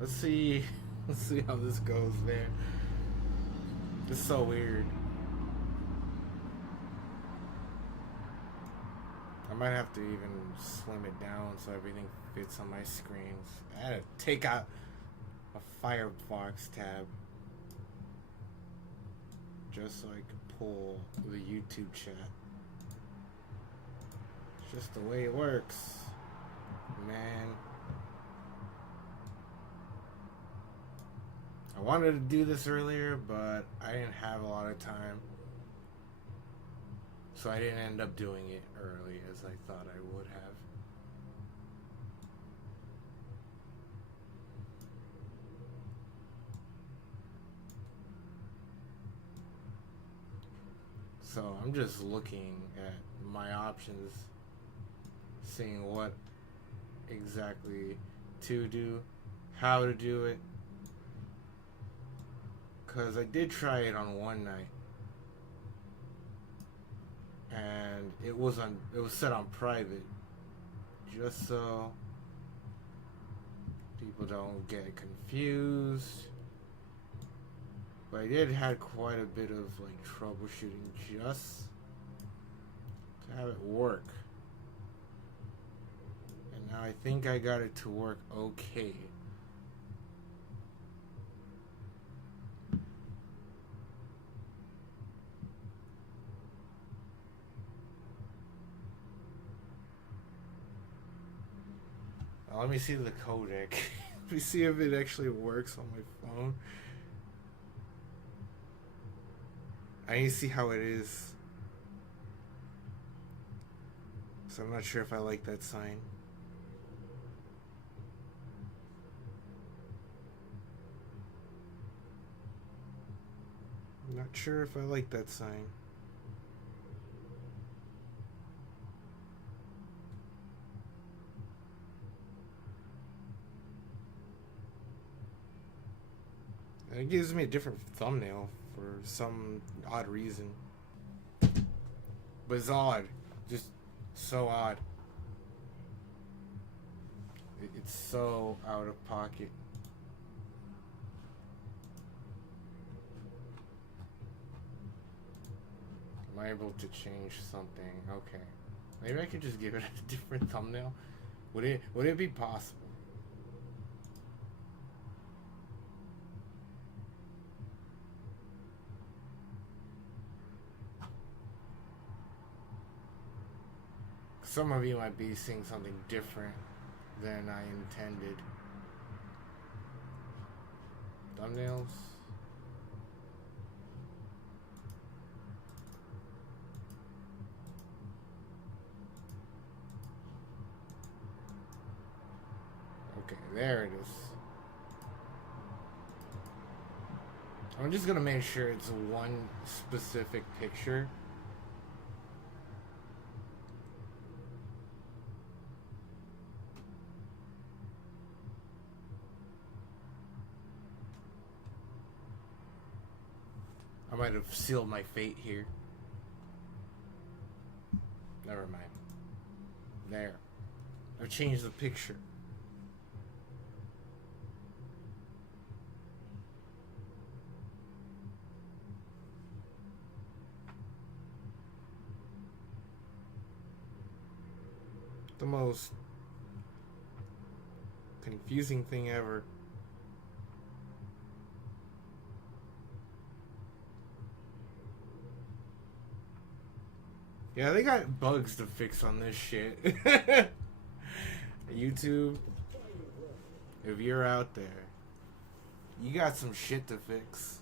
Let's see. Let's see how this goes, man. It's so weird. I might have to even slim it down so everything fits on my screens. I had to take out a Firefox tab just so I could pull the YouTube chat. It's just the way it works, man. I wanted to do this earlier, but I didn't have a lot of time. So I didn't end up doing it early as I thought I would have. So I'm just looking at my options, seeing what exactly to do, how to do it. Because I did try it on one night. And it was set on private, just so people don't get confused. But I did had quite a bit of like troubleshooting just to have it work. And now I think I got it to work okay. Let me see the codec. Let me see if it actually works on my phone. I need to see how it is. So I'm not sure if I like that sign. I'm not sure if I like that sign. It gives me a different thumbnail for some odd reason. But it's odd. Just so odd. It's so out of pocket. Am I able to change something? Okay. Maybe I could just give it a different thumbnail. Would it be possible? Some of you might be seeing something different than I intended. Thumbnails. Okay, there it is. I'm just gonna make sure it's one specific picture. I might have sealed my fate here. Never mind. There. I've changed the picture. The most confusing thing ever. Yeah, they got bugs to fix on this shit. YouTube, if you're out there, you got some shit to fix.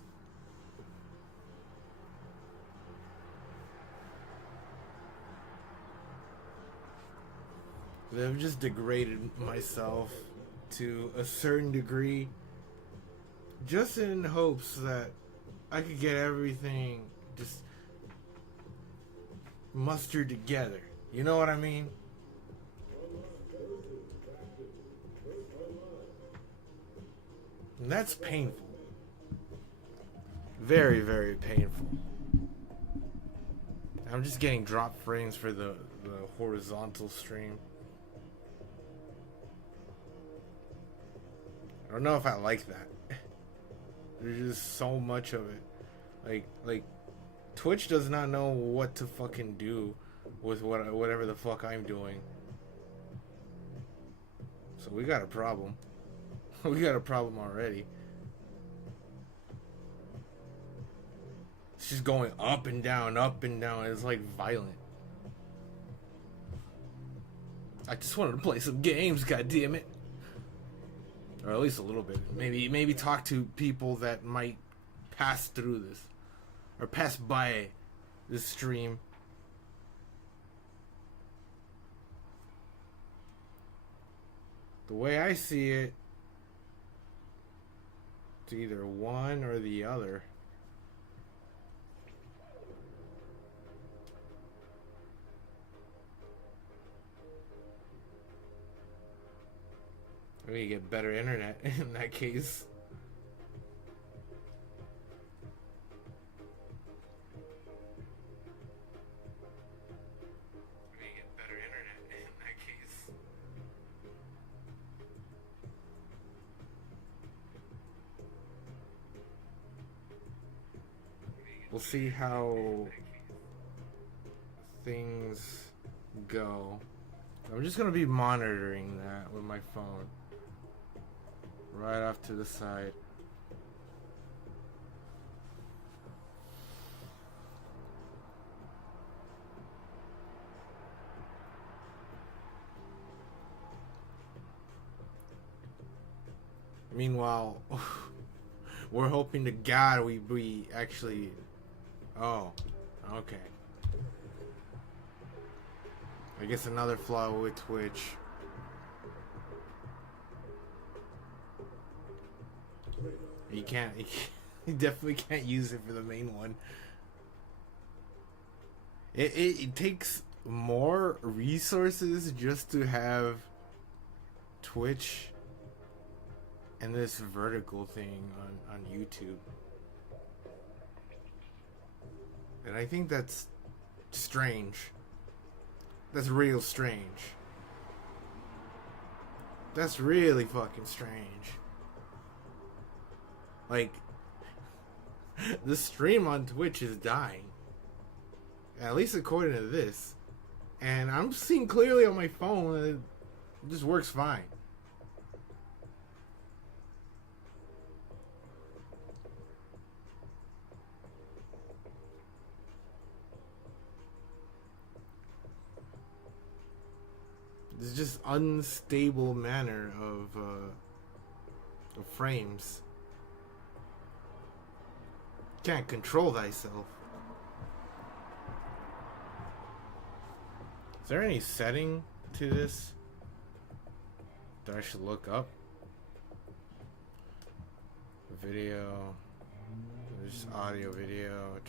I've just degraded myself to a certain degree just in hopes that I could get everything just mustered together. You know what I mean? And that's painful. Very, very painful. I'm just getting drop frames for the horizontal stream. I don't know if I like that. There's just so much of it. Like Twitch does not know what to fucking do with whatever the fuck I'm doing. So we got a problem. We got a problem already. It's just going up and down, up and down. It's like violent. I just wanted to play some games, god damn it. Or at least a little bit. Maybe talk to people that might pass through this. Or pass by this stream. The way I see it, it's either one or the other. We get better internet in that case. We get better internet in that case. We'll see how things go. I'm just gonna be monitoring that with my phone. Right off to the side. Meanwhile, we're hoping to God we actually... Oh, okay. I guess another flaw with Twitch. You definitely can't use it for the main one. It takes more resources just to have Twitch and this vertical thing on YouTube. And I think that's strange. That's real strange. That's really fucking strange. Like, the stream on Twitch is dying. At least according to this. And I'm seeing clearly on my phone that it just works fine. It's just unstable manner of frames. Can't control thyself. Is there any setting to this that I should look up? Video. There's audio, video.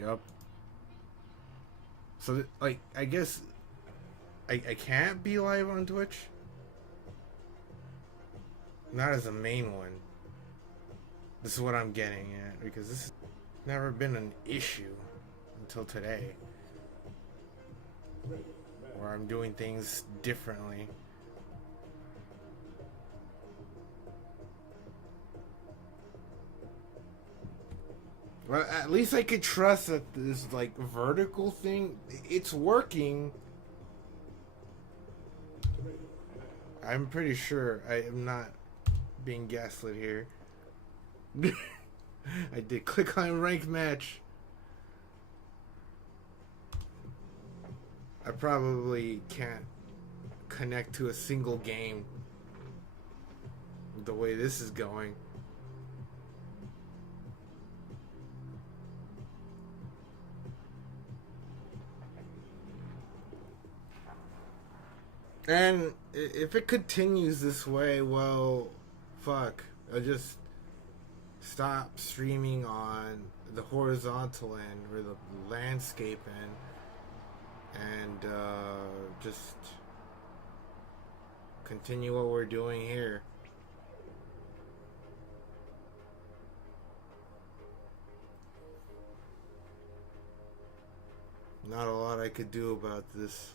Yep. So, like, I guess I can't be live on Twitch? Not as a main one. This is what I'm getting at, because this has never been an issue until today. Where I'm doing things differently. Well, at least I could trust that this, like, vertical thing, it's working. I'm pretty sure I am not being gaslit here. I did click on ranked match. I probably can't connect to a single game the way this is going. And if it continues this way, well, fuck. I'll just stop streaming on the horizontal end or the landscape end and just continue what we're doing here. Not a lot I could do about this.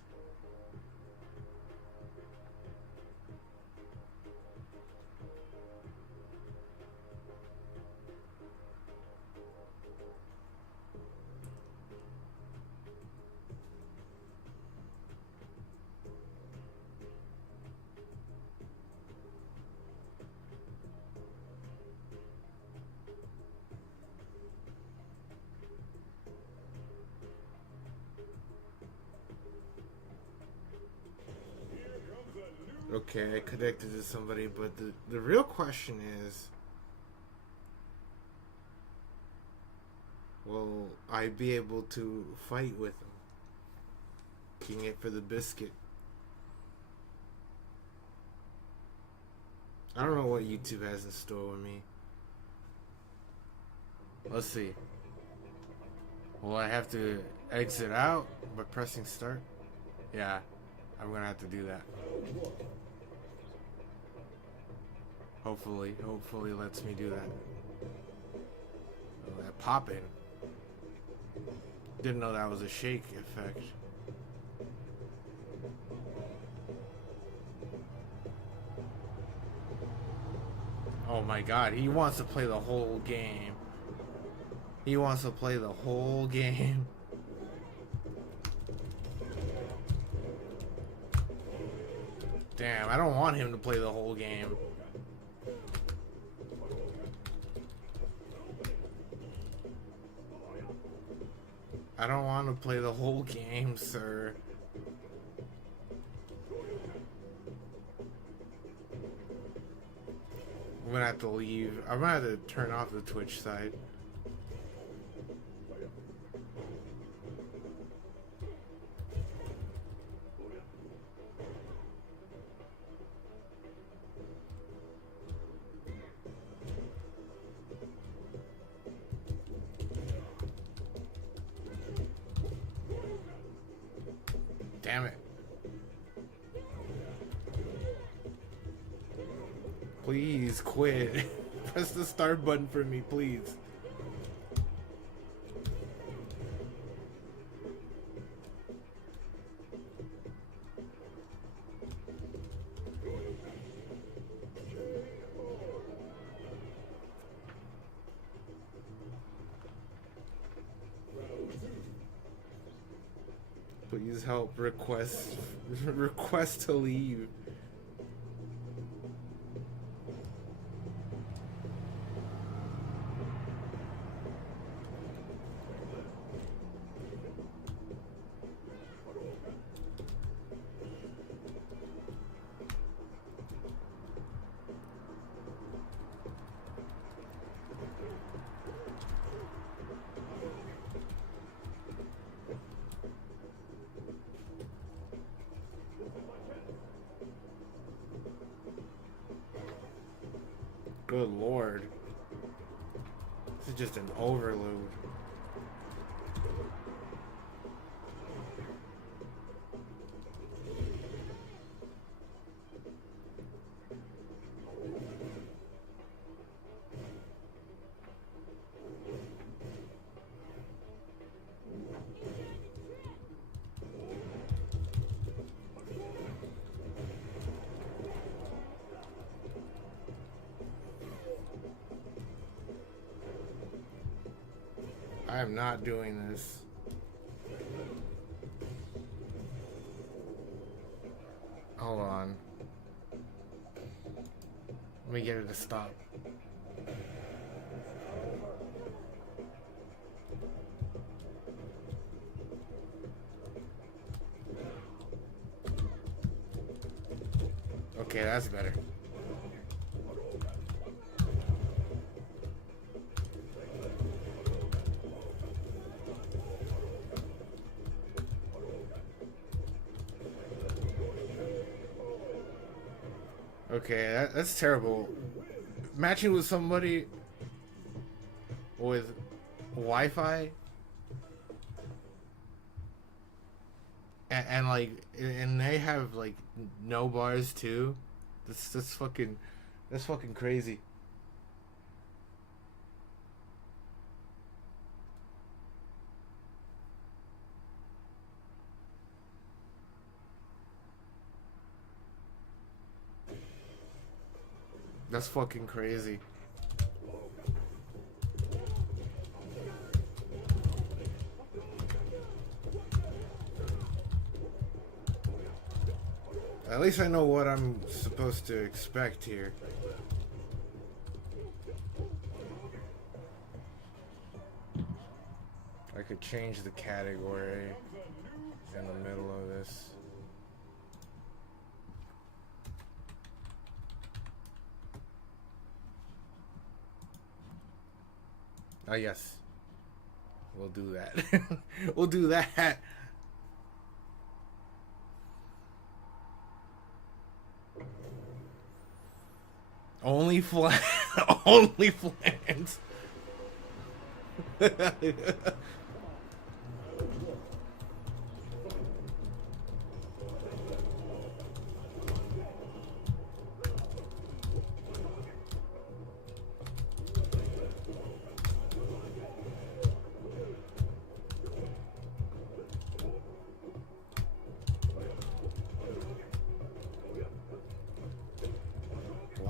Okay, I connected to somebody, but the real question is, will I be able to fight with them? King it for the biscuit. I don't know what YouTube has in store with me. Let's see. Will I have to exit out by pressing start? Yeah, I'm gonna have to do that. Hopefully lets me do that. Oh, that popping. Didn't know that was a shake effect. Oh my god, he wants to play the whole game. He wants to play the whole game. Damn, I don't want him to play the whole game. I don't want to play the whole game, sir. I'm gonna have to leave. I'm gonna have to turn off the Twitch side. Damn it. Please quit. Press the start button for me, please. Please help. Request to leave. Good lord. This is just an overload. I am not doing this. Hold on. Let me get it to stop. Okay, that's better. Okay, that's terrible. Matching with somebody with Wi-Fi and like, and they have like no bars too. That's fucking crazy. That's fucking crazy. At least I know what I'm supposed to expect here. I could change the category in the middle of this. Oh, yes. We'll do that. We'll do that. Only flan. Only flans.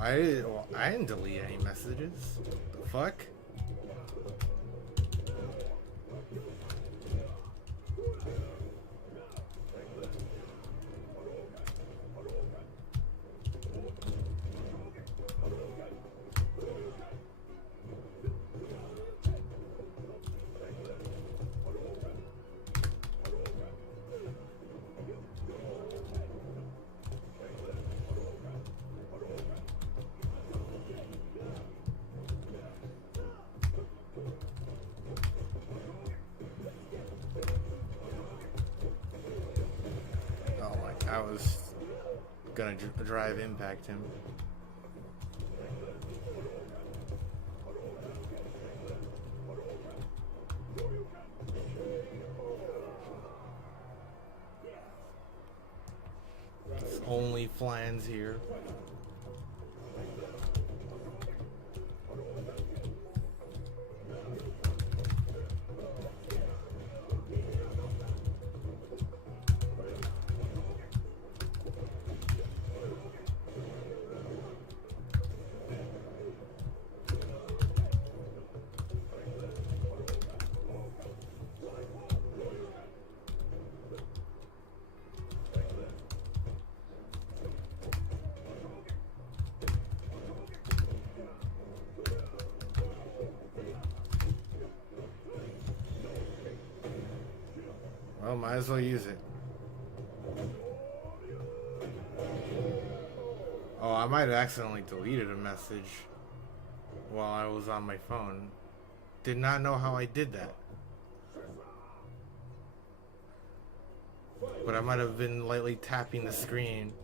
Well, I didn't delete any messages. The fuck? I was gonna drive impact him. It's only flans here. Well, might as well use it. Oh, I might have accidentally deleted a message while I was on my phone. Did not know how I did that. But I might have been lightly tapping the screen.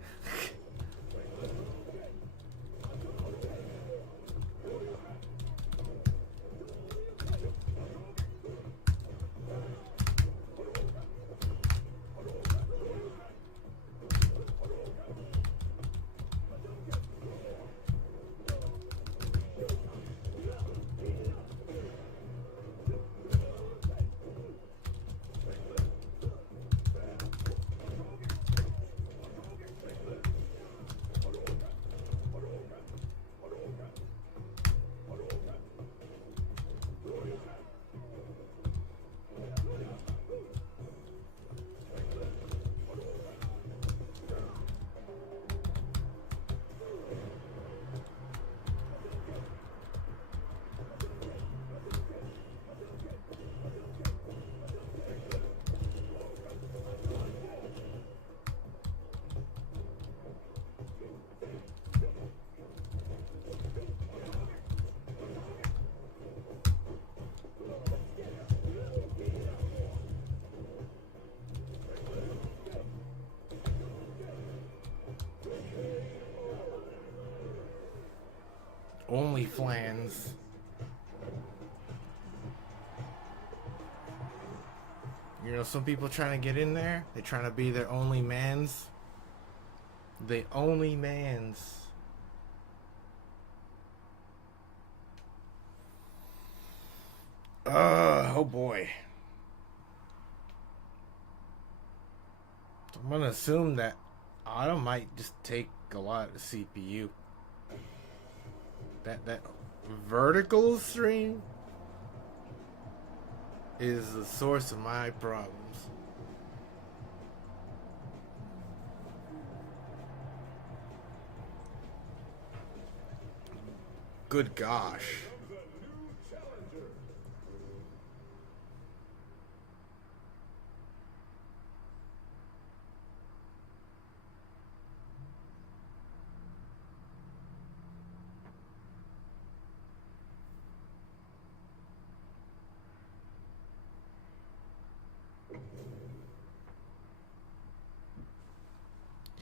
Only flans. You know, some people trying to get in there, they're trying to be their only mans. The only mans. Oh boy. I'm gonna assume that Autumn might just take a lot of CPU. That vertical stream is the source of my problems. Good gosh.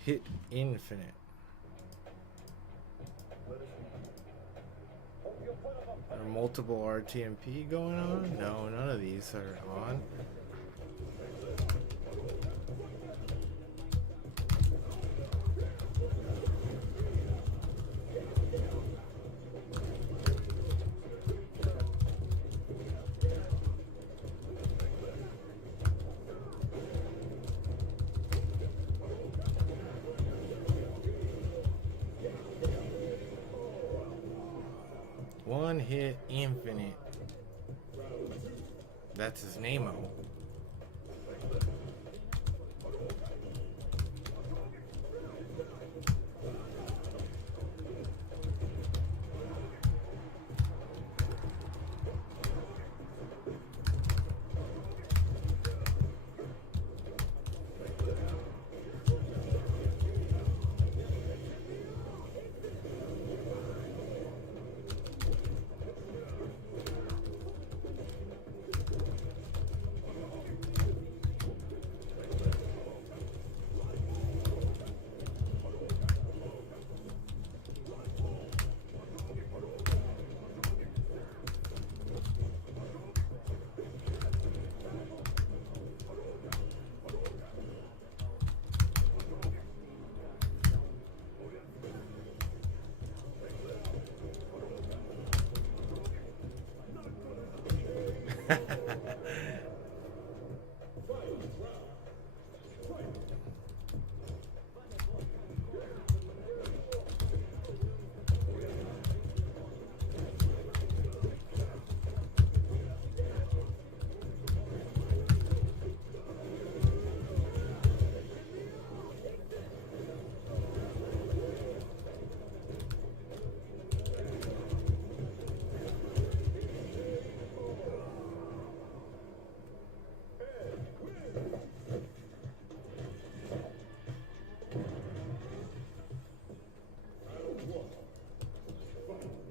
Hit infinite. Are multiple RTMP going on? No, none of these are on. One hit infinite. That's his name-o.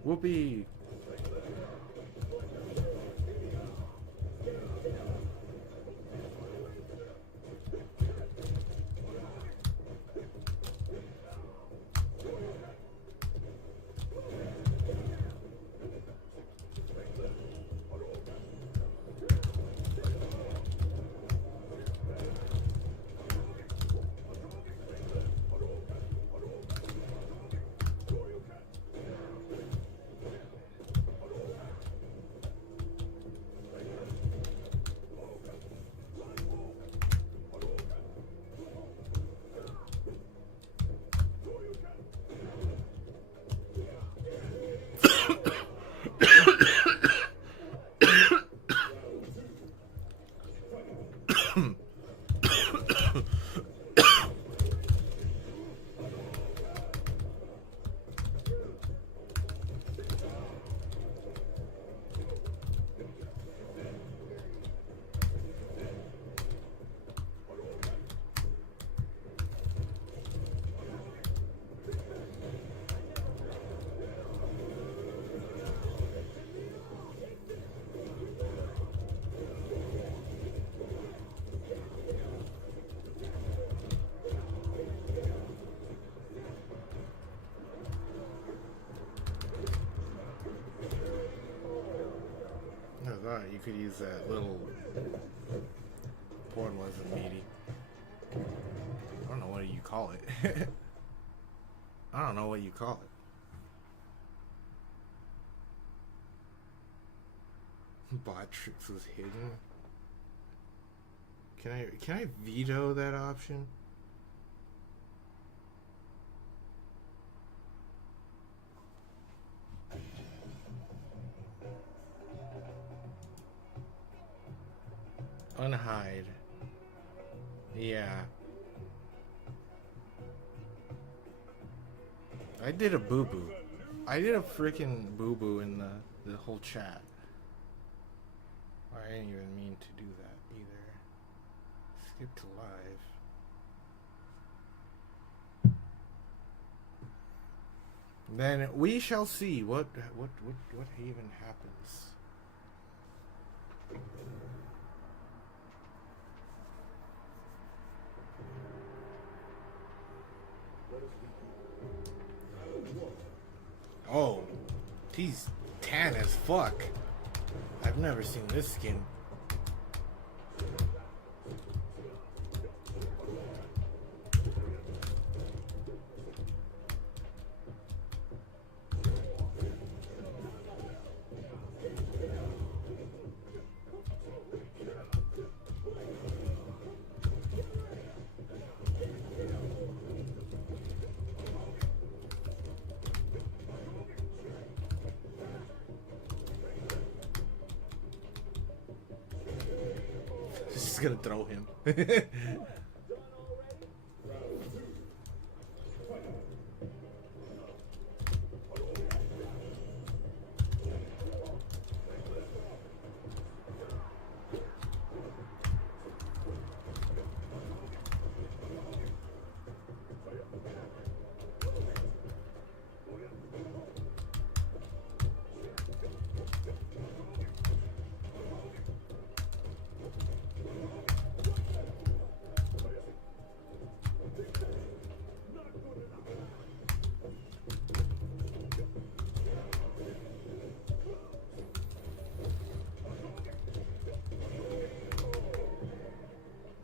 Whoopee. You could use that little porn wasn't meaty. I don't know what you call it. I don't know what you call it. Bot tricks was hidden. Can I veto that option? I did a boo boo. I did a freaking boo boo in the whole chat. I didn't even mean to do that either. Skip to live. Then we shall see what even happens. Oh, he's tan as fuck. I've never seen this skin. Just gonna throw him.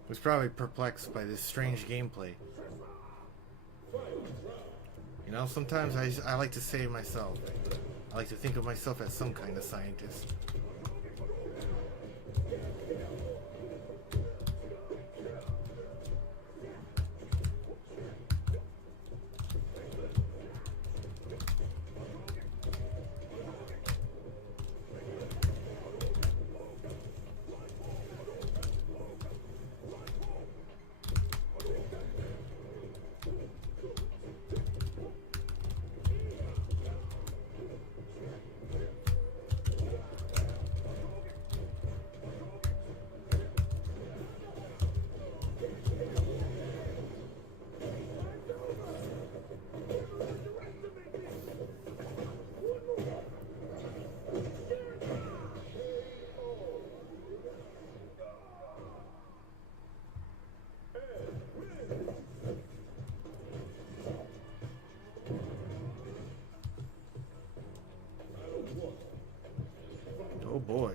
Was probably perplexed by this strange gameplay. You know, sometimes I like to say to myself, I like to think of myself as some kind of scientist. Oh boy.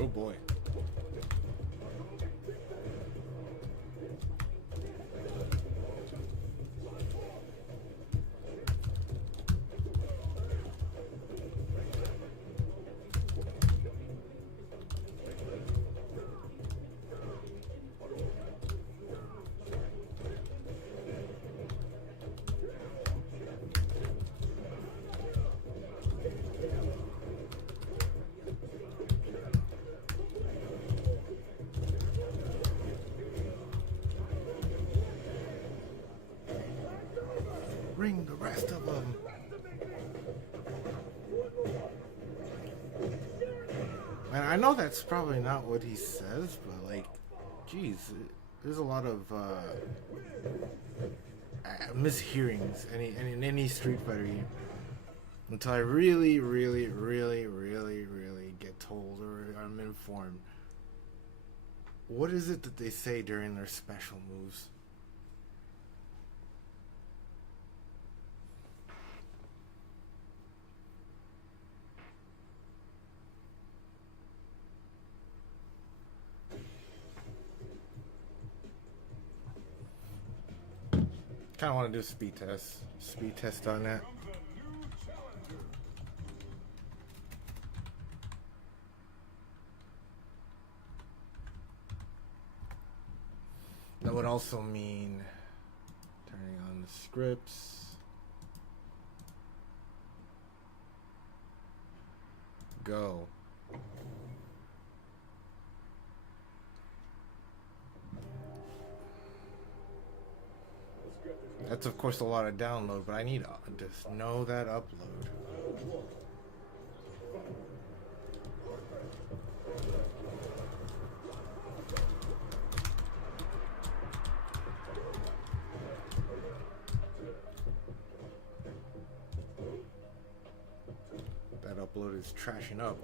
Oh boy. Bring the rest of them. And I know that's probably not what he says, but like, geez, there's a lot of mishearings in any Street Fighter game. Until I really I'm informed. What is it that they say during their special moves? Kind of want to do a speed test. Speed test on that. That would also mean turning on the scripts. Go. That's of course a lot of download, but I need to just know that upload. That upload is trashing up.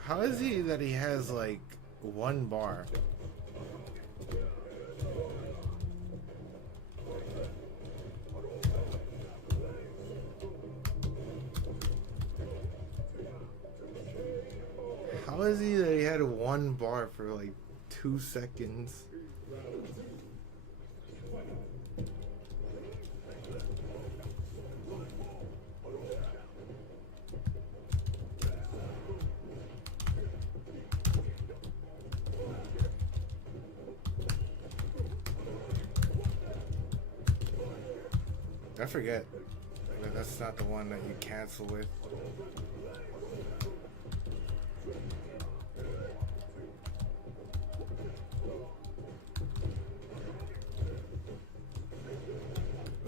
How is he that he has like one bar? How is he that he had one bar for like 2 seconds? I forget that that's not the one that you cancel with.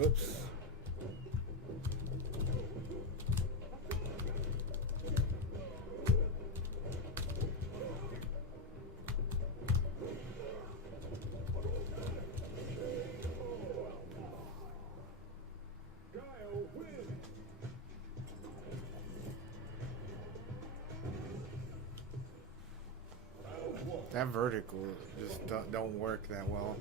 Oops. That vertical just don't work that well.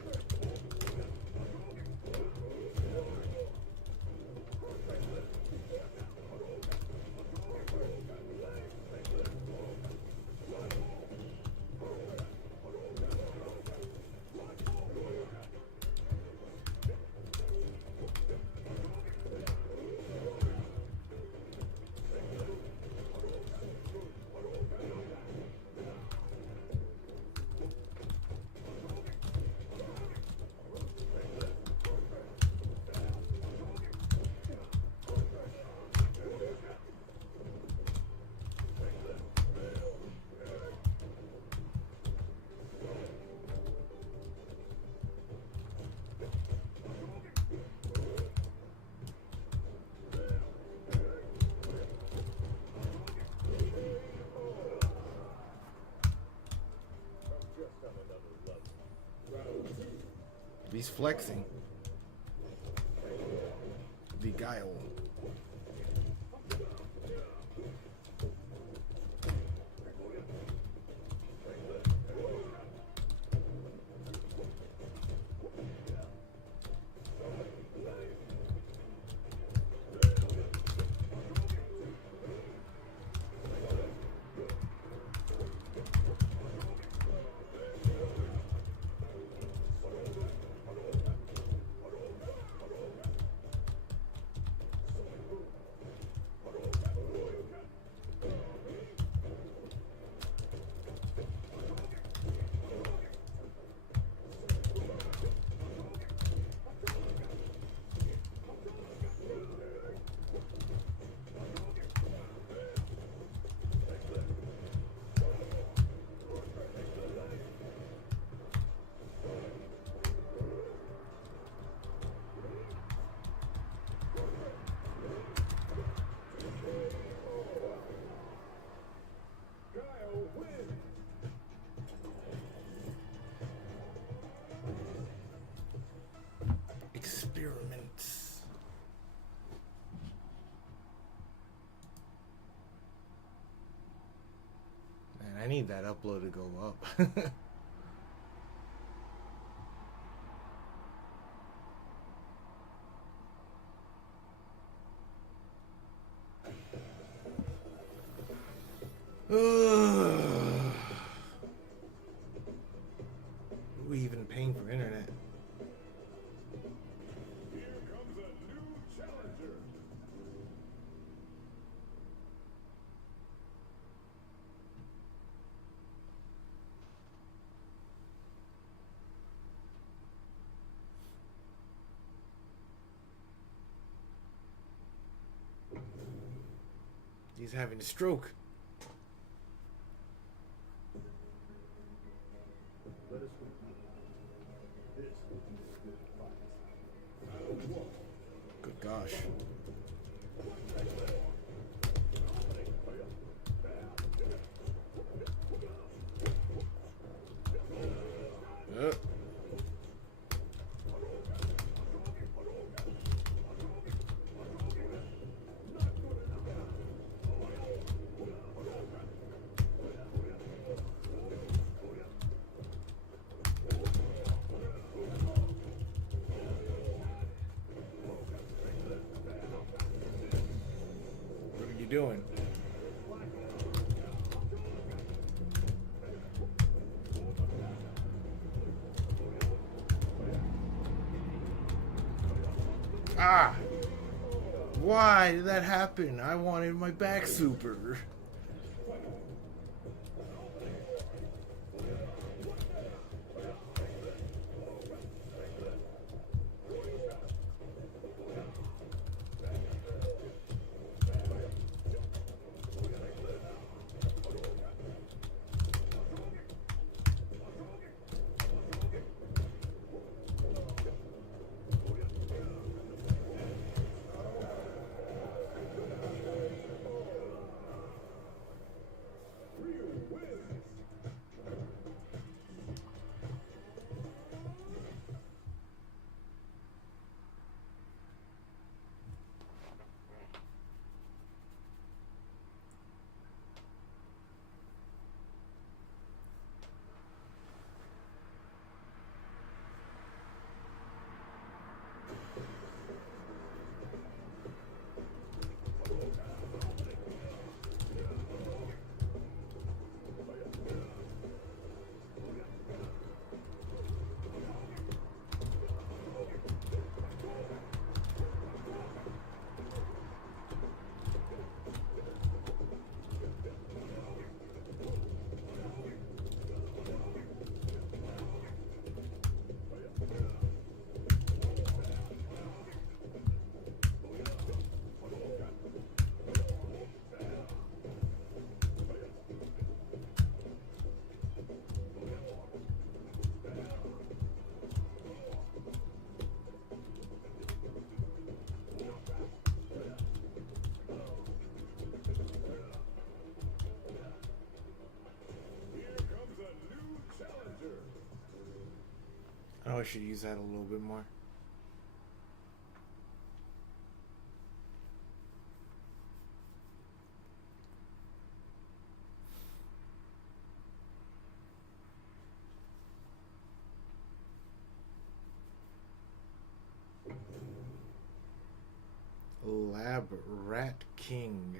He's flexing. Beguile. need that upload to go up. We even paying for internet. Here comes a new challenger. He's having a stroke. Let us review. This will be a good fight. Round one. Good gosh. Uh. What are you doing? Ah! Why did that happen? I wanted my back super. Oh, I should use that a little bit more. Lab Rat King.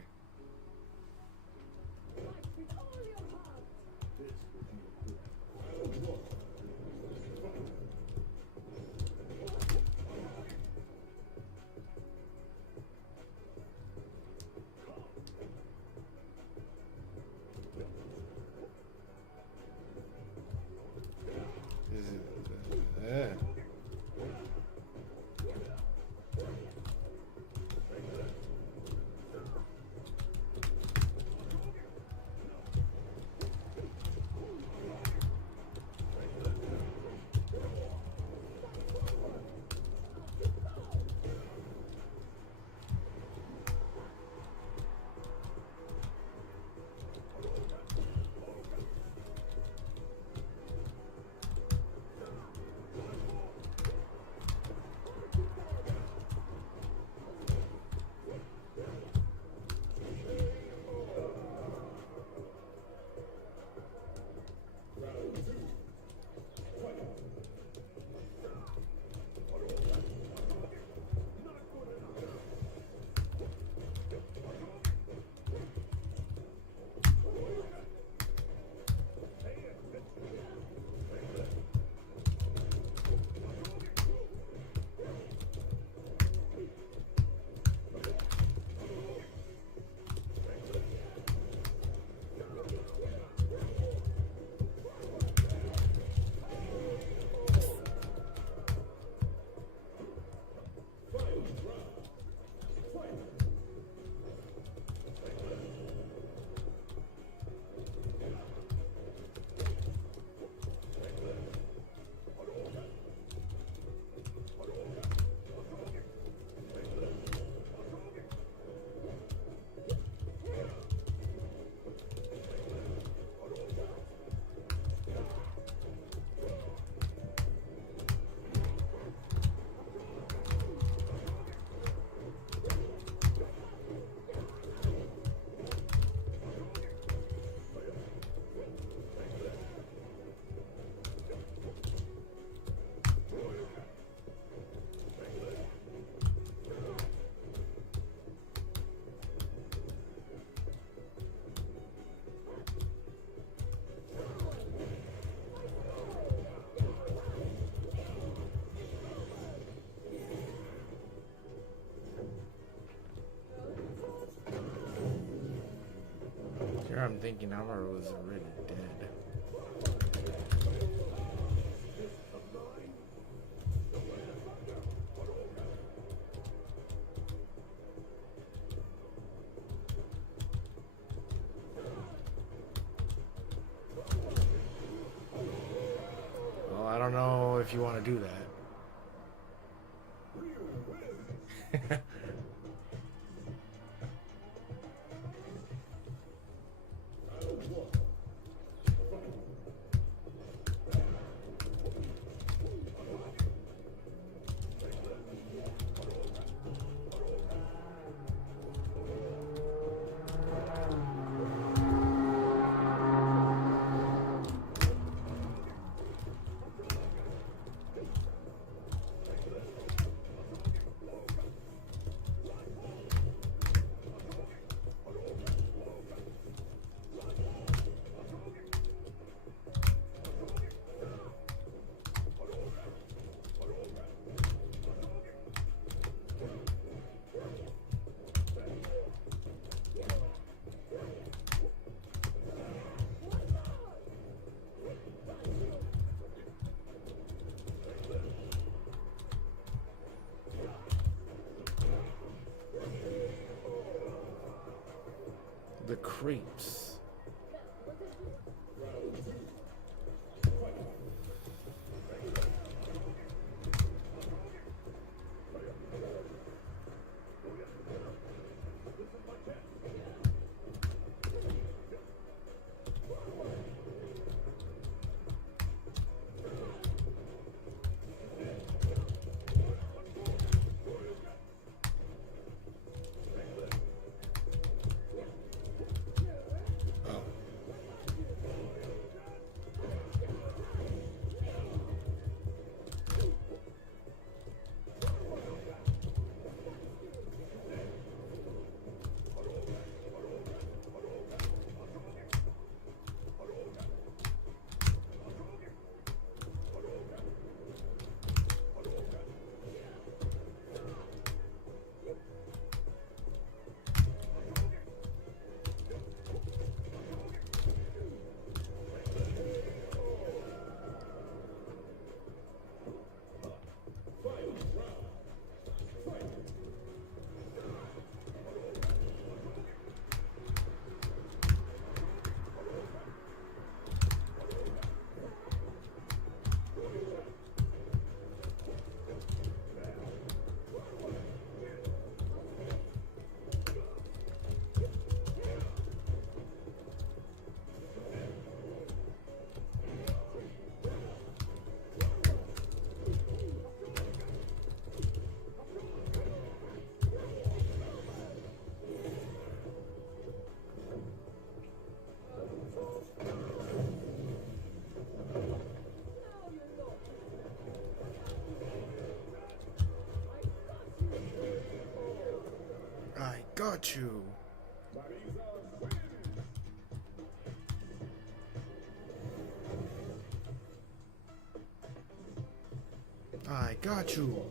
Here I'm thinking Amaru was already dead. Well, I don't know if you want to do that. The creeps. I got you. I got you.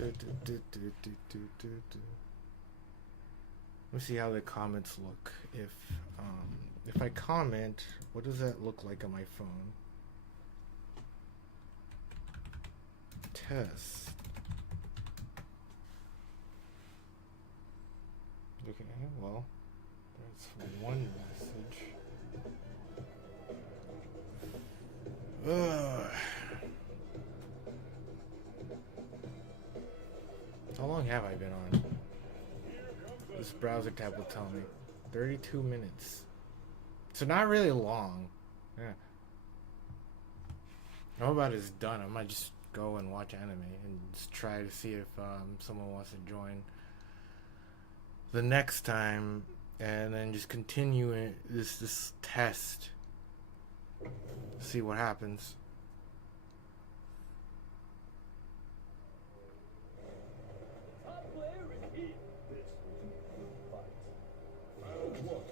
Let me see how the comments look. If I comment, what does that look like on my phone? Test. Okay, well, there's one message. Ugh. How long have I been on? This browser tab will tell me. 32 minutes. So not really long. Yeah. How about it's done? I might just go and watch anime and just try to see if someone wants to join the next time, and then just continue this test. See what happens. Top player is here. This will be a good fight. Round one.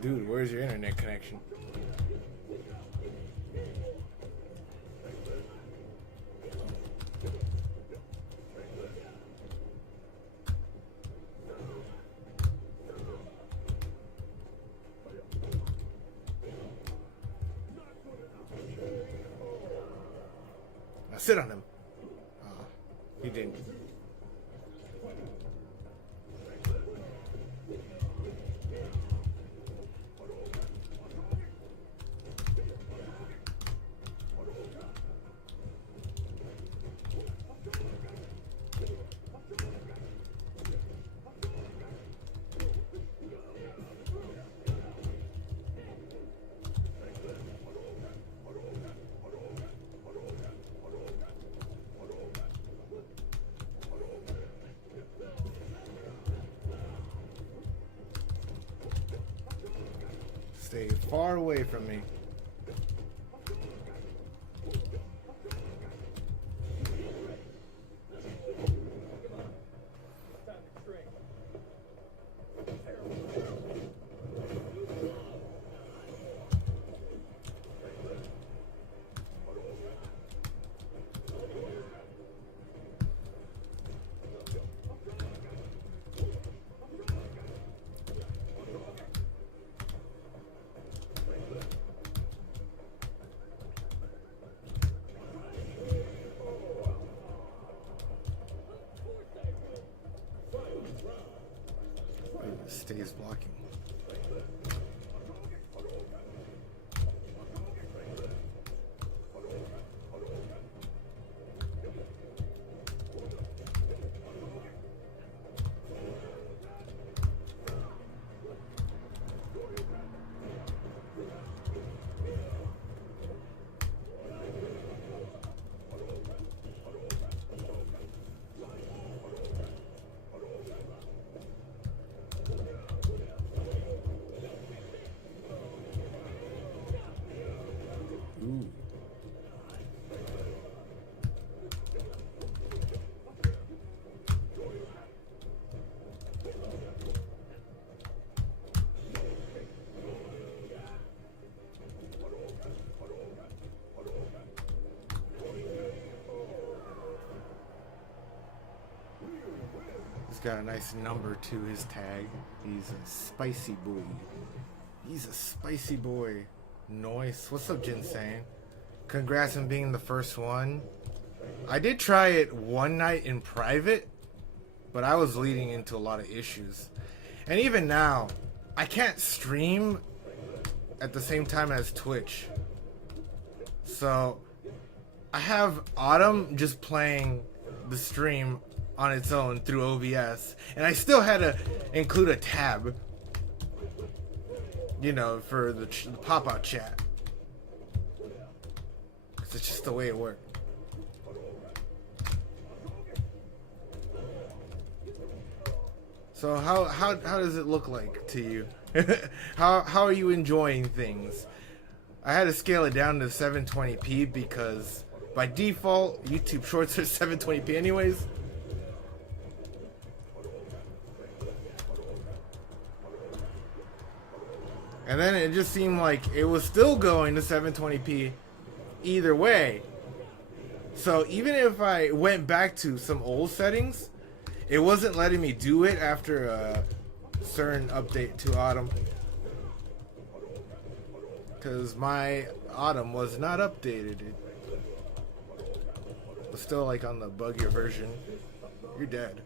Dude, where's your internet connection? Now sit on him. He didn't. Stay far away from me. Stays blocking. Ooh. He's got a nice number to his tag. He's a spicy boy. He's a spicy boy. Noise. What's up, Ginsane? Congrats on being the first one. I did try it one night in private, but I was leading into a lot of issues. And even now, I can't stream at the same time as Twitch. So, I have Autumn just playing the stream on its own through OBS. And I still had to include a tab, you know, for the pop-out chat. Because it's just the way it worked. So how does it look like to you? How are you enjoying things? I had to scale it down to 720p because by default YouTube Shorts are 720p anyways. And then it just seemed like it was still going to 720p either way. So even if I went back to some old settings, it wasn't letting me do it after a certain update to Autumn. Because my Autumn was not updated. It was still like on the buggier version. You're dead.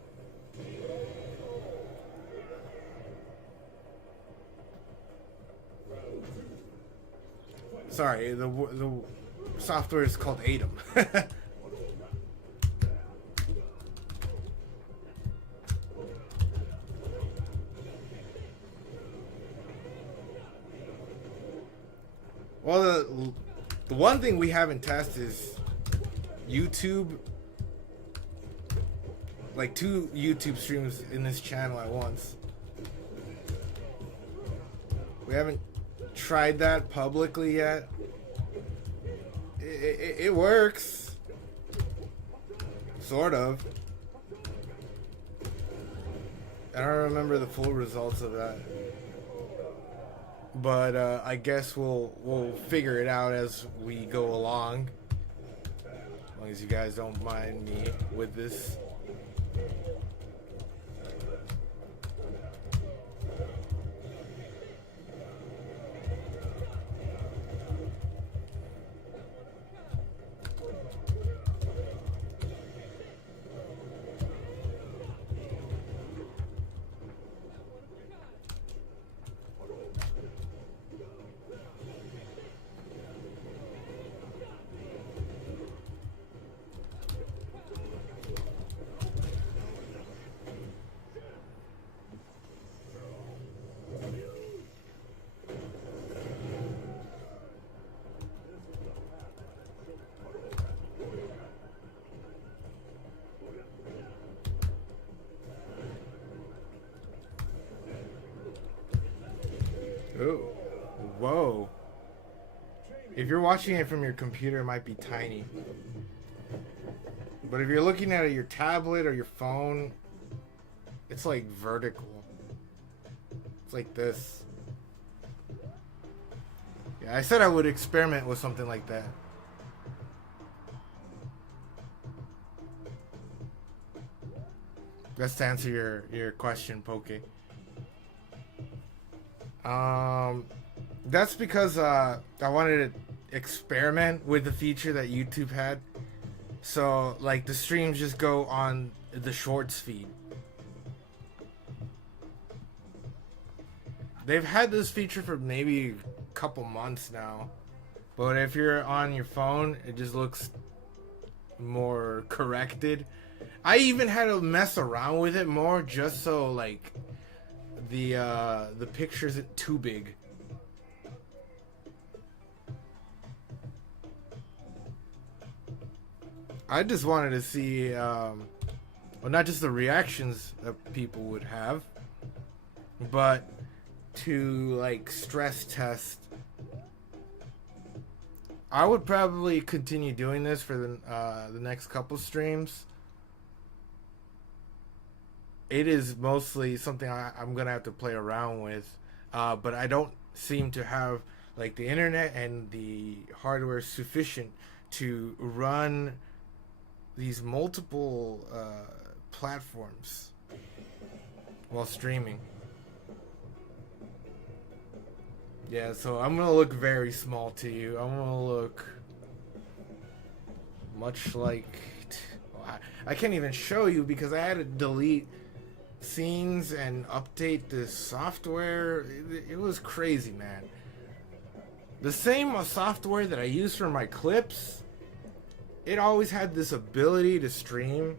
Sorry, the software is called Atom. Well, the one thing we haven't tested is YouTube. Like 2 YouTube streams in this channel at once. We haven't tried that publicly yet. It works. Sort of. I don't remember the full results of that. But I guess we'll figure it out as we go along. As long as you guys don't mind me with this. Oh, whoa. If you're watching it from your computer, it might be tiny. But if you're looking at your tablet or your phone, it's like vertical. It's like this. Yeah, I said I would experiment with something like that. That's to answer your question, Poke. That's because I wanted to experiment with the feature that YouTube had. So like the streams just go on the shorts feed. They've had this feature for maybe a couple months now. But if you're on your phone, it just looks more corrected. I even had to mess around with it more just so like the picture isn't too big. I just wanted to see well, not just the reactions that people would have, but to like stress test. I would probably continue doing this for the next couple streams. It is mostly something I'm gonna have to play around with, but I don't seem to have like the internet and the hardware sufficient to run these multiple platforms while streaming. Yeah, so I'm gonna look very small to you. I'm gonna look much like I can't even show you because I had to delete scenes and update the software. It was crazy, man. The same software that I use for my clips, it always had this ability to stream.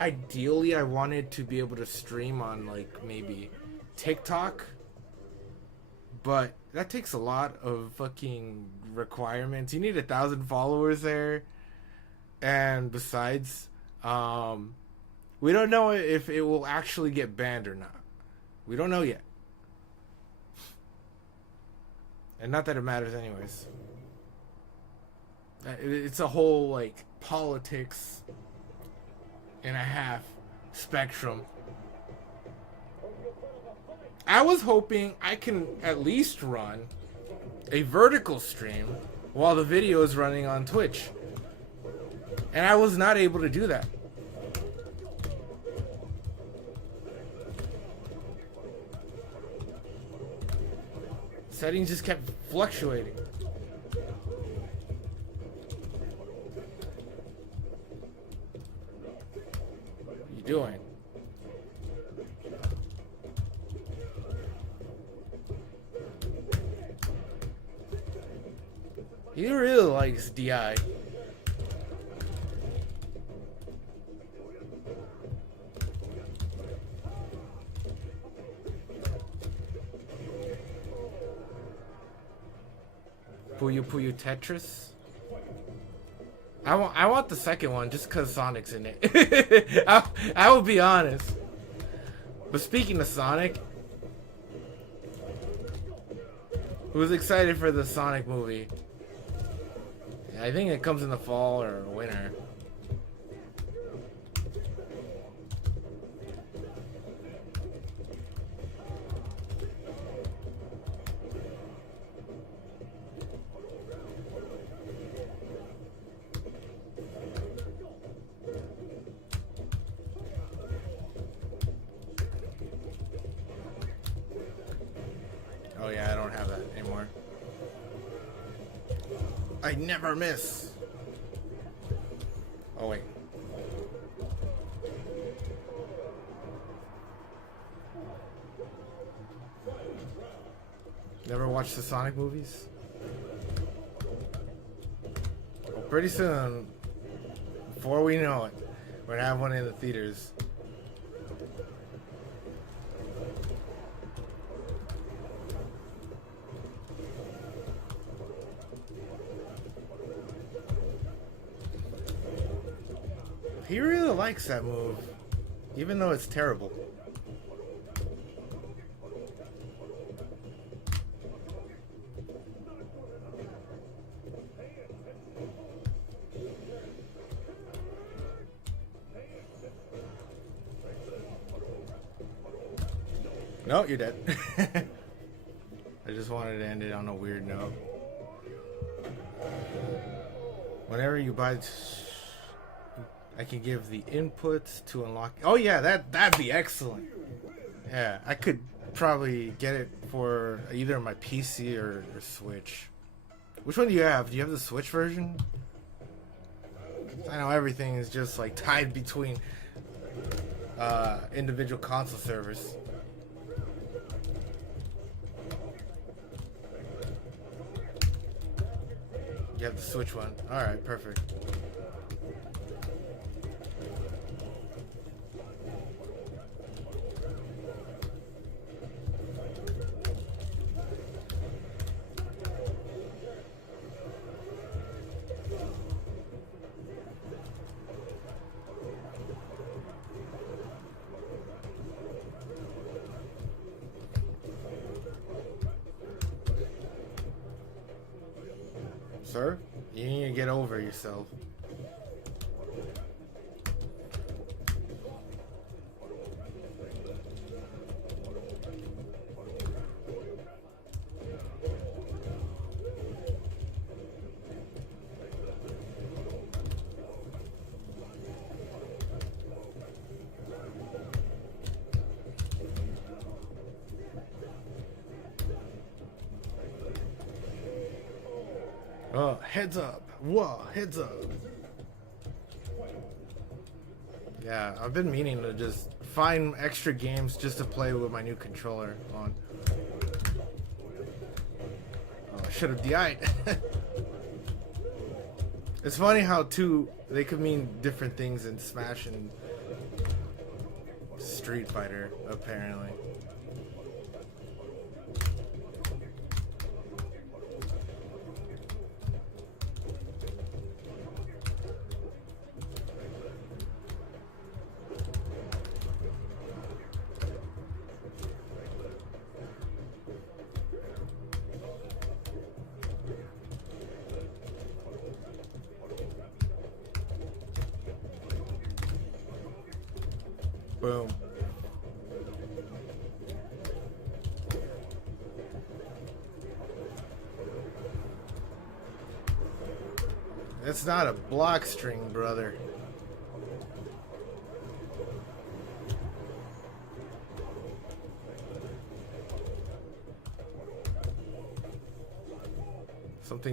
Ideally, I wanted to be able to stream on like maybe TikTok, but that takes a lot of fucking requirements. You need 1,000 followers there, and besides, We don't know if it will actually get banned or not. We don't know yet. And not that it matters anyways. It's a whole, like, politics and a half spectrum. I was hoping I can at least run a vertical stream while the video is running on Twitch. And I was not able to do that. Settings just kept fluctuating. What are you doing? He really likes DI. Puyo Puyo Tetris. I want the second one just because Sonic's in it. I will be honest. But speaking of Sonic, who's excited for the Sonic movie? I think it comes in the fall or winter. Oh yeah, I don't have that anymore. I never miss. Oh wait. Never watched the Sonic movies? Well, pretty soon, before we know it, we're gonna have one in the theaters. He really likes that move, even though it's terrible. No, you're dead. I just wanted to end it on a weird note. Whenever you buy... I can give the inputs to unlock... Oh yeah, that'd be excellent. Yeah, I could probably get it for either my PC or Switch. Which one do you have? Do you have the Switch version? I know everything is just like tied between individual console servers. You have the Switch one. Alright, perfect. Sir, you need to get over yourself. Oh, heads up. Whoa, heads up. Yeah, I've been meaning to just find extra games just to play with my new controller on. Oh, I should have DI'd. It's funny how they could mean different things in Smash and Street Fighter, apparently. Boom. That's not a block string, brother.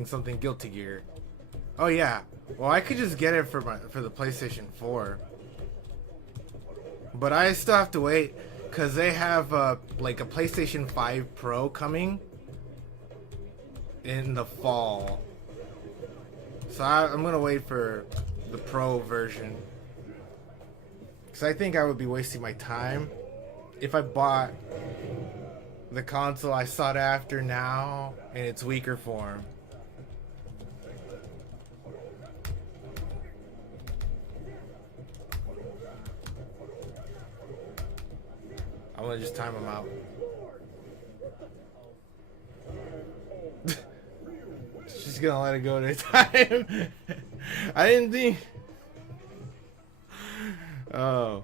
Something Guilty Gear. Oh yeah. Well, I could just get it for the PlayStation 4. But I still have to wait cuz they have like a PlayStation 5 Pro coming in the fall. So I'm going to wait for the Pro version. Cuz I think I would be wasting my time if I bought the console I sought after now in its weaker form. I'm gonna just time him out. She's gonna let it go to time. I didn't think. Oh.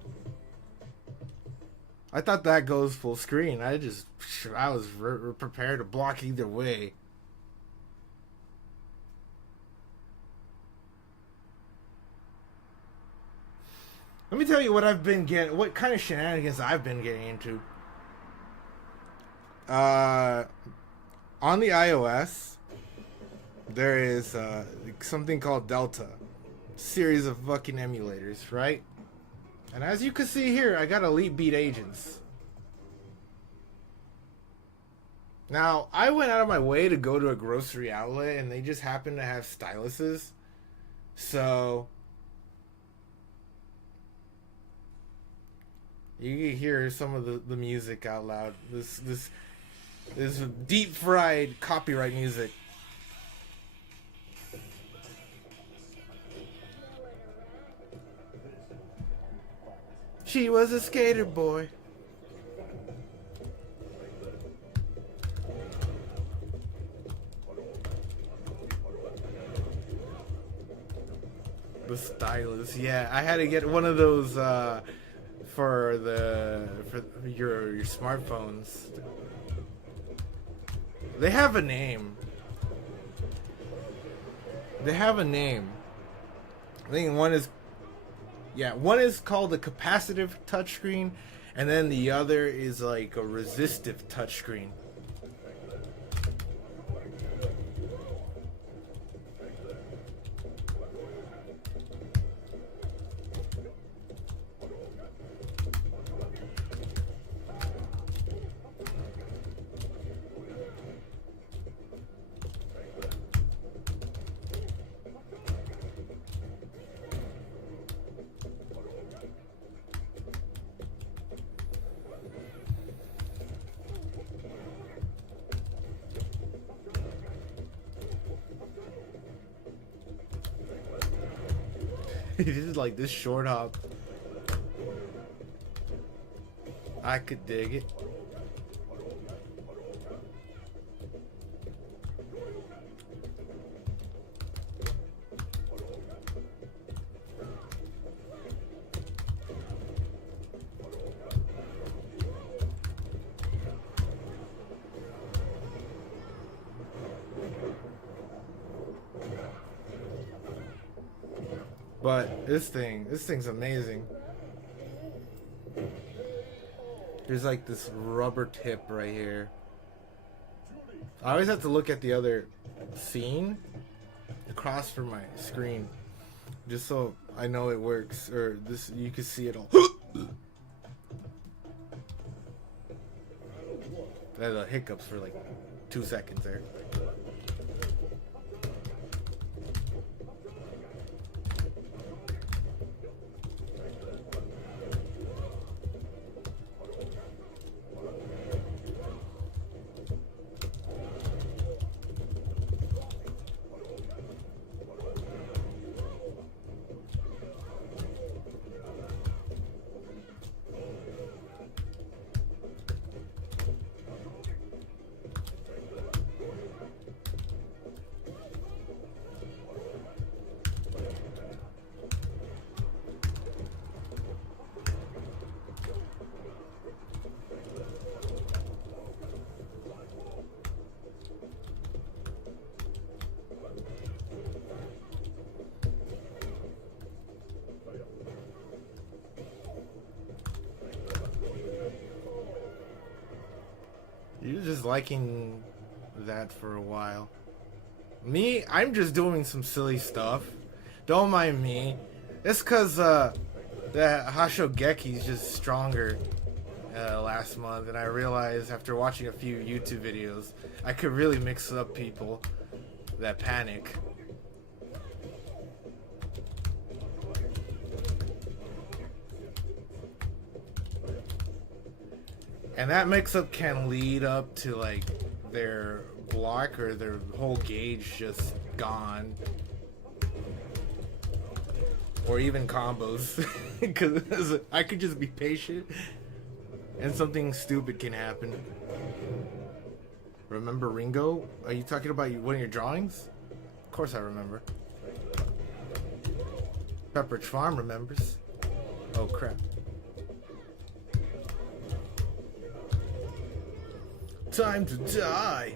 I thought that goes full screen. I was prepared to block either way. Let me tell you what I've been getting, what kind of shenanigans I've been getting into. On the iOS, there is something called Delta, series of fucking emulators, right? And as you can see here, I got Elite Beat Agents. Now, I went out of my way to go to a grocery outlet, and they just happened to have styluses. So you can hear some of the music out loud. This deep fried copyright music. She was a skater boy. The stylus, yeah. I had to get one of those for your smartphones. They have a name. They have a name. I think one is called a capacitive touchscreen, and then the other is like a resistive touchscreen. This is like this short hop. I could dig it. But this thing's amazing. There's like this rubber tip right here. I always have to look at the other scene across from my screen, just so I know it works, or this you can see it all. I had the hiccups for like 2 seconds there. just liking that for a while. Me, I'm just doing some silly stuff. Don't mind me. It's cause that Hashogeki's just stronger last month, and I realized after watching a few YouTube videos, I could really mix up people that panic. And that mix-up can lead up to like their block or their whole gauge just gone, or even combos. Because I could just be patient, and something stupid can happen. Remember Ringo? Are you talking about one of your drawings? Of course I remember. Pepperidge Farm remembers. Oh crap. Time to die.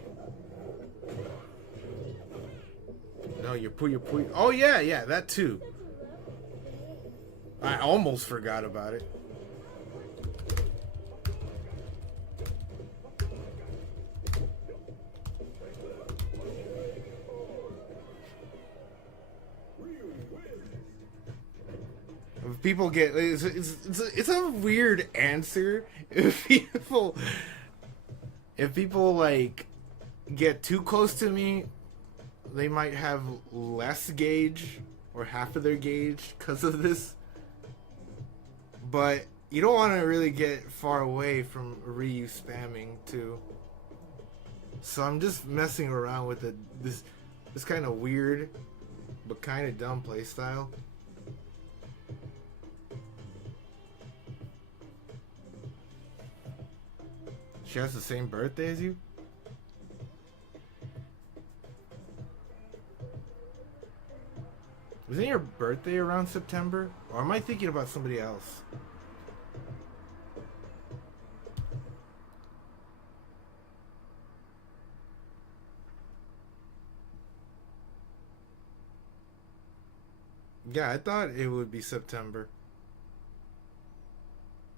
No, you're Puyo. Oh yeah, that too. I almost forgot about it. If people get it's a weird answer. If people like get too close to me, they might have less gauge or half of their gauge because of this. But you don't want to really get far away from Ryu spamming too. So I'm just messing around with this kind of weird but kind of dumb playstyle. She has the same birthday as you? Wasn't your birthday around September? Or am I thinking about somebody else? Yeah, I thought it would be September.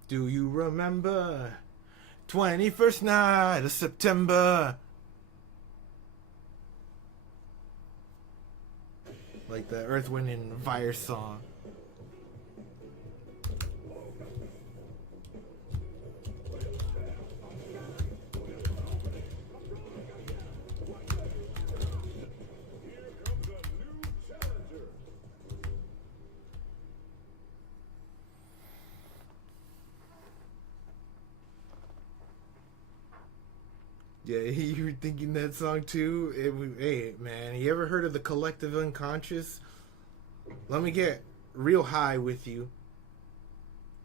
Do you remember? 21st night of September. Like the Earth, Wind, and Fire song. Yeah, you were thinking that song too? Hey, man, you ever heard of the collective unconscious? Let me get real high with you.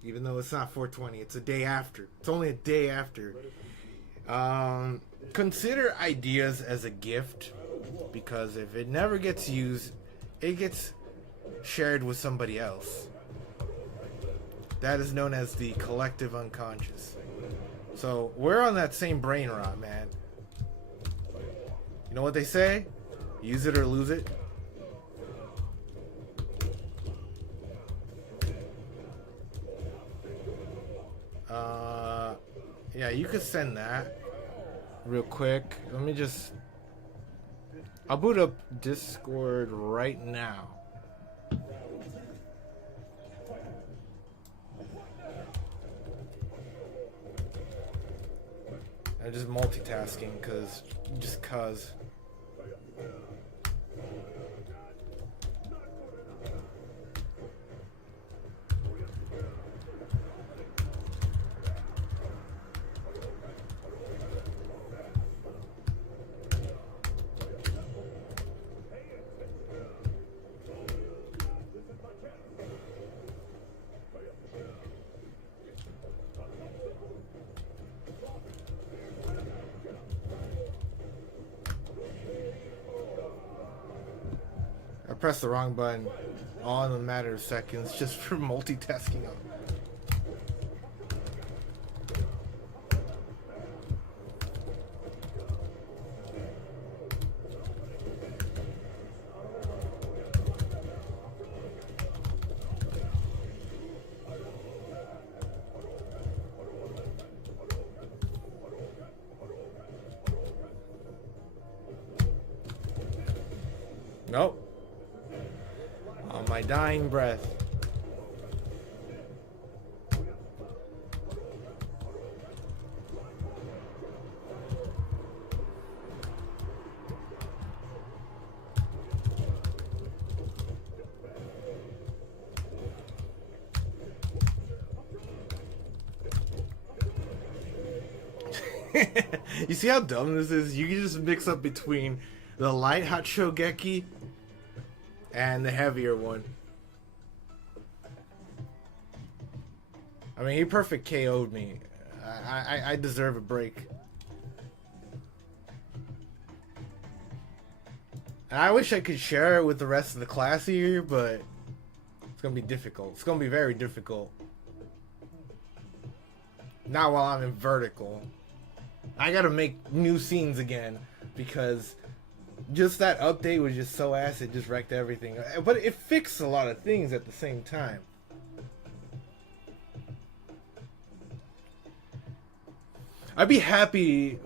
Even though it's not 420, it's a day after. It's only a day after. Consider ideas as a gift, because if it never gets used, it gets shared with somebody else. That is known as the collective unconscious. So we're on that same brain rot, man. You know what they say? Use it or lose it. Yeah, you could send that real quick. Let me just... I'll boot up Discord right now. I'm just multitasking cause. I pressed the wrong button all in a matter of seconds just for multitasking. Nope. On my dying breath. You see how dumb this is? You can just mix up between the light hot Shogeki and the heavier one. I mean, he perfect KO'd me. I deserve a break. And I wish I could share it with the rest of the class here, but it's gonna be difficult. It's gonna be very difficult. Not while I'm in vertical. I gotta make new scenes again because just that update was just so ass, it just wrecked everything. But it fixed a lot of things at the same time. I'd be happy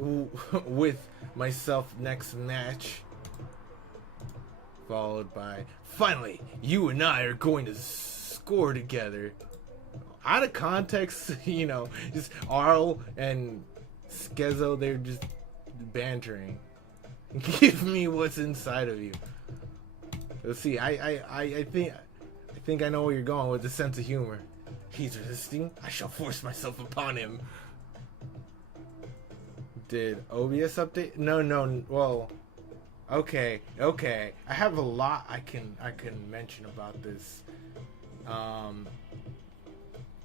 with myself next match. Followed by, finally, you and I are going to score together. Out of context, you know, just Arl and Skezo, they're just bantering. Give me what's inside of you. Let's see, I think I know where you're going with the sense of humor. He's resisting, I shall force myself upon him. Did OBS update? No, well, okay. I have a lot I can mention about this.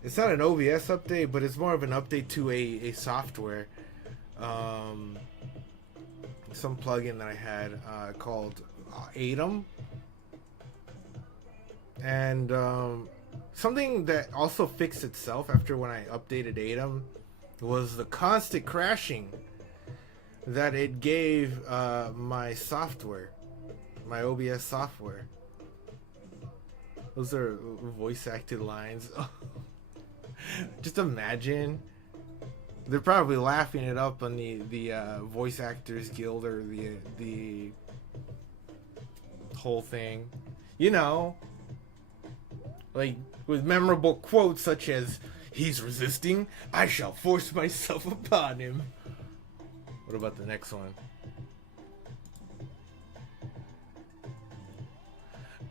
It's not an OBS update, but it's more of an update to a software. Some plugin that I had called Atom. And something that also fixed itself after when I updated Atom was the constant crashing that it gave my software, my OBS software. Those are voice acted lines. Just imagine. They're probably laughing it up on the Voice Actors Guild or the whole thing. You know, like with memorable quotes such as, "He's resisting, I shall force myself upon him." What about the next one?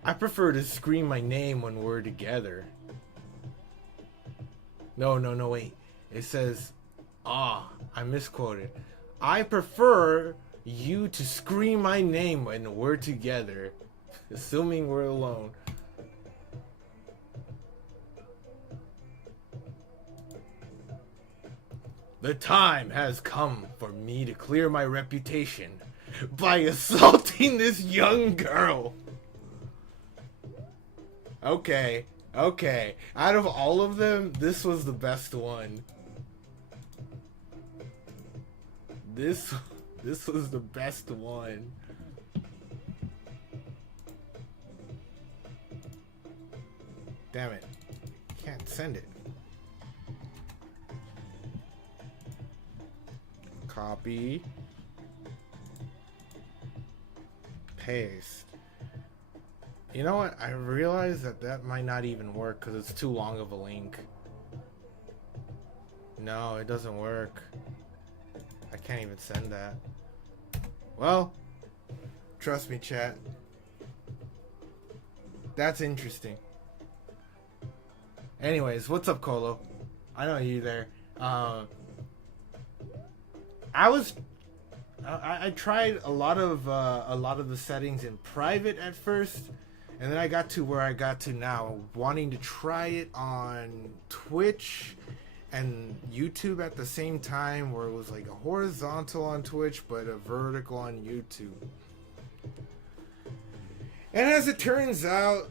I prefer to scream my name when we're together. No, wait. It says, I misquoted. I prefer you to scream my name when we're together. Assuming we're alone. The time has come for me to clear my reputation by assaulting this young girl. Okay. Out of all of them, this was the best one. This was the best one. Damn it. Can't send it. Copy. Paste. You know what? I realized that might not even work because it's too long of a link. No, it doesn't work. I can't even send that. Well, trust me, chat. That's interesting. Anyways, what's up, Colo? I know you there. I tried a lot of the settings in private at first, and then I got to where I got to now, wanting to try it on Twitch and YouTube at the same time, where it was like a horizontal on Twitch but a vertical on YouTube. And as it turns out,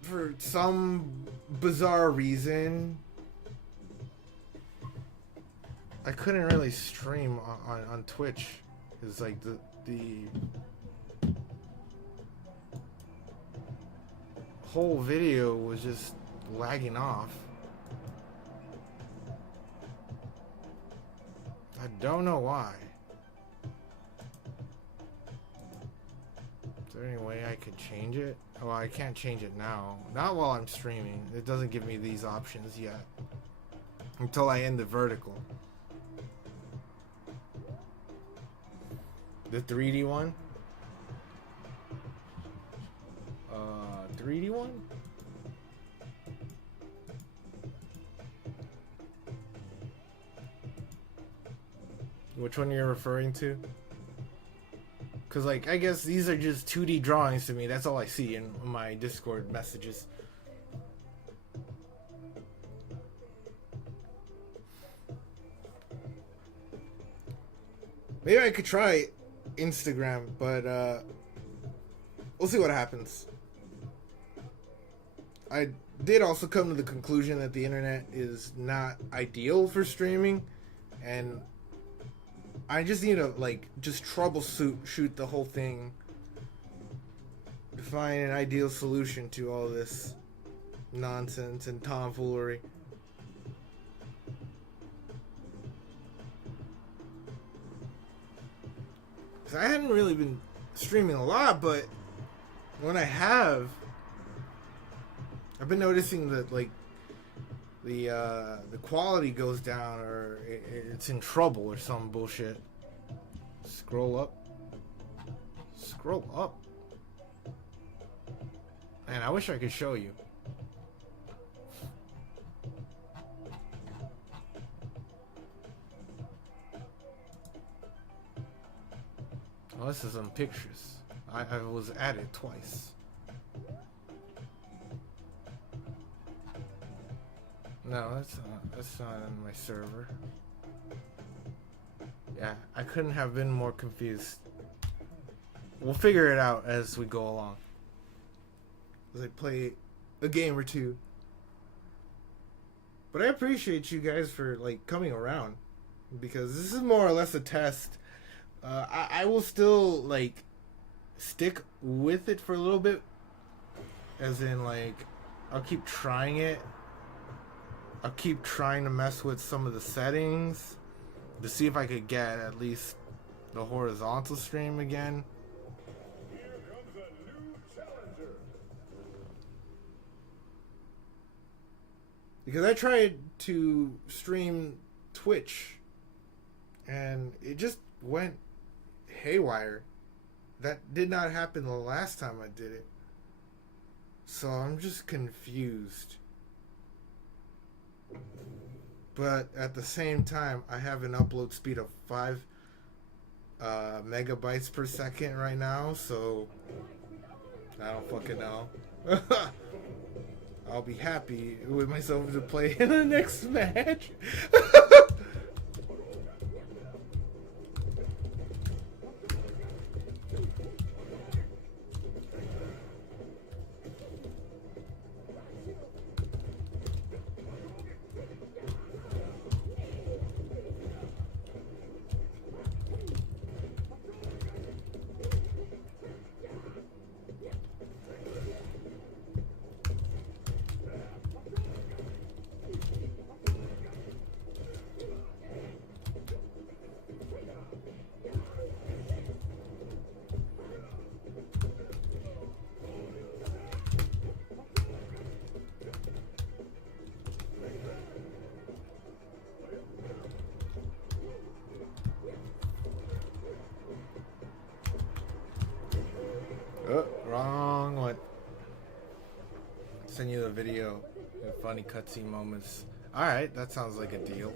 for some bizarre reason, I couldn't really stream on Twitch. It's like the whole video was just lagging off. I don't know why. Is there any way I could change it? Well, I can't change it now. Not while I'm streaming. It doesn't give me these options yet. Until I end the vertical. The 3D one? 3D one? Which one you're referring to? Because, like, I guess these are just 2D drawings to me. That's all I see in my Discord messages. Maybe I could try Instagram, but we'll see what happens. I did also come to the conclusion that the internet is not ideal for streaming, and I just need to, like, just troubleshoot the whole thing to find an ideal solution to all this nonsense and tomfoolery. Because I hadn't really been streaming a lot, but when I have, I've been noticing that, like, the quality goes down, or it's in trouble or some bullshit. Scroll up. Scroll up. Man, I wish I could show you. Oh, this is some pictures. I was added twice. No, that's not on my server. Yeah, I couldn't have been more confused. We'll figure it out as we go along. As I play a game or two. But I appreciate you guys for, like, coming around, because this is more or less a test. I will still, like, stick with it for a little bit. As in, like, I'll keep trying it. I'll keep trying to mess with some of the settings to see if I could get at least the horizontal stream again. Here comes a new challenger. Because I tried to stream Twitch and it just went haywire. That did not happen the last time I did it. So I'm just confused. But at the same time, I have an upload speed of 5 megabytes per second right now, so I don't fucking know. I'll be happy with myself to play in the next match. Oh, wrong one. Send you the video with funny cutscene moments. Alright, that sounds like a deal.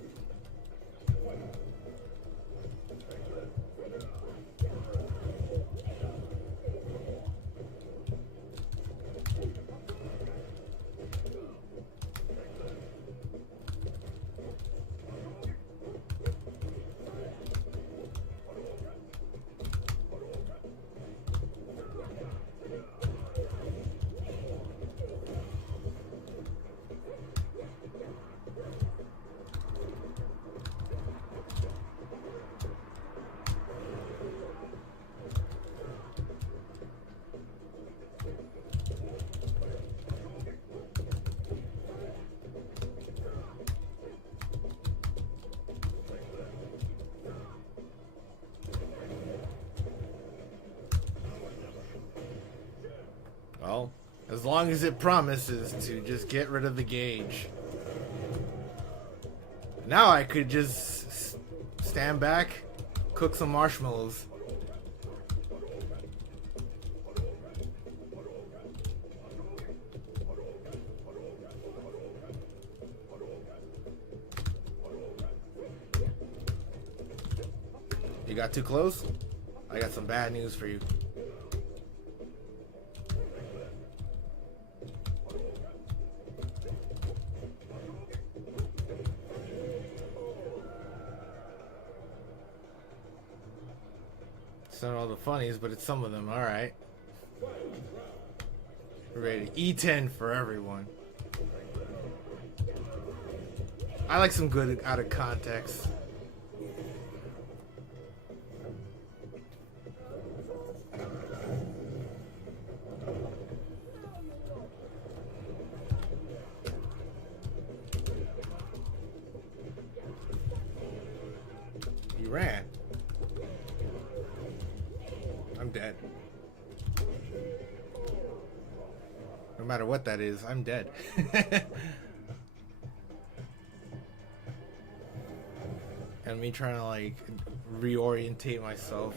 As long as it promises to just get rid of the gauge. Now I could just stand back, cook some marshmallows. You got too close? I got some bad news for you. It's not all the funnies, but it's some of them. Alright. We're ready. E10 for everyone. I like some good out of context. He ran. I'm dead. No matter what that is, I'm dead. And me trying to like reorientate myself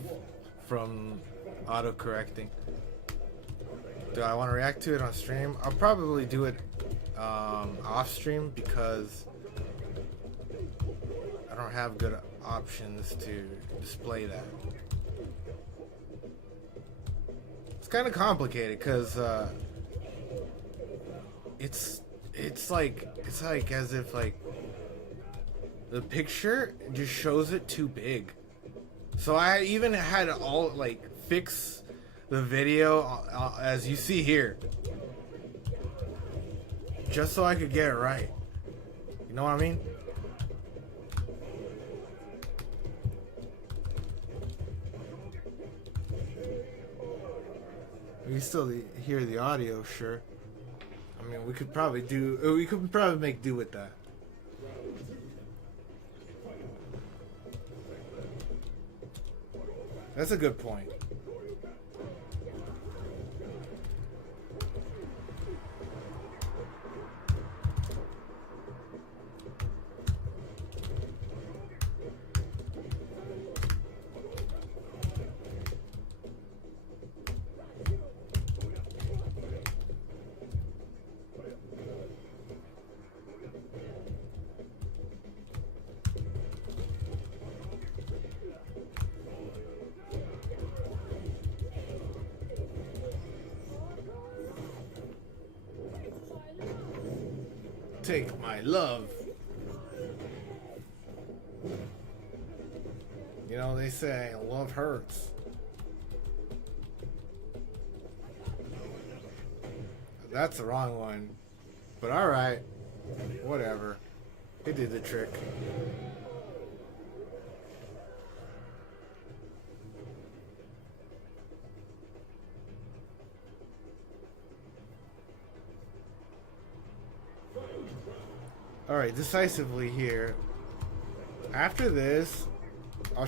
from auto-correcting. Do I want to react to it on stream? I'll probably do it off stream because I don't have good options to display that. It's kind of complicated because it's like as if like the picture just shows it too big. So I even had to all like fix the video as you see here, just so I could get it right. You know what I mean? You still hear the audio, sure. I mean, we could probably make do with that. That's a good point. Take my love. You know, they say love hurts. That's the wrong one. But alright. Whatever. It did the trick. Alright, decisively here. After this, I'll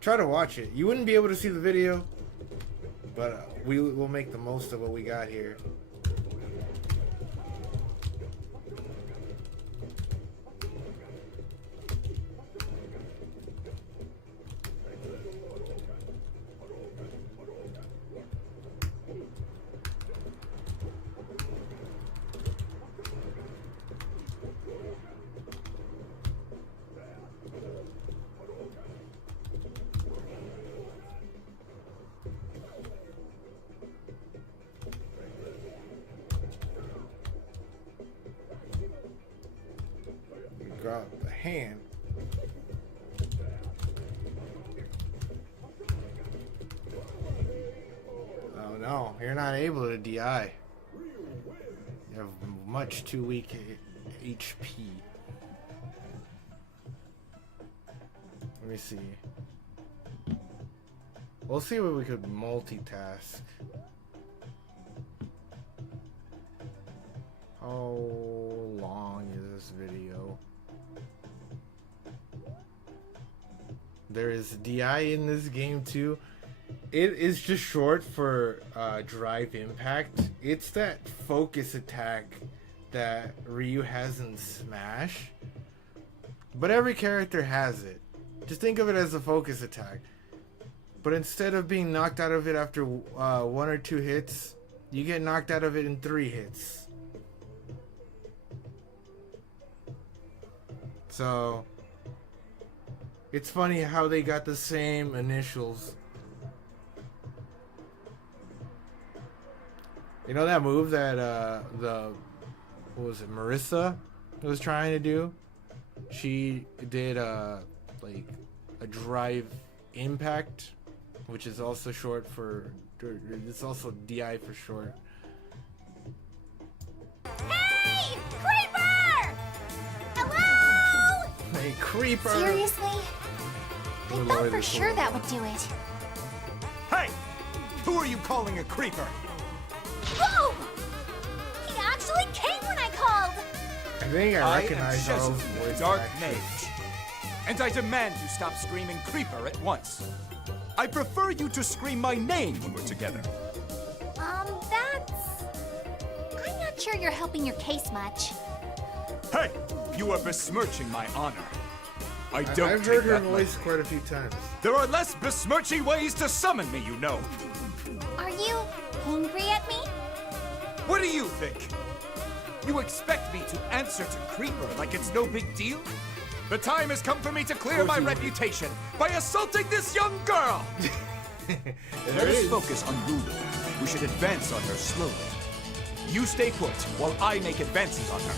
try to watch it. You wouldn't be able to see the video, but we will make the most of what we got here. Grab the hand. Oh no, you're not able to DI. You have much too weak HP. Let me see. We'll see what we could multitask. How long is this video? There is DI in this game too. It is just short for Drive Impact. It's that focus attack that Ryu has in Smash. But every character has it. Just think of it as a focus attack. But instead of being knocked out of it after 1 or 2 hits, you get knocked out of it in 3 hits. So, it's funny how they got the same initials. You know that move that what was it, Marissa was trying to do? She did like a Drive Impact, which is also short for, it's also DI for short. Hey! Creeper! Hello? Hey, Creeper! Seriously? I We'll thought lower for this sure one. that would do it. Hey! Who are you calling a creeper? Whoa! He actually came when I called! I think I I am recognize all Shezza, those the voice Dark actors. Mage. And I demand you stop screaming creeper at once. I prefer you to scream my name when we're together. That's... I'm not sure you're helping your case much. Hey! You are besmirching my honor. I don't I've take heard her that voice lightly. quite a few times. There are less besmirching ways to summon me, you know. Are you angry at me? What do you think? You expect me to answer to Creeper like it's no big deal? The time has come for me to clear my you would. reputation by assaulting this young girl! Let us focus on Lulu. We should advance on her slowly. You stay put while I make advances on her.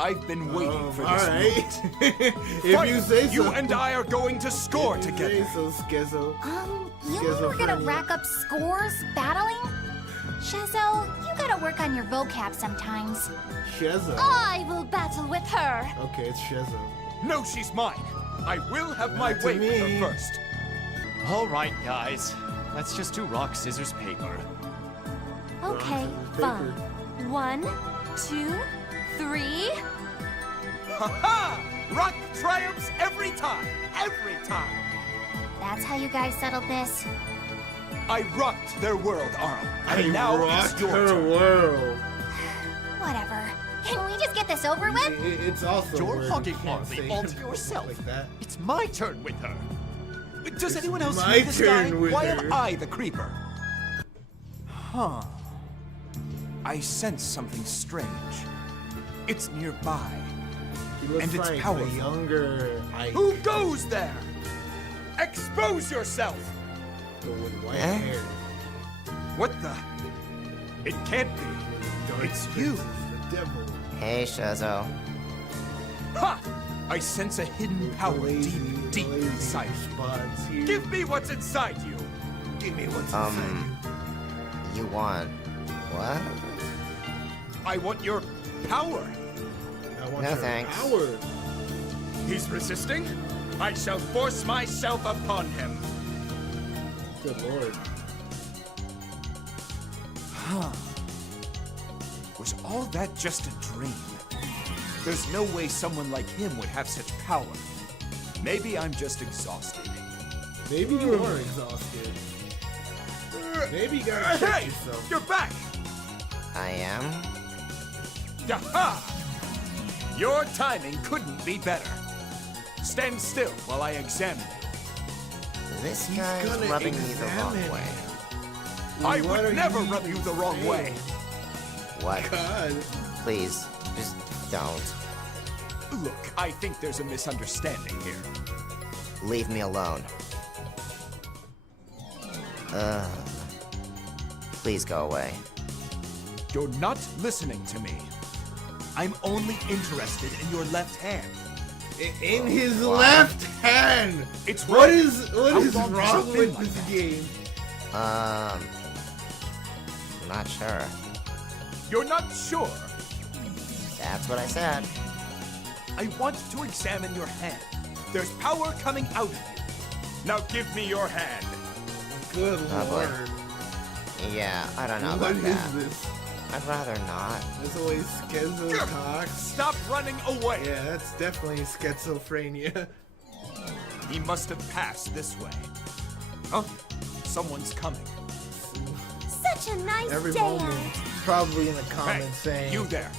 I've been waiting for this Alright. moment. If you Finally, say so. you and I are going to score If you together. say so, Skizzo. You mean we're gonna Schizophrenia. rack up scores battling? Shezzo, you gotta work on your vocab sometimes. Shezzo. I will battle with her! Okay, it's Shezzo. No, she's mine. I will have my Not to way with me. her first. All right, guys. Let's just do rock, scissors, paper. Okay, Paper. fine. 1, 2, 3. Ha-ha! Rock triumphs every time! Every time! That's how you guys settled this? I rocked their world, Arl. And now rocked it's your her turn. world. Whatever. Can we just get this over with? It's also You're weird hogging you can't hardly say all to something yourself. like that. It's my turn with her. Does anyone else my hear this guy? turn with Why her. am I the creeper? Huh. I sense something strange. It's nearby. He looks And it's like powerful. a younger Ike Who goes there? Expose yourself! with white hair. What the? It can't be. Dark It's prince you. of The devil. Hey, Shezzo. Ha! I sense a hidden power deep, deep inside you. spots here. Give me what's inside you. Give me what's inside You want what? I want your power. you. I want No your thanks. power. He's resisting. I shall force myself upon him. Good lord. Was all that just a dream? There's no way someone like him would have such power. Maybe I'm just exhausted. Maybe you are exhausted. Maybe you gotta check Hey! yourself. You're back! I am? Yaha! Your timing couldn't be better. Stand still while I examine you. This He's guy's gonna rubbing me the wrong examine. way. I What are would never you rub you the wrong saying? way. What? God. Please, just don't. Look, I think there's a misunderstanding here. Leave me alone. Please go away. You're not listening to me. I'm only interested in your left hand. In his left hand. It's What right. is How long has wrong it been with like this that? game? I'm not sure. You're not sure. That's what I said. I want to examine your hand. There's power coming out of you. Now give me your hand. Good Oh, boy. lord. Yeah, I don't know What about is that. this? I'd rather not. That's the way Schizo talks. Stop running away. Yeah, that's definitely schizophrenia. He must have passed this way. Huh? someone's coming. Such a nice Every day moment, out. probably in the Hey, comments saying you there.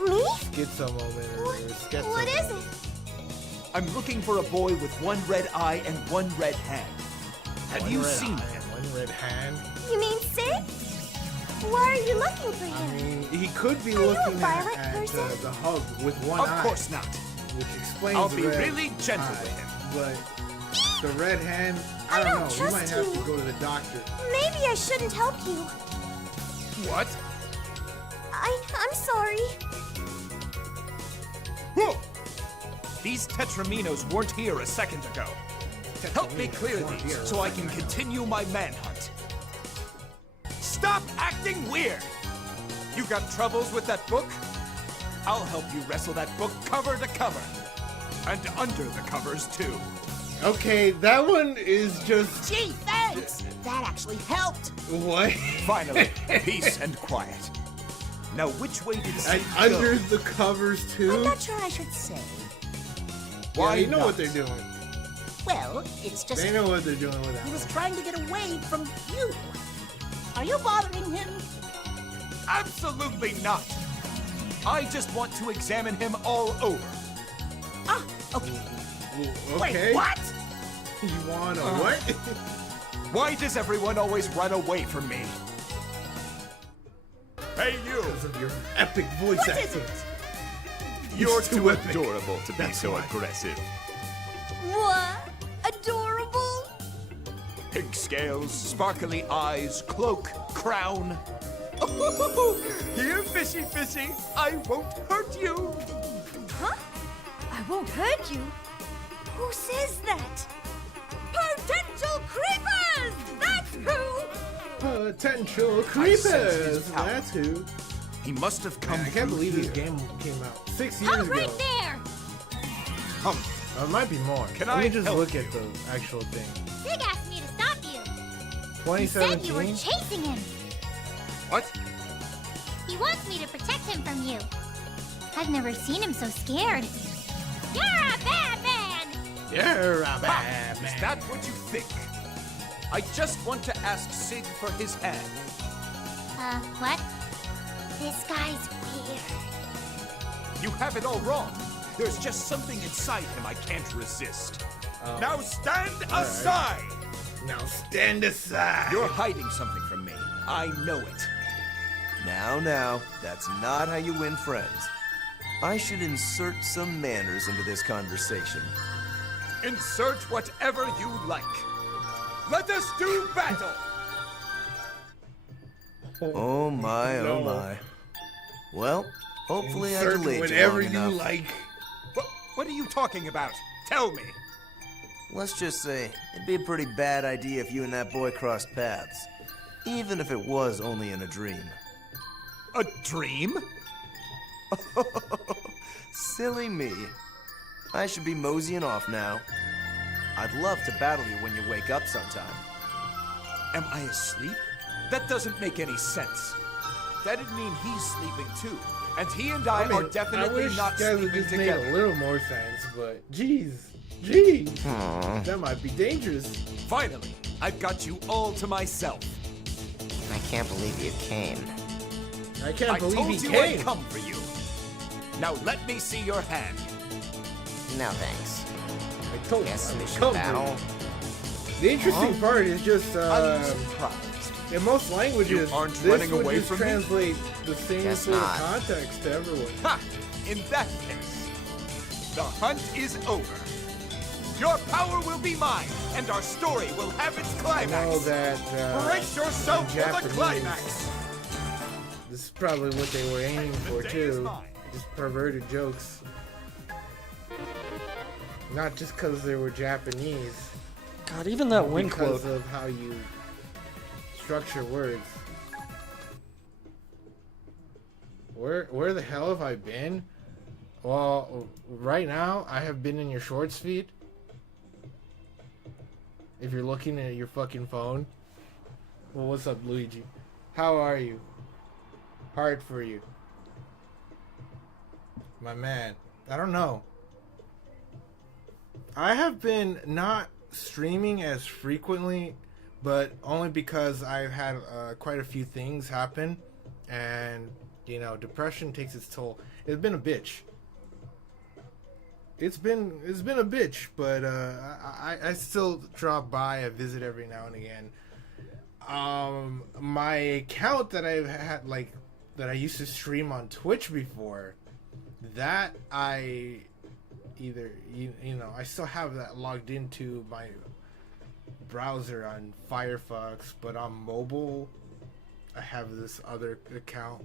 Me? schizo moment or schizo. What is moment. it? I'm looking for a boy with one red eye and one red hand. Have One you red seen eye him? and one red hand. You mean Sid? Why are you looking for I him? mean, he could be Are you a looking violent at person? the hug with one Of eye. course not. Which explains I'll the be red really gentle eye. with him. But the red hand, I I don't don't know. You trust might have you. to go to the doctor. Maybe I shouldn't help you. What? I'm sorry. Whoa! These Tetraminos weren't here a second ago. Help me clear weren't these here a so I can second ago. continue my manhunt. Stop acting weird! You got troubles with that book? I'll help you wrestle that book cover to cover. And under the covers, too. Okay, that one is just Gee, thanks! That actually helped. what? Finally, peace and quiet. Now, which way did And Sid under go? the covers too. I'm not sure I should say. Why yeah, you know not? what they're doing. Well, it's just They know what they're doing with that. he was one. trying to get away from you. Are you bothering him? Absolutely not. I just want to examine him all over. Ah, okay. Well, okay. Wait, what? You want a what? Why does everyone always run away from me? Hey, you! Because of your epic voice What acting. is it? You're too too epic. adorable to be That's so why. aggressive. What? Adorable? Pig scales, sparkly eyes, cloak, crown. Here, fishy fishy, I won't hurt you. Huh? I won't hurt you. Who says that? Potential creepers! That's who! Potential I sense his creepers. power. That's who. He must have come I can't through believe this here. game came out 6 years Hop ago. right there! Hum. Or it might be more. Can Let me I just help look you? at the actual thing. Big asked me to stop you. He said you were 2017. chasing him. What? He wants me to protect him from you. I've never seen him so scared. You're a bad man! You're a Ha! bad Is man. that what you think? I just want to ask Sid for his hand. What? This guy's weird. You have it all wrong. There's just something inside him I can't resist. Now stand aside! Now stand aside. You're hiding something from me. I know it. Now, that's not how you win friends. I should insert some manners into this conversation. Insert whatever you like. Let us do battle! Oh my, No. oh my. Well, hopefully I Insert delayed whatever you you long enough. like. What are you talking about? Tell me. Let's just say, it'd be a pretty bad idea if you and that boy crossed paths. Even if it was only in a dream. A dream? Silly me. I should be moseying off now. I'd love to battle you when you wake up sometime. Am I asleep? That doesn't make any sense. That'd mean he's sleeping too. And he and I, are definitely I wish not guys would sleeping just made together. a little more sense, but jeez, that might be dangerous. Finally, I've got you all to myself. I can't believe you came. I can't I believe told he you came. I'd come for you. Now let me see your hand. No thanks. I told Guess you we I'd should come for battle. you. The interesting part is just I'm surprised. in most languages, You aren't this running would away just from me? translate the same Guess sort not. of context to everyone. Ha! In that case, the hunt is over. Your power will be mine, and our story will have its I climax. know that Brace yourself for the Japanese. climax. this is probably what they were aiming for day is too. mine. Just perverted jokes. Not just because they were Japanese, God, even that wind because cloak. of how you structure words. Where the hell have I been? Well, right now I have been in your shorts feed. If you're looking at your fucking phone. Well, what's up, Luigi? How are you? Hard for you. My man. I don't know. I have been not streaming as frequently, but only because I've had quite a few things happen, and depression takes its toll. It's been a bitch. It's been a bitch, but I still drop by. I visit every now and again. My account that I've had, like, that I used to stream on Twitch before, that I either I still have that logged into my browser on Firefox, but on mobile I have this other account.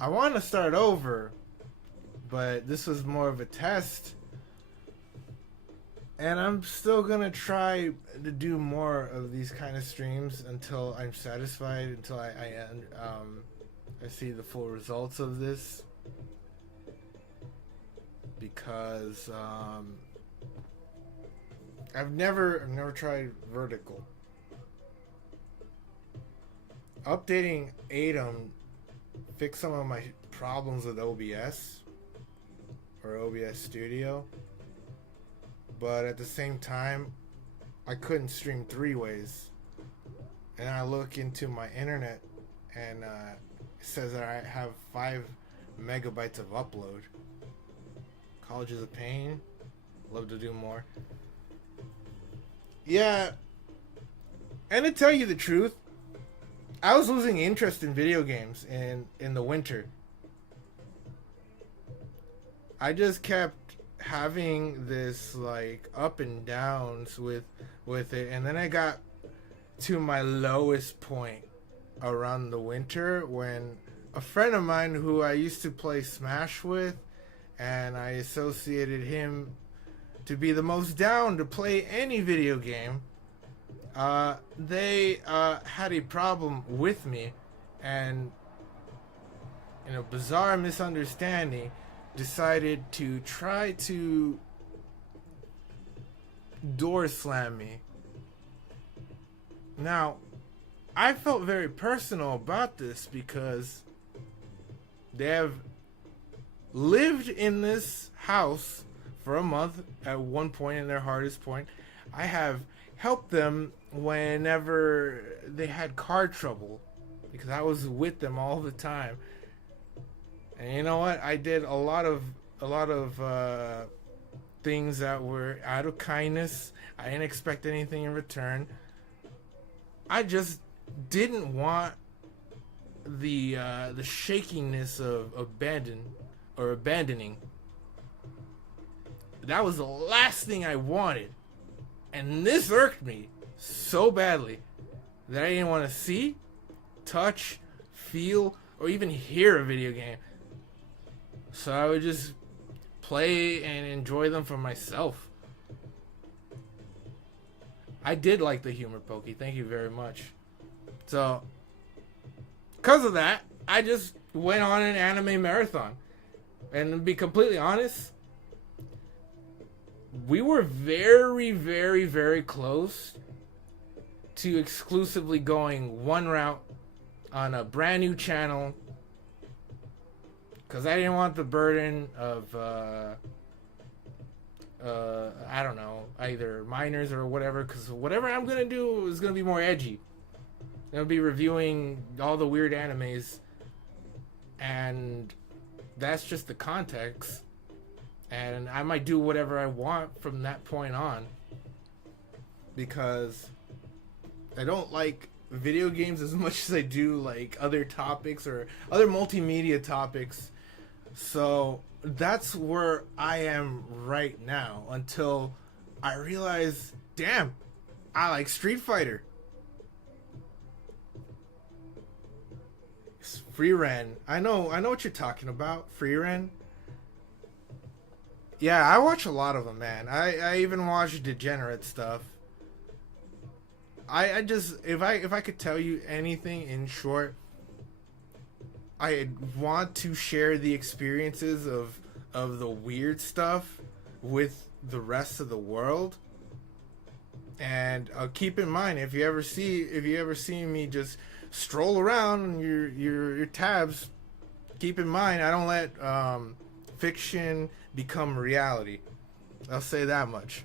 I want to start over, but this was more of a test, and I'm still gonna try to do more of these kind of streams until I'm satisfied, until I see the full results of this, because I've never tried vertical. Updating Atom fixed some of my problems with OBS or OBS Studio, but at the same time I couldn't stream 3 ways, and I look into my internet and it says that I have 5 megabytes of upload. College is a pain. Love to do more. Yeah, and to tell you the truth, I was losing interest in video games in the winter. I just kept having this like up and downs with it, and then I got to my lowest point around the winter when a friend of mine who I used to play Smash with, and I associated him to be the most down to play any video game, they had a problem with me, and in a bizarre misunderstanding decided to try to door slam me. Now, I felt very personal about this because they have lived in this house for a month at one point, in their hardest point. I have helped them whenever they had car trouble because I was with them all the time. And you know what? I did a lot of things that were out of kindness. I didn't expect anything in return. I just didn't want the shakiness of abandoning. That was the last thing I wanted, and this irked me so badly that I didn't want to see, touch, feel, or even hear a video game. So I would just play and enjoy them for myself. I did like the humor, Pokey. Thank you very much. So, because of that, I just went on an anime marathon. And to be completely honest, we were very, very, very close to exclusively going one route on a brand new channel, because I didn't want the burden of I don't know, either minors or whatever, because whatever I'm gonna do is gonna be more edgy. I'll be reviewing all the weird animes, and that's just the context, and I might do whatever I want from that point on, because I don't like video games as much as I do like other topics or other multimedia topics. So that's where I am right now, until I realize, damn, I like Street Fighter. Frieren. I know what you're talking about. Frieren. Yeah, I watch a lot of them, man. I even watch degenerate stuff. I just, if I could tell you anything in short, I want to share the experiences of the weird stuff with the rest of the world. And keep in mind, if you ever see me just stroll around your tabs, keep in mind I don't let fiction become reality. I'll say that much.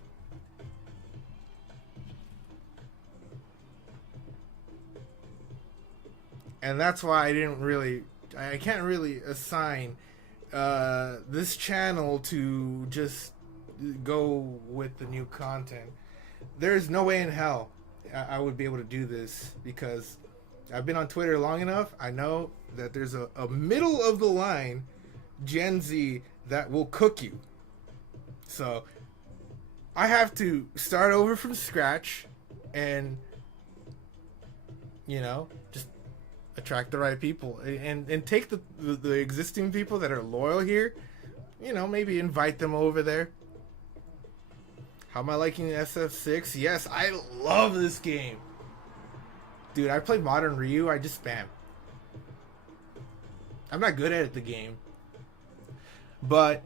and that's why I can't really assign this channel to just go with the new content. There's no way in hell I would be able to do this, because I've been on Twitter long enough. I know that there's a middle of the line Gen Z that will cook you. So I have to start over from scratch and, just attract the right people and take the existing people that are loyal here, maybe invite them over there. How am I liking SF6? Yes, I love this game. Dude, I play Modern Ryu, I just spam. I'm not good at the game. But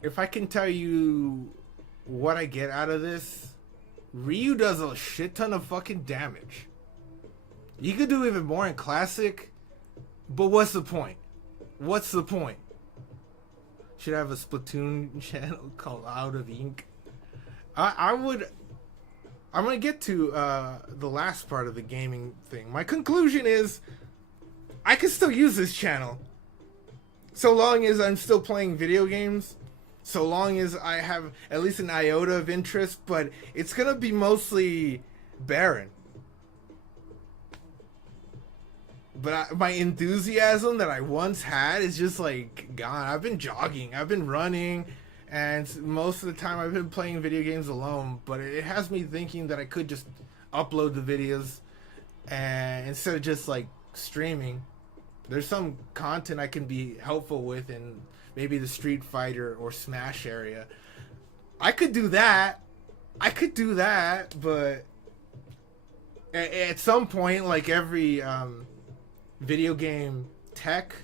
if I can tell you what I get out of this, Ryu does a shit ton of fucking damage. You could do even more in Classic, but what's the point? What's the point? Should have a Splatoon channel called Out of Ink. I'm gonna get to the last part of the gaming thing. My conclusion is, I can still use this channel, so long as I'm still playing video games, so long as I have at least an iota of interest, but it's gonna be mostly barren. But my enthusiasm that I once had is just like gone. I've been jogging, I've been running, and most of the time I've been playing video games alone. But it has me thinking that I could just upload the videos, and instead of just like streaming, there's some content I can be helpful with in maybe the Street Fighter or Smash area. I could do that, but at some point, like every video game tech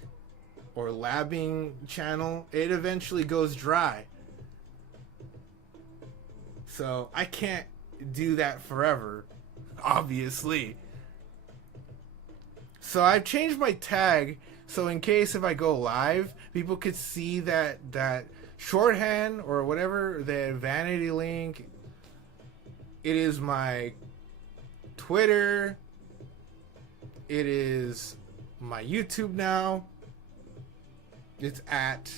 or labbing channel, it eventually goes dry. So I can't do that forever, obviously. So I've changed my tag, so in case if I go live, people could see that shorthand or whatever, the vanity link. It is my Twitter. It is my YouTube now. It's at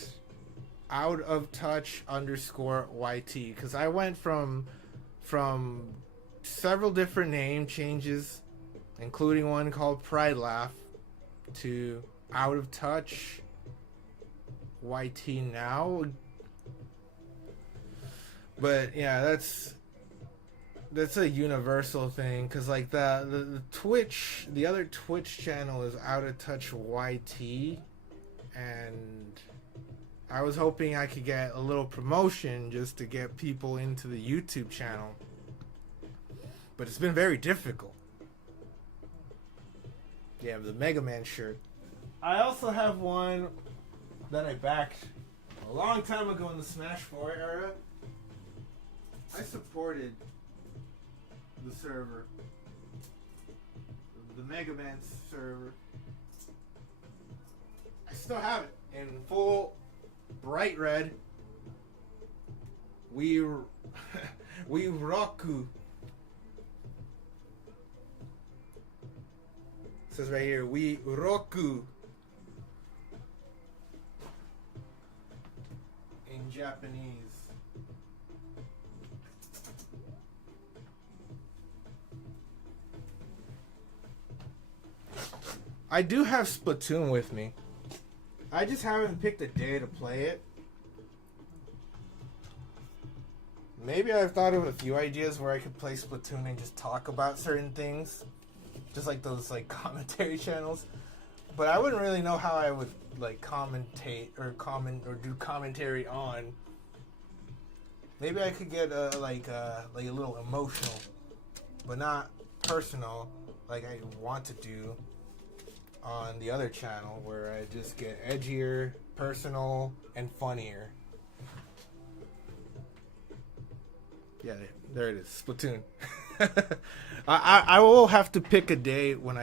outoftouch_YT, because I went from several different name changes, including one called Pride Laugh, to Out of Touch YT now. But yeah, that's a universal thing, because like the Twitch, the other Twitch channel is Out of Touch YT, and I was hoping I could get a little promotion just to get people into the YouTube channel, but it's been very difficult. Yeah, the Mega Man shirt. I also have one that I backed a long time ago in the Smash 4 era. I supported the server, the Mega Man server. I still have it in full bright red. We Roku. It says right here, we Roku. In Japanese. I do have Splatoon with me. I just haven't picked a day to play it. Maybe I've thought of a few ideas where I could play Splatoon and just talk about certain things. Just like those like commentary channels. But I wouldn't really know how I would like commentate or comment or do commentary on. Maybe I could get like a little emotional, but not personal like I want to do on the other channel, where I just get edgier, personal, and funnier. Yeah, there it is, Splatoon. I will have to pick a day when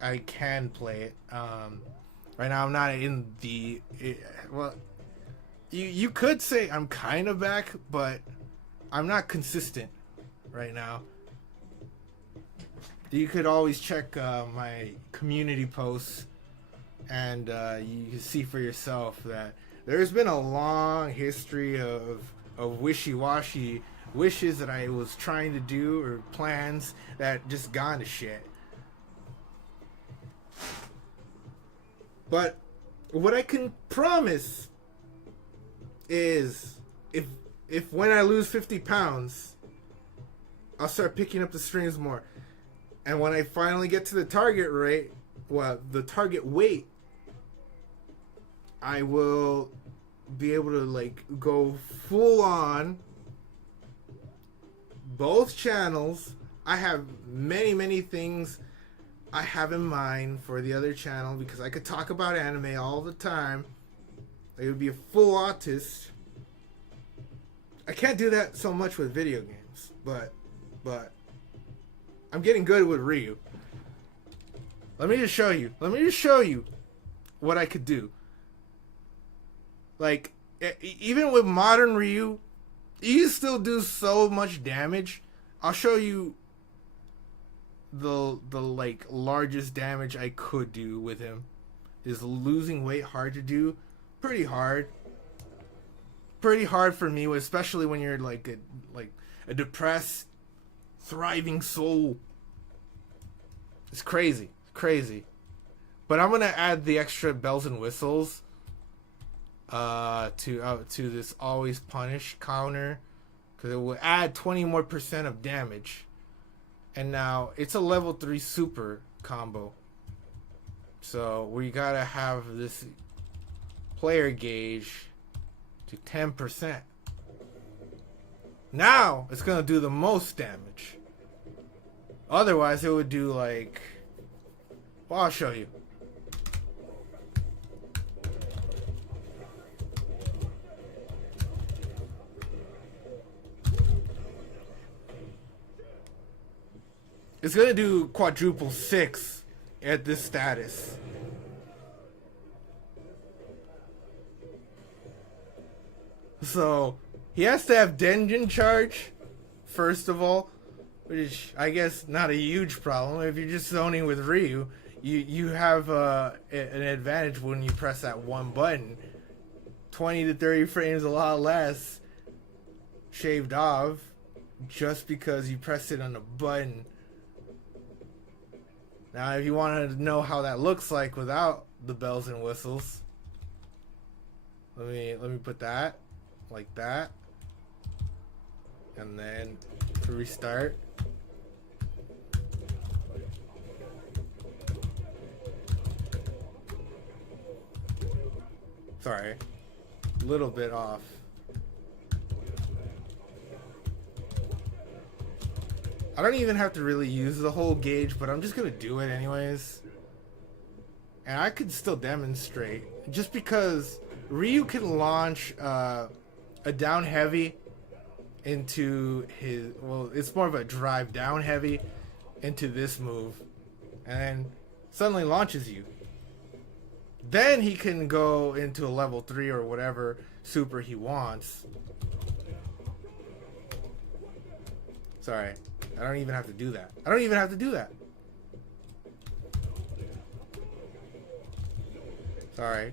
I can play it. Right now I'm not in the... well, you could say I'm kind of back, but I'm not consistent right now. you could always check my community posts, and you can see for yourself that there's been a long history of wishy-washy wishes that I was trying to do, or plans that just gone to shit. But what I can promise is if when I lose 50 pounds, I'll start picking up the streams more. And when I finally get to the target rate, well, the target weight, I will be able to like go full on both channels. I have many things I have in mind for the other channel, because I could talk about anime all the time. I would be a full autist. I can't do that so much with video games, but I'm getting good with Ryu. Let me just show you what I could do. Like, even with modern Ryu, you still do so much damage. I'll show you the like largest damage I could do with him. Is losing weight hard to do? Pretty hard for me, especially when you're like a depressed, thriving soul. It's crazy. But I'm gonna add the extra bells and whistles to this always punish counter, because it will add 20% more of damage. And now it's a level 3 super combo, so we gotta have this player gauge to 10%. Now it's gonna do the most damage. Otherwise it would do like, well, I'll show you. It's gonna do quadruple 6 at this status. So he has to have Denjin charge, first of all, which I guess not a huge problem. If you're just zoning with Ryu, you have an advantage when you press that one button. 20 to 30 frames, a lot less shaved off, just because you press it on a button. Now, if you want to know how that looks like without the bells and whistles, let me put that like that, and then to restart. Sorry, a little bit off. I don't even have to really use the whole gauge, but I'm just gonna do it anyways. And I could still demonstrate, just because Ryu can launch a down heavy into his, well, it's more of a drive down heavy into this move, and then suddenly launches you. Then he can go into a level 3 or whatever super he wants. Sorry, I don't even have to do that. Sorry.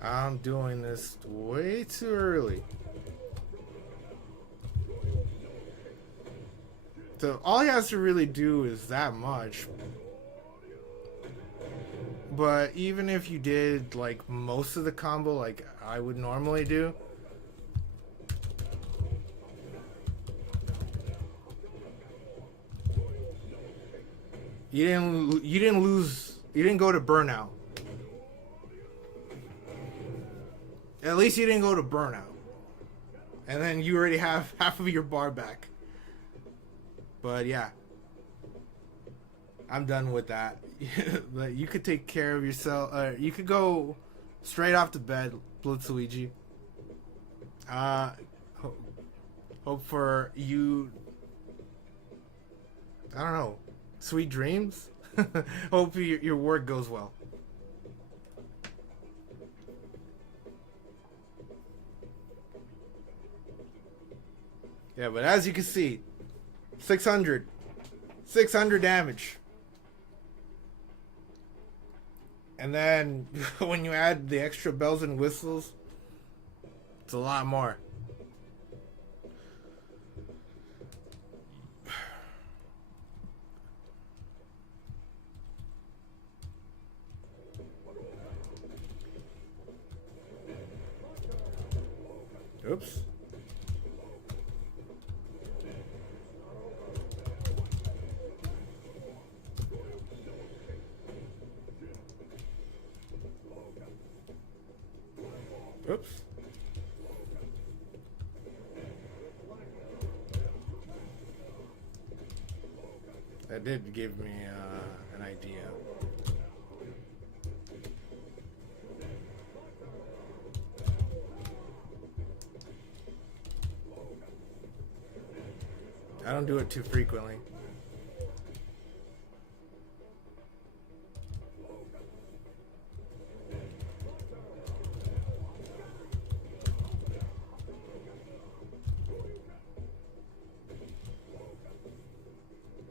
I'm doing this way too early. So all he has to really do is that much. But even if you did like most of the combo like I would normally do, you didn't go to burnout. At least you didn't go to burnout. And then you already have half of your bar back. But yeah, I'm done with that. You could take care of yourself. You could go straight off to bed, Blitzluigi. Hope for you, I don't know, sweet dreams. Hope your work goes well. Yeah, but as you can see, 600 damage. And then when you add the extra bells and whistles, it's a lot more. Oops. Oops. That did give me an idea. I don't do it too frequently.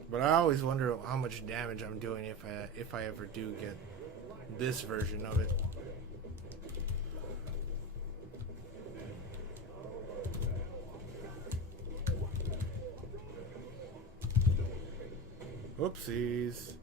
But I always wonder how much damage I'm doing if I ever do get this version of it. Whoopsies.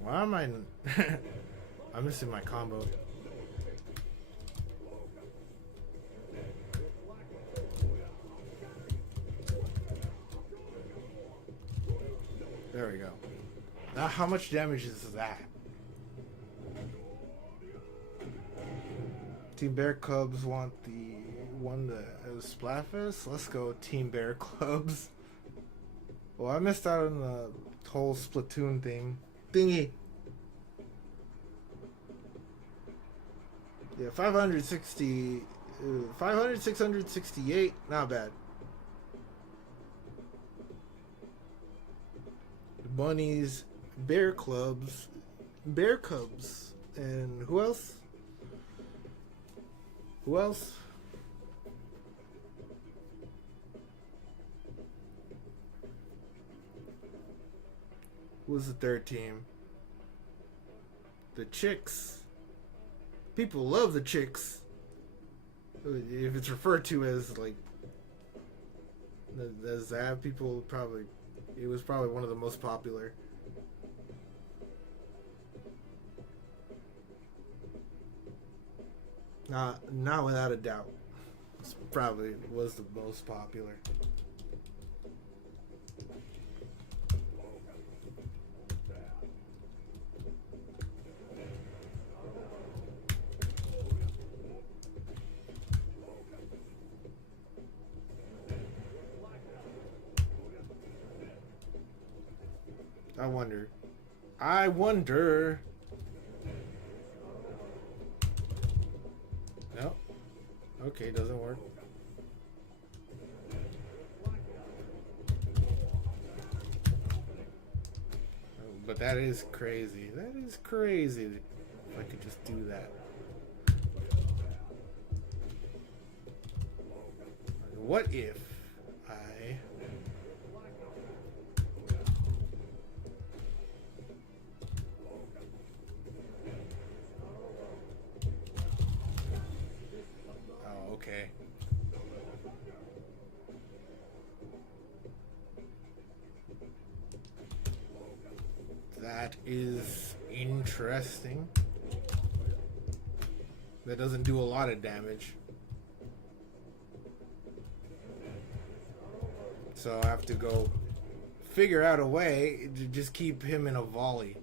Why am I... I'm missing my combo. There we go. Now how much damage is that? Team Bear Cubs won the Splatfest? Let's go Team Bear Cubs. Well, I missed out on the whole Splatoon thingy. Yeah, 668, not bad. Bunnies, Bear Cubs, and who else? Who else? Who was the third team? The Chicks. People love the Chicks. If it's referred to as like as that, people probably, it was probably one of the most popular. Not without a doubt. It probably was the most popular. I wonder. No. Okay, doesn't work. But that is crazy. That is crazy. If I could just do that. What if I... Oh, okay. That is interesting. That doesn't do a lot of damage. So I have to go figure out a way to just keep him in a volley.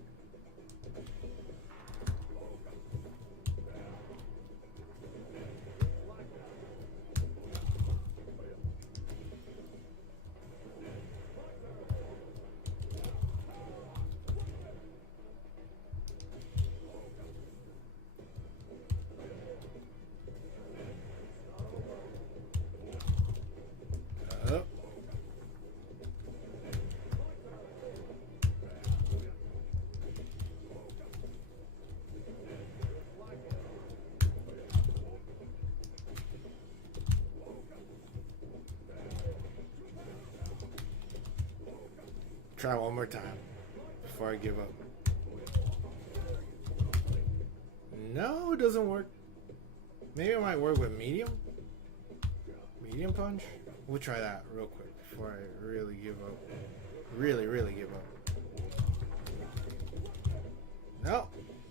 try one more time before I give up. No, it doesn't work. Maybe it might work with medium? Medium punch? We'll try that real quick before I really give up. Really give up.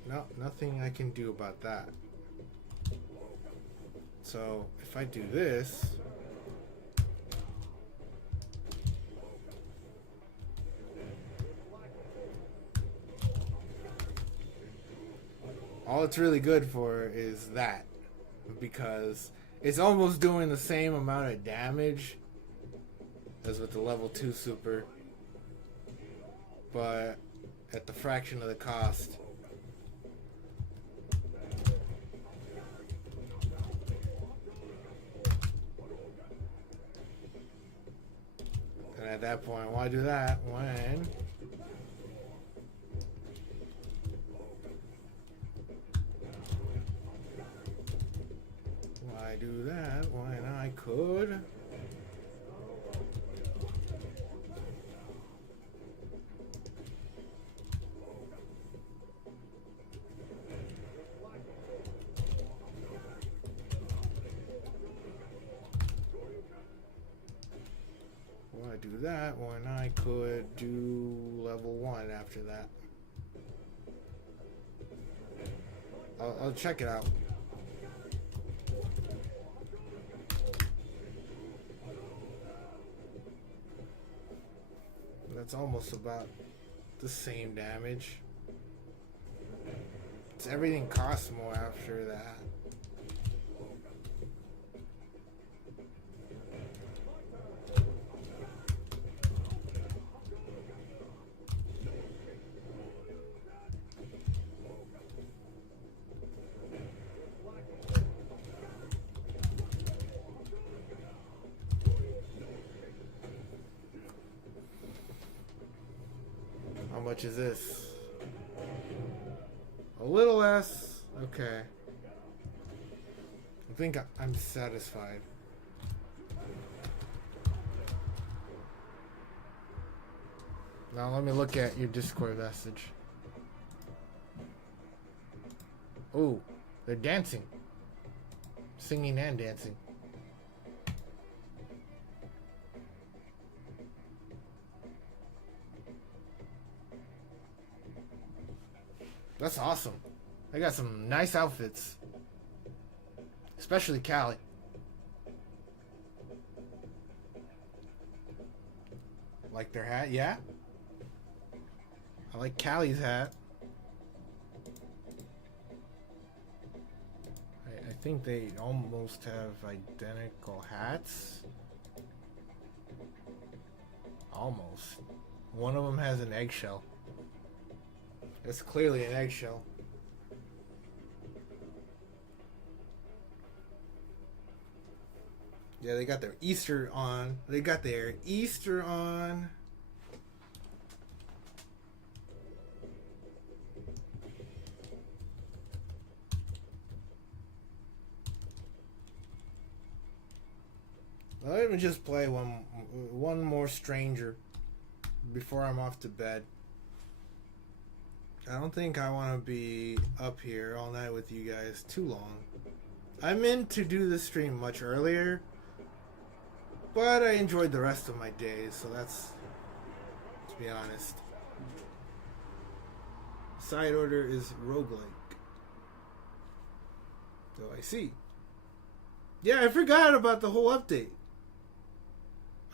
No, nothing I can do about that. So, if I do this... all it's really good for is that. Because it's almost doing the same amount of damage as with the level 2 super. But at the fraction of the cost. And at that point, why do that when... why do that when I could... why do that when I could do level 1 after that? I'll check it out. That's almost about the same damage. It's everything costs more after that. How much is this? A little less. Okay. I think I'm satisfied. Now let me look at your Discord message. Oh, they're dancing. Singing and dancing. That's awesome. They got some nice outfits. Especially Callie. Like their hat? Yeah. I like Callie's hat. I think they almost have identical hats. Almost. One of them has an eggshell. It's clearly an eggshell. Yeah, they got their Easter on. They got their Easter on. Let me just play one more stranger before I'm off to bed. I don't think I want to be up here all night with you guys too long. I meant to do this stream much earlier, but I enjoyed the rest of my days, so that's, to be honest. Side order is roguelike. So I see. Yeah, I forgot about the whole update.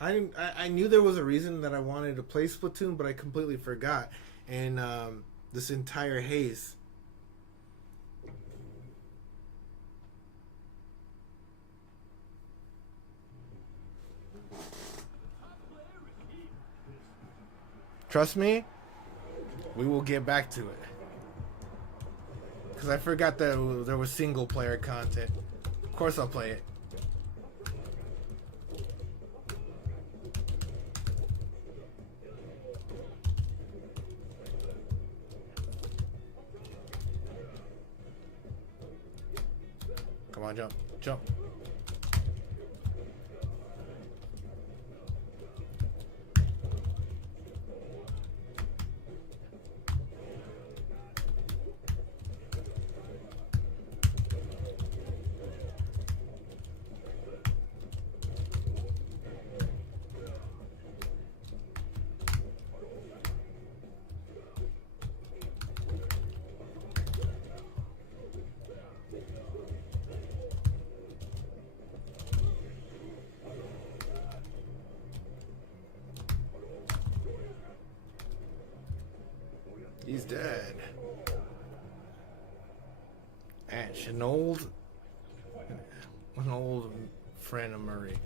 I knew there was a reason that I wanted to play Splatoon, but I completely forgot. And this entire haze. Trust me, we will get back to it. Because I forgot that there was single player content. Of course I'll play it. Come on, jump. Jump. He's dead. And Chenault, an old friend of Murray.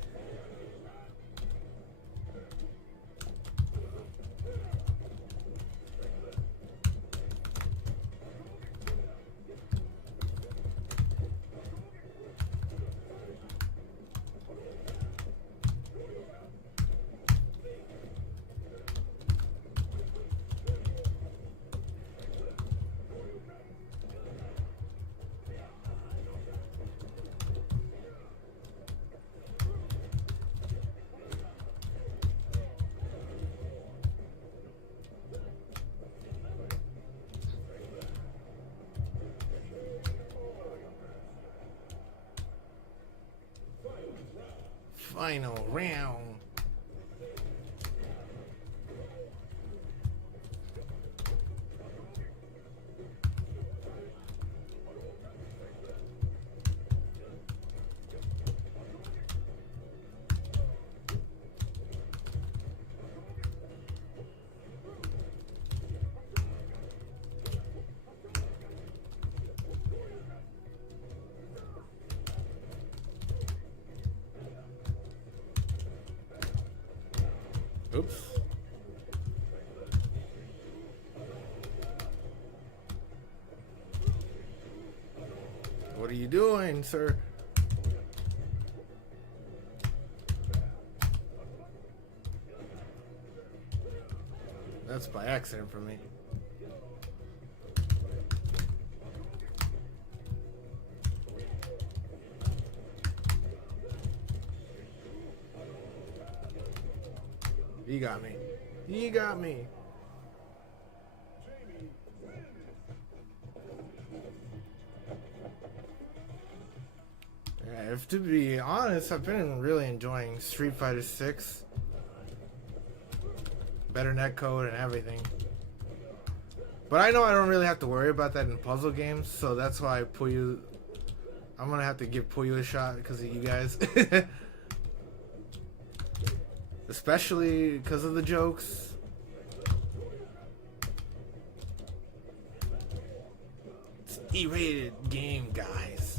Final round. Oops. What are you doing, sir? That's by accident for me. He got me. He got me. Yeah, if to be honest, I've been really enjoying Street Fighter 6. Better netcode and everything. But I know I don't really have to worry about that in puzzle games, so that's why Puyo... I'm gonna have to give Puyo a shot because of you guys. Especially because of the jokes. It's an E-rated game, guys.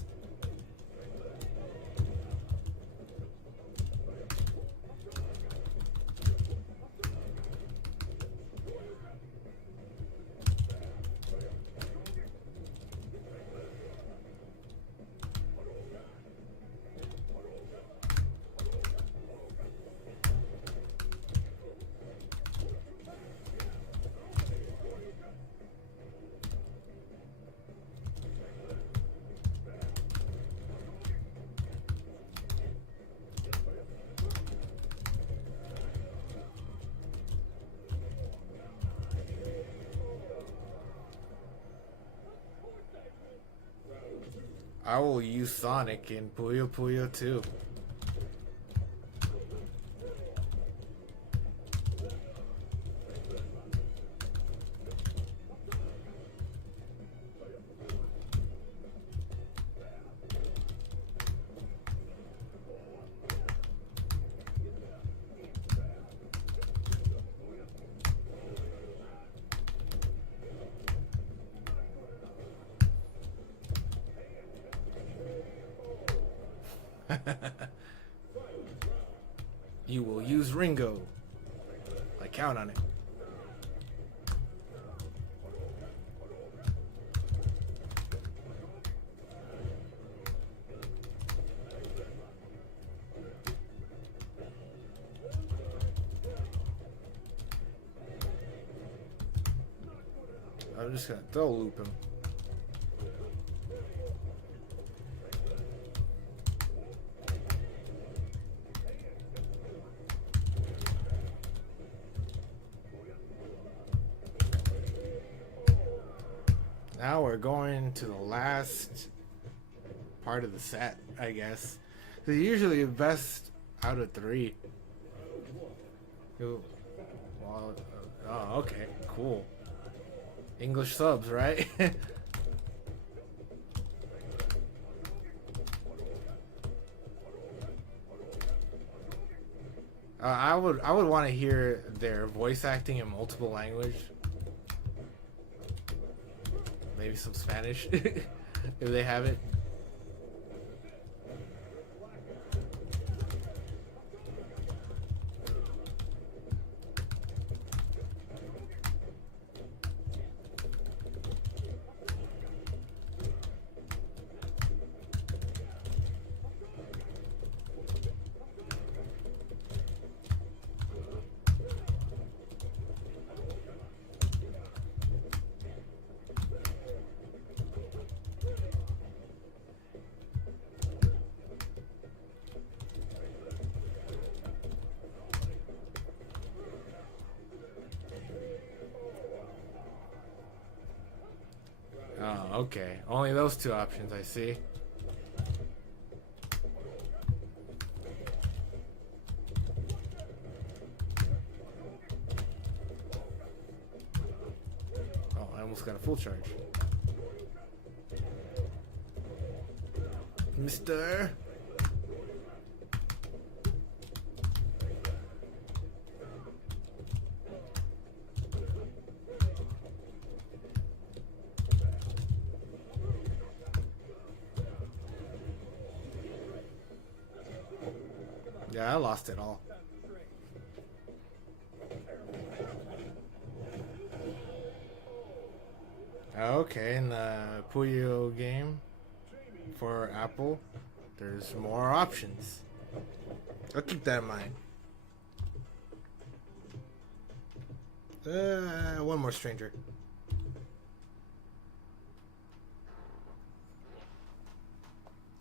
I will use Sonic in Puyo Puyo 2. You will use Ringo. I count on it. I'm just gonna throw loop him. Now we're going to the last part of the set, I guess. They're usually the best out of 3. Well, oh, okay, cool. English subs, right? I would want to hear their voice acting in multiple language. maybe some Spanish if they have it. Oh, okay. Only those two options, I see. Oh, I almost got a full charge. Mister. Yeah, I lost it all. Okay, in the Puyo game for Apple, there's more options. I'll keep that in mind. One more stranger.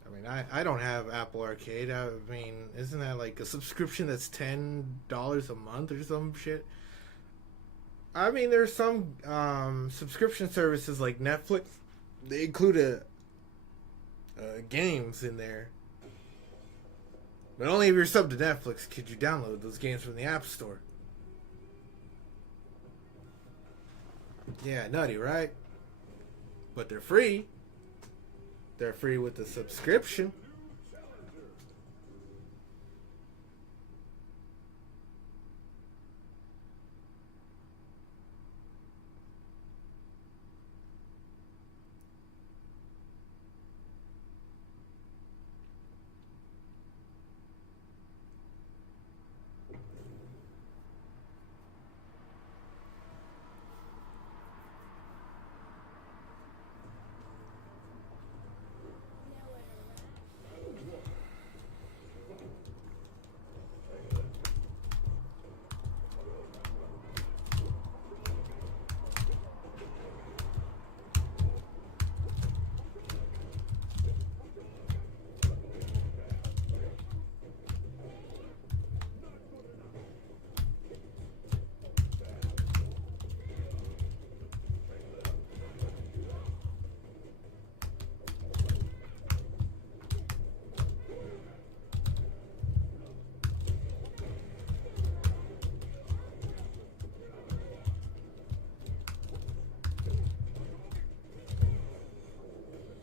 I mean, I don't have Apple Arcade. I mean, isn't that like a subscription that's $10 a month or some shit? I mean, there's some subscription services like Netflix. They include games in there. But only if you're sub to Netflix could you download those games from the App Store. Yeah, nutty, right? But they're free. They're free with the subscription.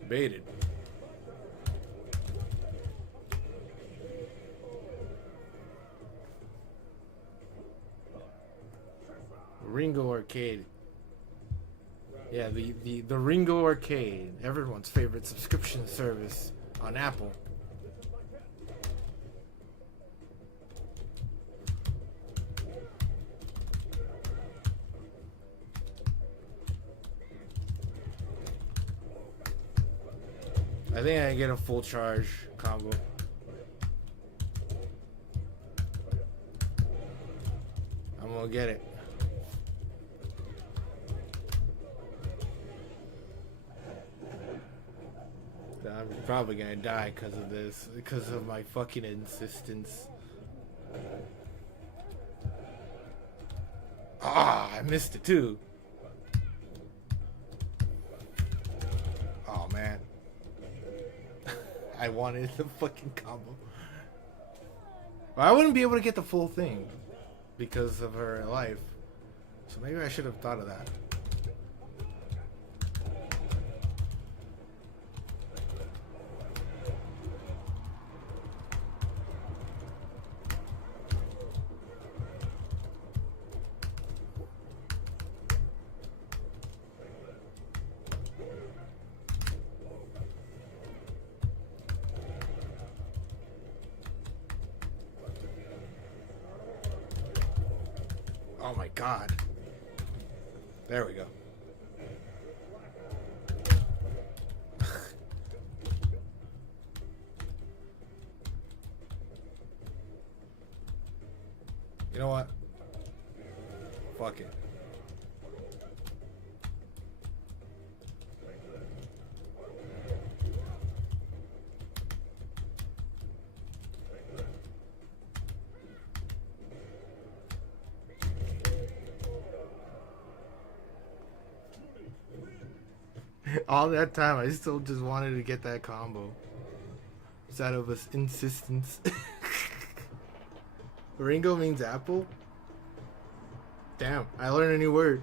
Baited. Ringo Arcade. Yeah, the Ringo Arcade, everyone's favorite subscription service on Apple. I think I get a full charge combo. I'm gonna get it. I'm probably gonna die because of this, because of my fucking insistence. Ah, I missed it too. Oh man. I wanted the fucking combo. Well, I wouldn't be able to get the full thing because of her life. So maybe I should have thought of that. Oh my god. There we go. You know what? Fuck it. All that time, I still just wanted to get that combo. Just out of his insistence. Ringo means apple? Damn, I learned a new word.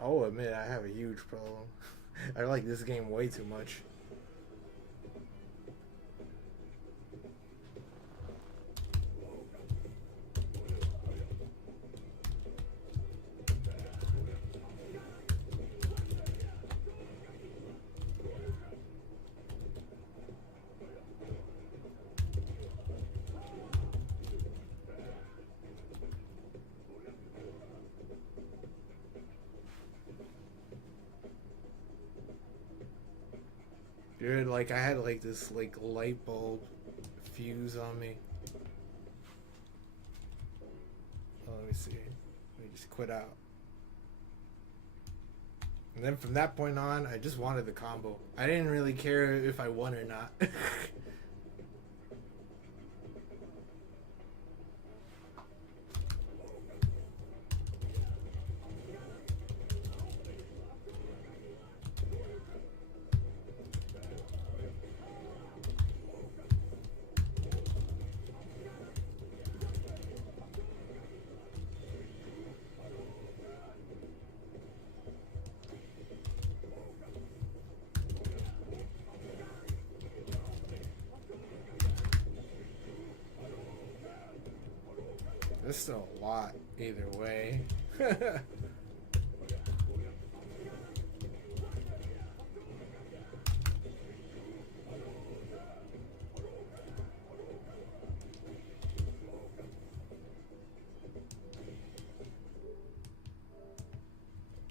I'll admit I have a huge problem. I like this game way too much. Dude, like I had like this like light bulb fuse on me. Oh, let me see. Let me just quit out. And then from that point on, I just wanted the combo. I didn't really care if I won or not. There's still a lot either way.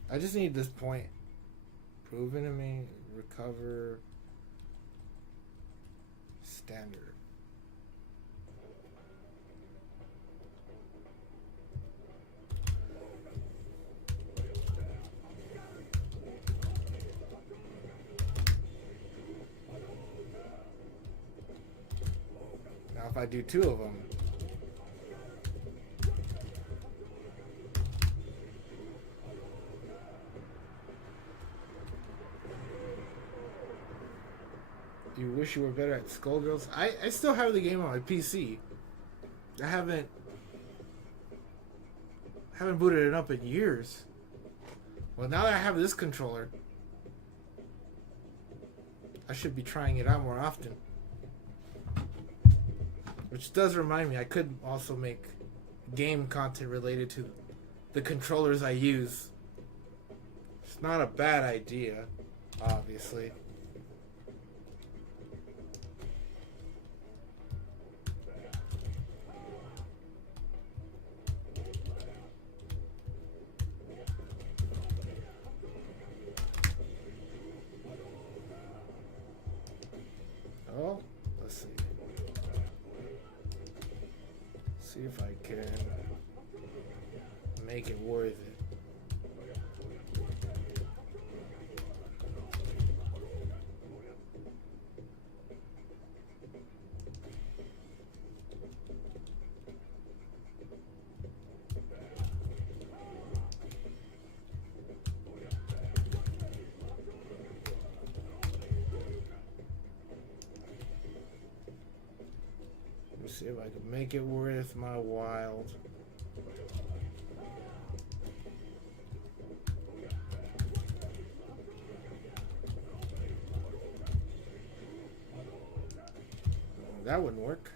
I just need this point proven to me. Recover standard. Now if I do two of them, you wish you were better at Skullgirls. I still have the game on my PC. I haven't booted it up in years. Well, now that I have this controller, I should be trying it out more often. Which does remind me, I could also make game content related to the controllers I use. It's not a bad idea, obviously. Oh, let's see. See if I can make it worth it. See if I can make it worth my while. That wouldn't work.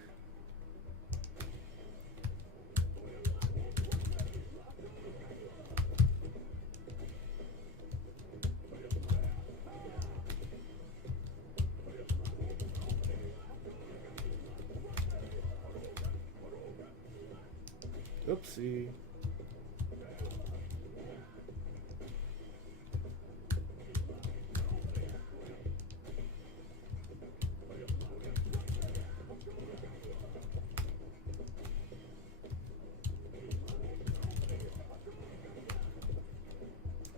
Oopsie.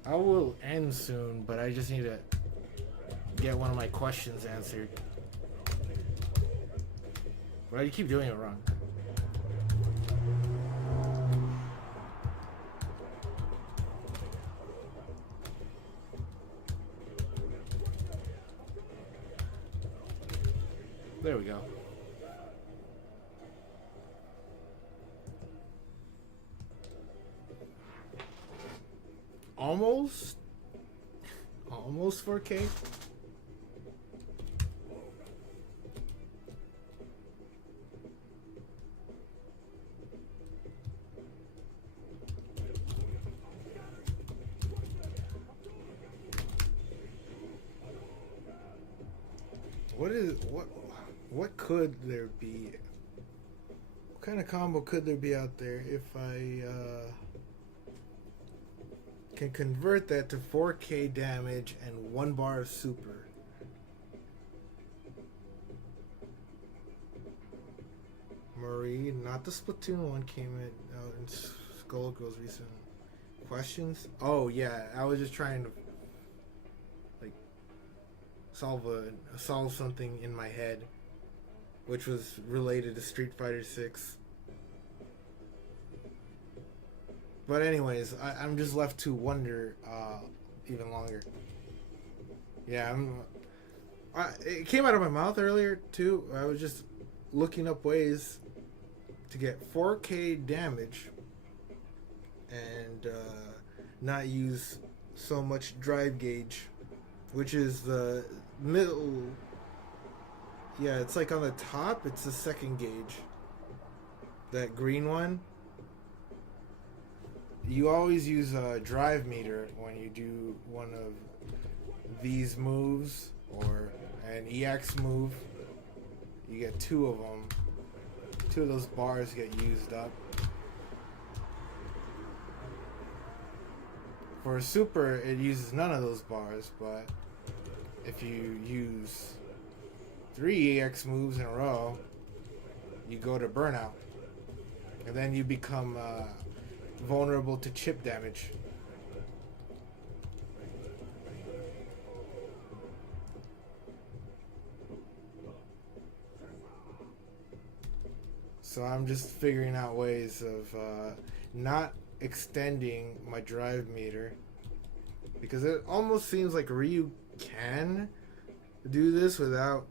I will end soon, but I just need to get one of my questions answered. But I keep doing it wrong. There we go. Almost 4K. What could there be? What kind of combo could there be out there if I can convert that to 4K damage and 1 bar of super? Marie, not the Splatoon one, came out in Skullgirl's recent questions. Oh yeah, I was just trying to like solve something in my head, which was related to Street Fighter 6. But anyways, I'm just left to wonder even longer. Yeah, it came out of my mouth earlier too. I was just looking up ways to get 4K damage and not use so much drive gauge, which is the middle. Yeah, it's like on the top, it's the second gauge. That green one. You always use a drive meter when you do one of these moves or an EX move. You get 2 of them. 2 of those bars get used up. For a super, it uses none of those bars, but if you use 3 EX moves in a row, you go to burnout. And then you become vulnerable to chip damage. So I'm just figuring out ways of not extending my drive meter, because it almost seems like Ryu can do this without.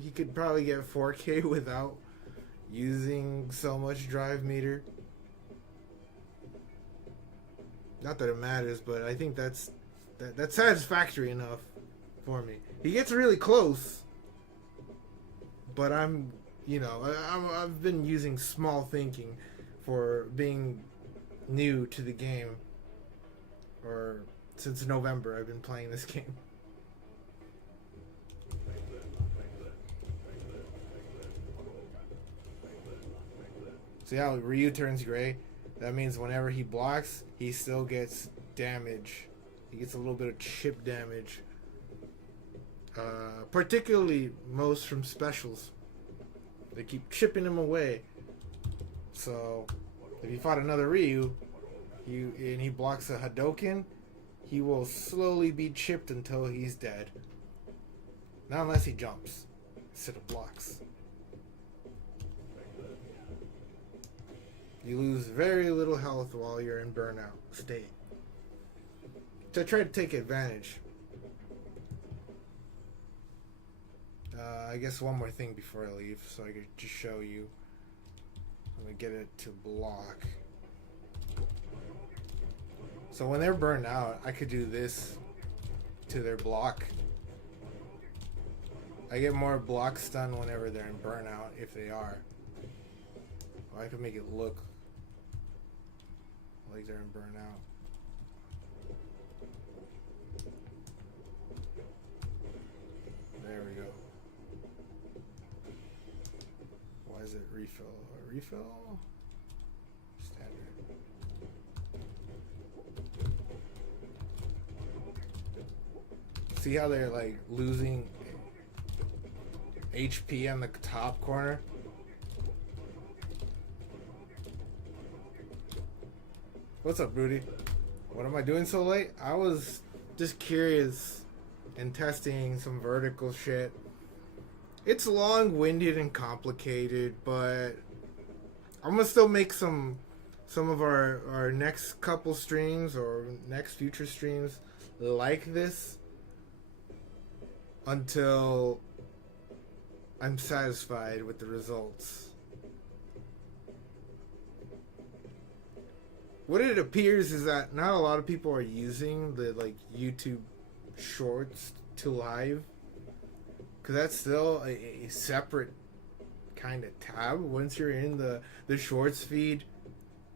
He could probably get 4K without using so much drive meter. Not that it matters, but I think that's satisfactory enough for me. He gets really close, but I've been using small thinking for being new to the game, or since November I've been playing this game. See how Ryu turns gray? That means whenever he blocks, he still gets damage. He gets a little bit of chip damage. Particularly most from specials. They keep chipping him away. So, if you fought another Ryu, and he blocks a Hadouken, he will slowly be chipped until he's dead. Not unless he jumps instead of blocks. You lose very little health while you're in burnout state. So I try to take advantage. I guess one more thing before I leave, so I could just show you. I'm gonna get it to block. So when they're burned out, I could do this to their block. I get more block stun whenever they're in burnout, if they are. Or I could make it look like they're in burnout. There we go. Why is it refill? A refill? See how they're like losing HP on the top corner? What's up, Rudy? What am I doing so late? I was just curious and testing some vertical shit. It's long-winded and complicated, but I'm gonna still make some of our next couple streams or next future streams like this until I'm satisfied with the results. What it appears is that not a lot of people are using the like YouTube Shorts to live, because that's still a separate kind of tab. Once you're in the Shorts feed,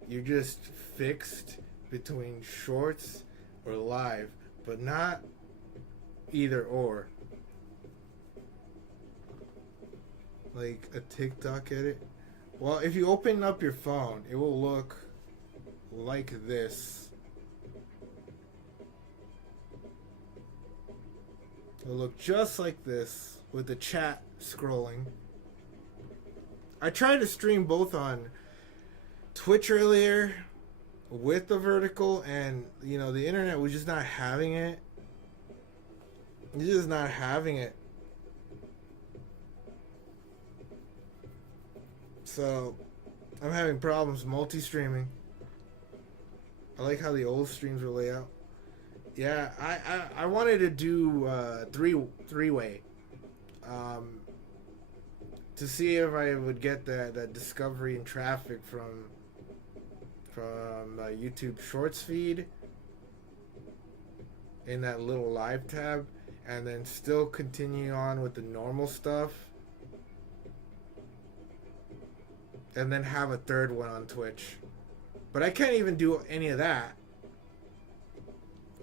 you're just fixed between Shorts or live, but not either or. Like a TikTok edit. Well, if you open up your phone, it will look like this. It'll look just like this with the chat scrolling. I tried to stream both on Twitch earlier with the vertical, and you know, the internet was just not having it. It's just not having it. So I'm having problems multi-streaming. I like how the old streams were laid out. Yeah, I wanted to do three-way to see if I would get that discovery and traffic from YouTube Shorts feed in that little live tab, and then still continue on with the normal stuff, and then have a third one on Twitch. But I can't even do any of that.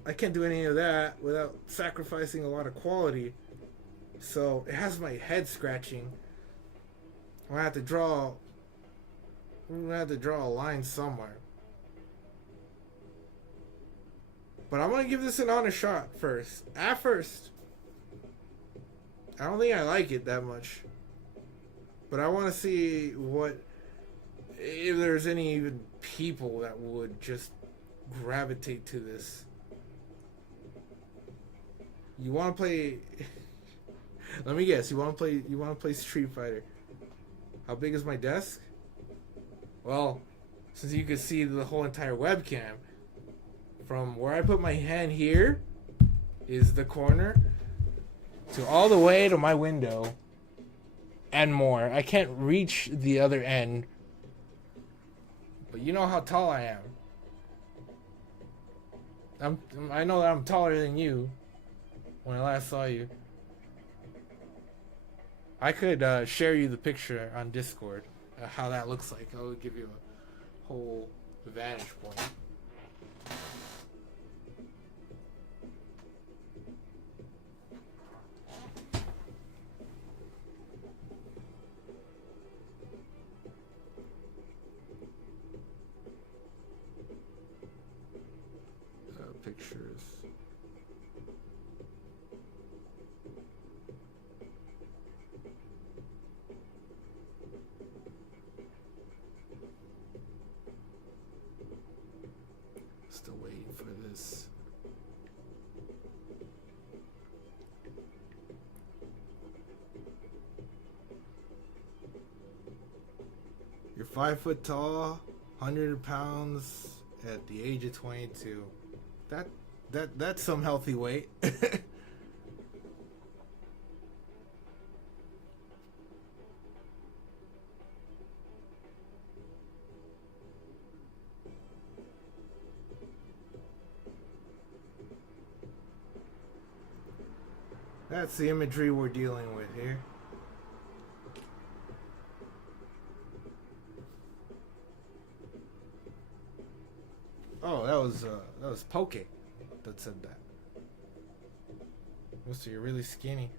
I can't do any of that without sacrificing a lot of quality. So it has my head scratching. I'm gonna have to draw a line somewhere. But I'm gonna give this an honest shot first. At first. I don't think I like it that much. But I want to see if there's any even people that would just gravitate to this. You want to play? Let me guess. You want to play Street Fighter? How big is my desk? Well, since you can see the whole entire webcam, from where I put my hand here is the corner to all the way to my window and more. I can't reach the other end. But you know how tall I am. I know that I'm taller than you. When I last saw you, I could share you the picture on Discord. How that looks like. I'll give you a whole vantage point. Pictures. Still waiting for this. You're 5 foot tall, 100 pounds at the age of 22. That's some healthy weight. That's the imagery we're dealing with here. Oh, that was Poke that said that. So you're really skinny.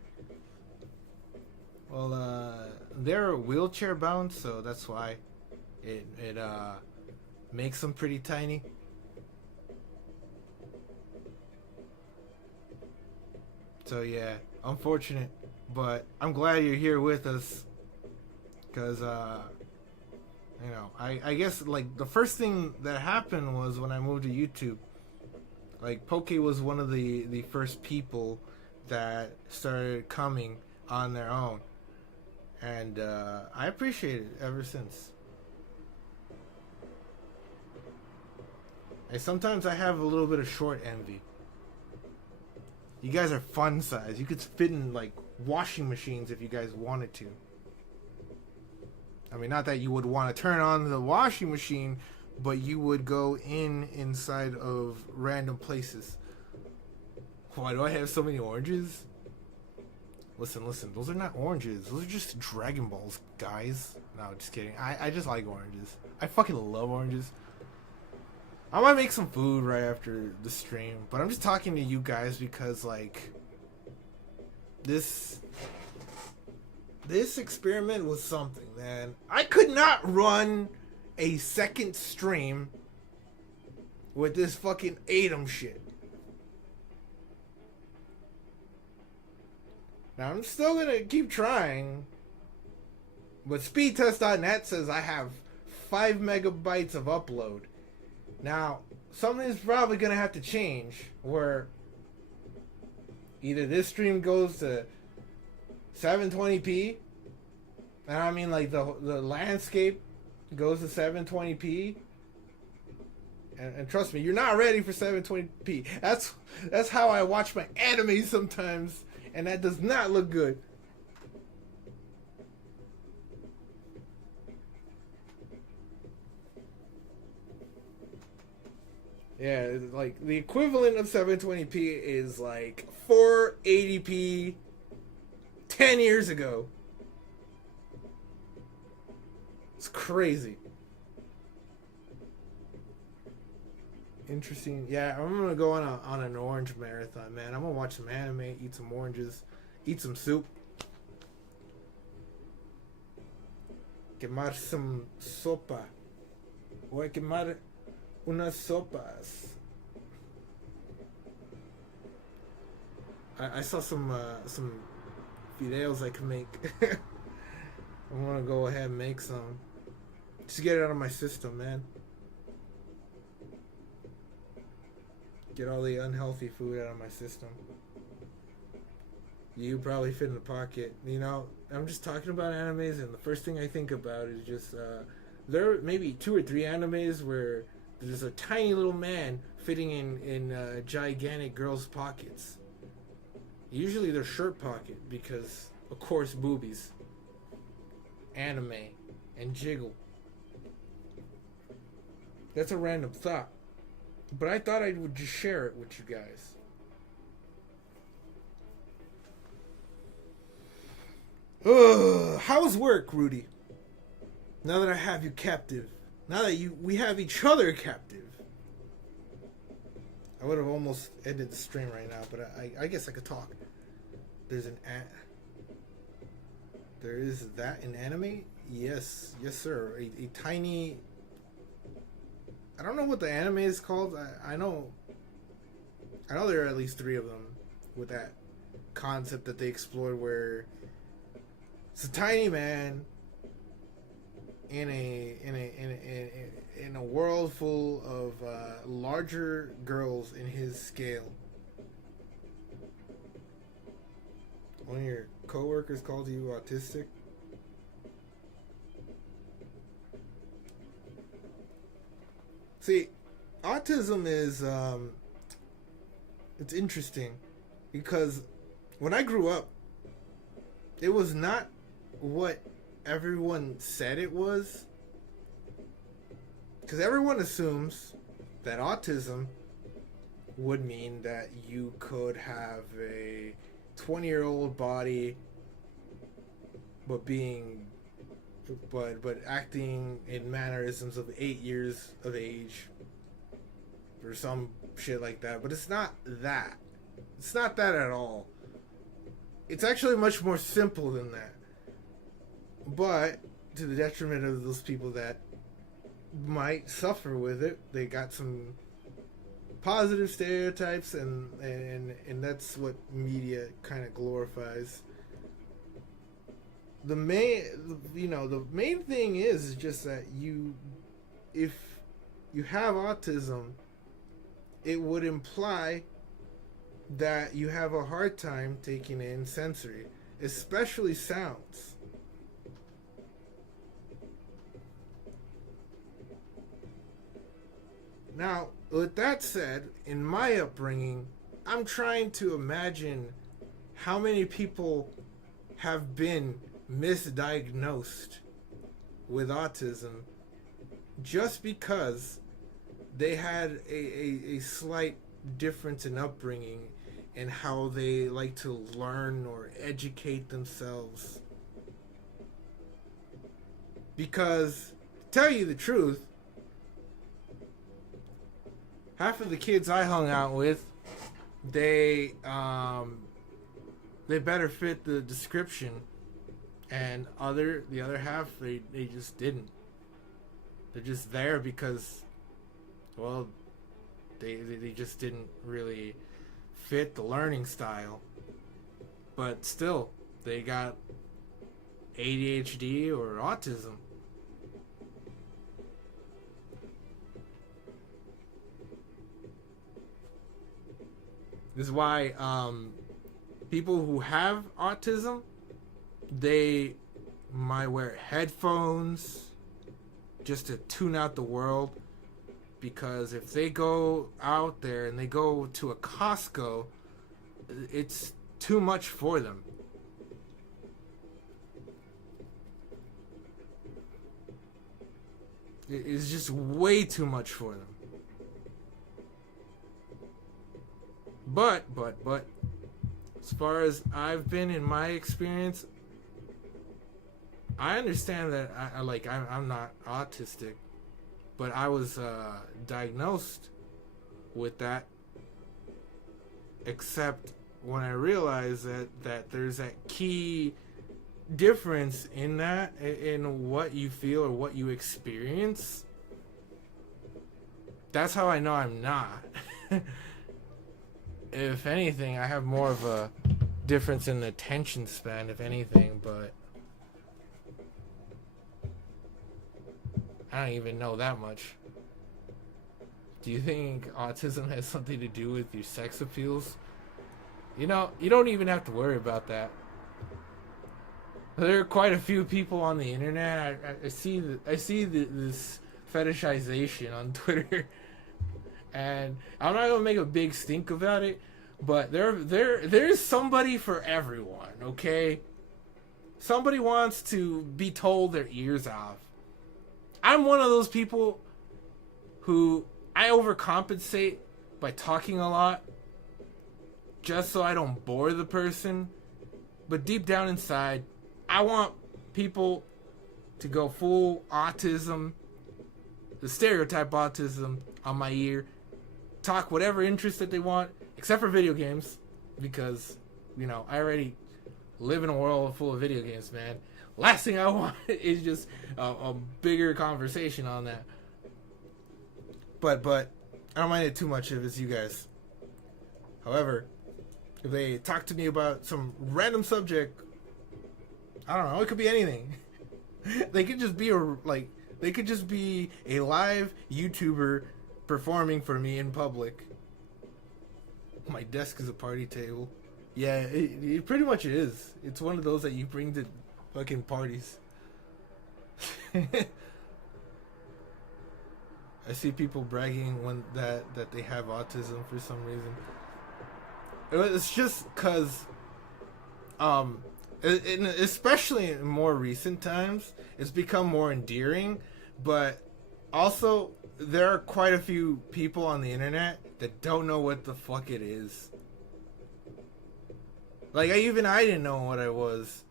Well, they're wheelchair bound, so that's why it makes them pretty tiny. So yeah, unfortunate, but I'm glad you're here with us. Cause you know, I guess like the first thing that happened was when I moved to YouTube. Like Poke was one of the first people that started coming on their own, and I appreciate it ever since. And sometimes I have a little bit of short envy. You guys are fun size. You could fit in like washing machines if you guys wanted to. I mean, not that you would want to turn on the washing machine, but you would go inside of random places. Why do I have so many oranges? Listen, those are not oranges. Those are just Dragon Balls, guys. No, just kidding. I just like oranges. I fucking love oranges. I might make some food right after the stream, but I'm just talking to you guys because, like, this experiment was something, man. I could not run a second stream with this fucking ATOM shit. Now, I'm still gonna keep trying, but speedtest.net says I have 5 megabytes of upload. Now, something's probably gonna have to change where either this stream goes to 720p, and I mean like the landscape goes to 720p, and trust me, you're not ready for 720p. That's how I watch my anime sometimes, and that does not look good. Yeah, like the equivalent of 720p is like 480p 10 years ago. It's crazy. Interesting. Yeah, I'm gonna go on an orange marathon, man. I'm gonna watch some anime, eat some oranges, eat some soup, quemar some sopa. Voy a quemar unas sopas. I saw some videos I could make. I'm gonna go ahead and make some. Just get it out of my system, man. Get all the unhealthy food out of my system. You probably fit in the pocket. You know, I'm just talking about animes, and the first thing I think about is just there are maybe 2 or 3 animes where there's a tiny little man fitting in gigantic girls' pockets. Usually their shirt pocket because, of course, boobies, anime, and jiggle. That's a random thought, but I thought I would just share it with you guys. Ugh, how's work, Rudy? Now that I have you captive. Now that we have each other captive. I would have almost ended the stream right now, but I guess I could talk. There is that in anime? Yes, sir. A tiny... I don't know what the anime is called. I know there are at least 3 of them with that concept that they explored where it's a tiny man in a world full of larger girls in his scale. One of your coworkers called you autistic. See, autism is it's interesting because when I grew up, it was not what everyone said it was, because everyone assumes that autism would mean that you could have a 20-year-old body but acting in mannerisms of 8 years of age or some shit like that. But it's not that. It's not that at all. It's actually much more simple than that. But to the detriment of those people that might suffer with it, they got some positive stereotypes, and that's what media kind of glorifies. The main thing is just that if you have autism, it would imply that you have a hard time taking in sensory, especially sounds. Now, with that said, in my upbringing, I'm trying to imagine how many people have been misdiagnosed with autism just because they had a slight difference in upbringing and how they like to learn or educate themselves. Because, to tell you the truth, half of the kids I hung out with, they better fit the description, and the other half they just didn't. They're just there because, well, they just didn't really fit the learning style. But still, they got ADHD or autism. This is why people who have autism, they might wear headphones just to tune out the world, because if they go out there and they go to a Costco, it's too much for them. It's just way too much for them. But as far as I've been in my experience, I understand that I'm not autistic, but I was diagnosed with that, except when I realized that there's that key difference in that, in what you feel or what you experience. That's how I know I'm not. If anything, I have more of a difference in attention span, if anything, but I don't even know that much. Do you think autism has something to do with your sex appeals? You know, you don't even have to worry about that. There are quite a few people on the internet. I see this fetishization on Twitter, and I'm not gonna make a big stink about it, but there's somebody for everyone. Okay, somebody wants to be told their ears off. I'm one of those people who I overcompensate by talking a lot just so I don't bore the person, but deep down inside, I want people to go full autism, the stereotype autism, on my ear, talk whatever interest that they want, except for video games, because, you know, I already live in a world full of video games, man. Last thing I want is just a bigger conversation on that. But I don't mind it too much if it's you guys. However, if they talk to me about some random subject, I don't know, it could be anything. They could just be a live YouTuber performing for me in public. My desk is a party table. Yeah, it pretty much is. It's one of those that you bring to fucking parties. I see people bragging when that they have autism for some reason. It's just because, especially in more recent times, it's become more endearing. But also, there are quite a few people on the internet that don't know what the fuck it is. Like, I didn't know what I was.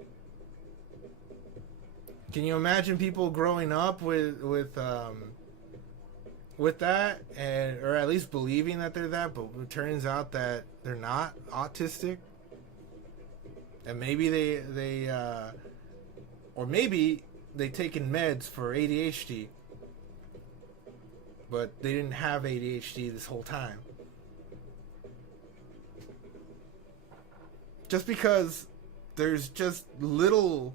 Can you imagine people growing up with that, or at least believing that they're that, but it turns out that they're not autistic, and maybe or maybe they taken meds for ADHD, but they didn't have ADHD this whole time. just because there's just little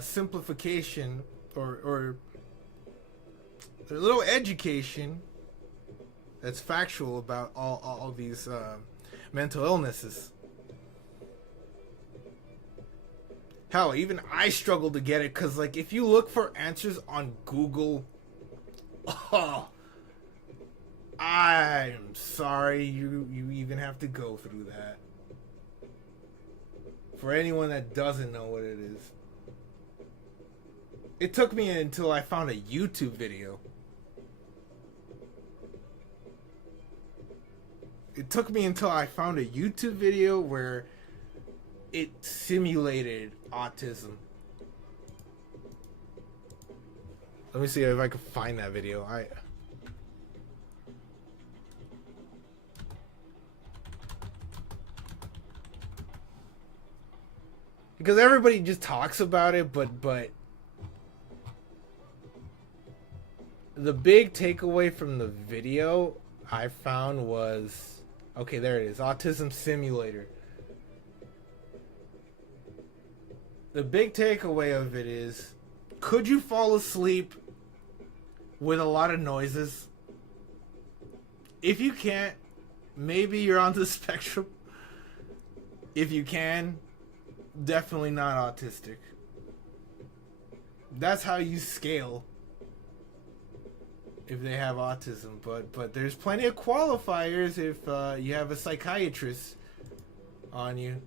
simplification or a little education that's factual about all these mental illnesses. Hell, even I struggle to get it, because, like, if you look for answers on Google, oh, I'm sorry you even have to go through that. For anyone that doesn't know what it is. It took me until I found a YouTube video. It took me until I found a YouTube video where it simulated autism. Let me see if I can find that video. Because everybody just talks about it, but the big takeaway from the video I found was, okay, there it is, Autism Simulator. The big takeaway of it is, could you fall asleep with a lot of noises? If you can't, maybe you're on the spectrum. If you can, definitely not autistic. That's how you scale if they have autism. But there's plenty of qualifiers if you have a psychiatrist on you.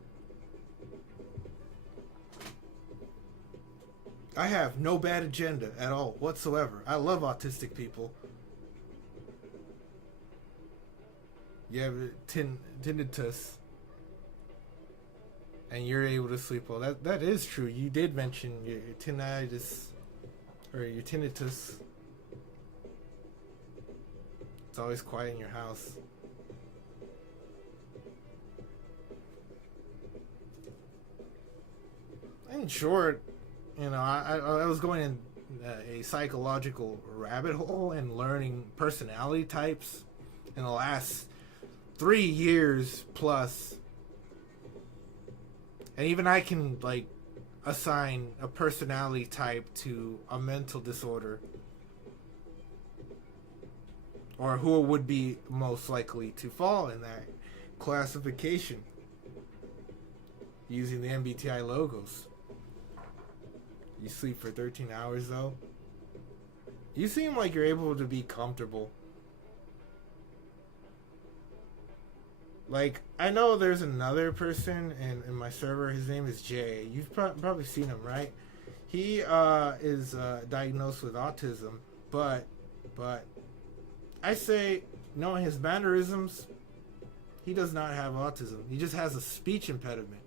I have no bad agenda at all whatsoever. I love autistic people. You have tinnitus, and you're able to sleep well. That is true. You did mention your tinnitus, or your tinnitus. It's always quiet in your house. In short, you know, I was going in a psychological rabbit hole and learning personality types in the last 3 years plus. And even I can, like, assign a personality type to a mental disorder. Or who would be most likely to fall in that classification using the MBTI logos. You sleep for 13 hours though. You seem like you're able to be comfortable. Like, I know there's another person in my server. His name is Jay. You've probably seen him, right? He is diagnosed with autism, but I say, knowing his mannerisms, he does not have autism. He just has a speech impediment.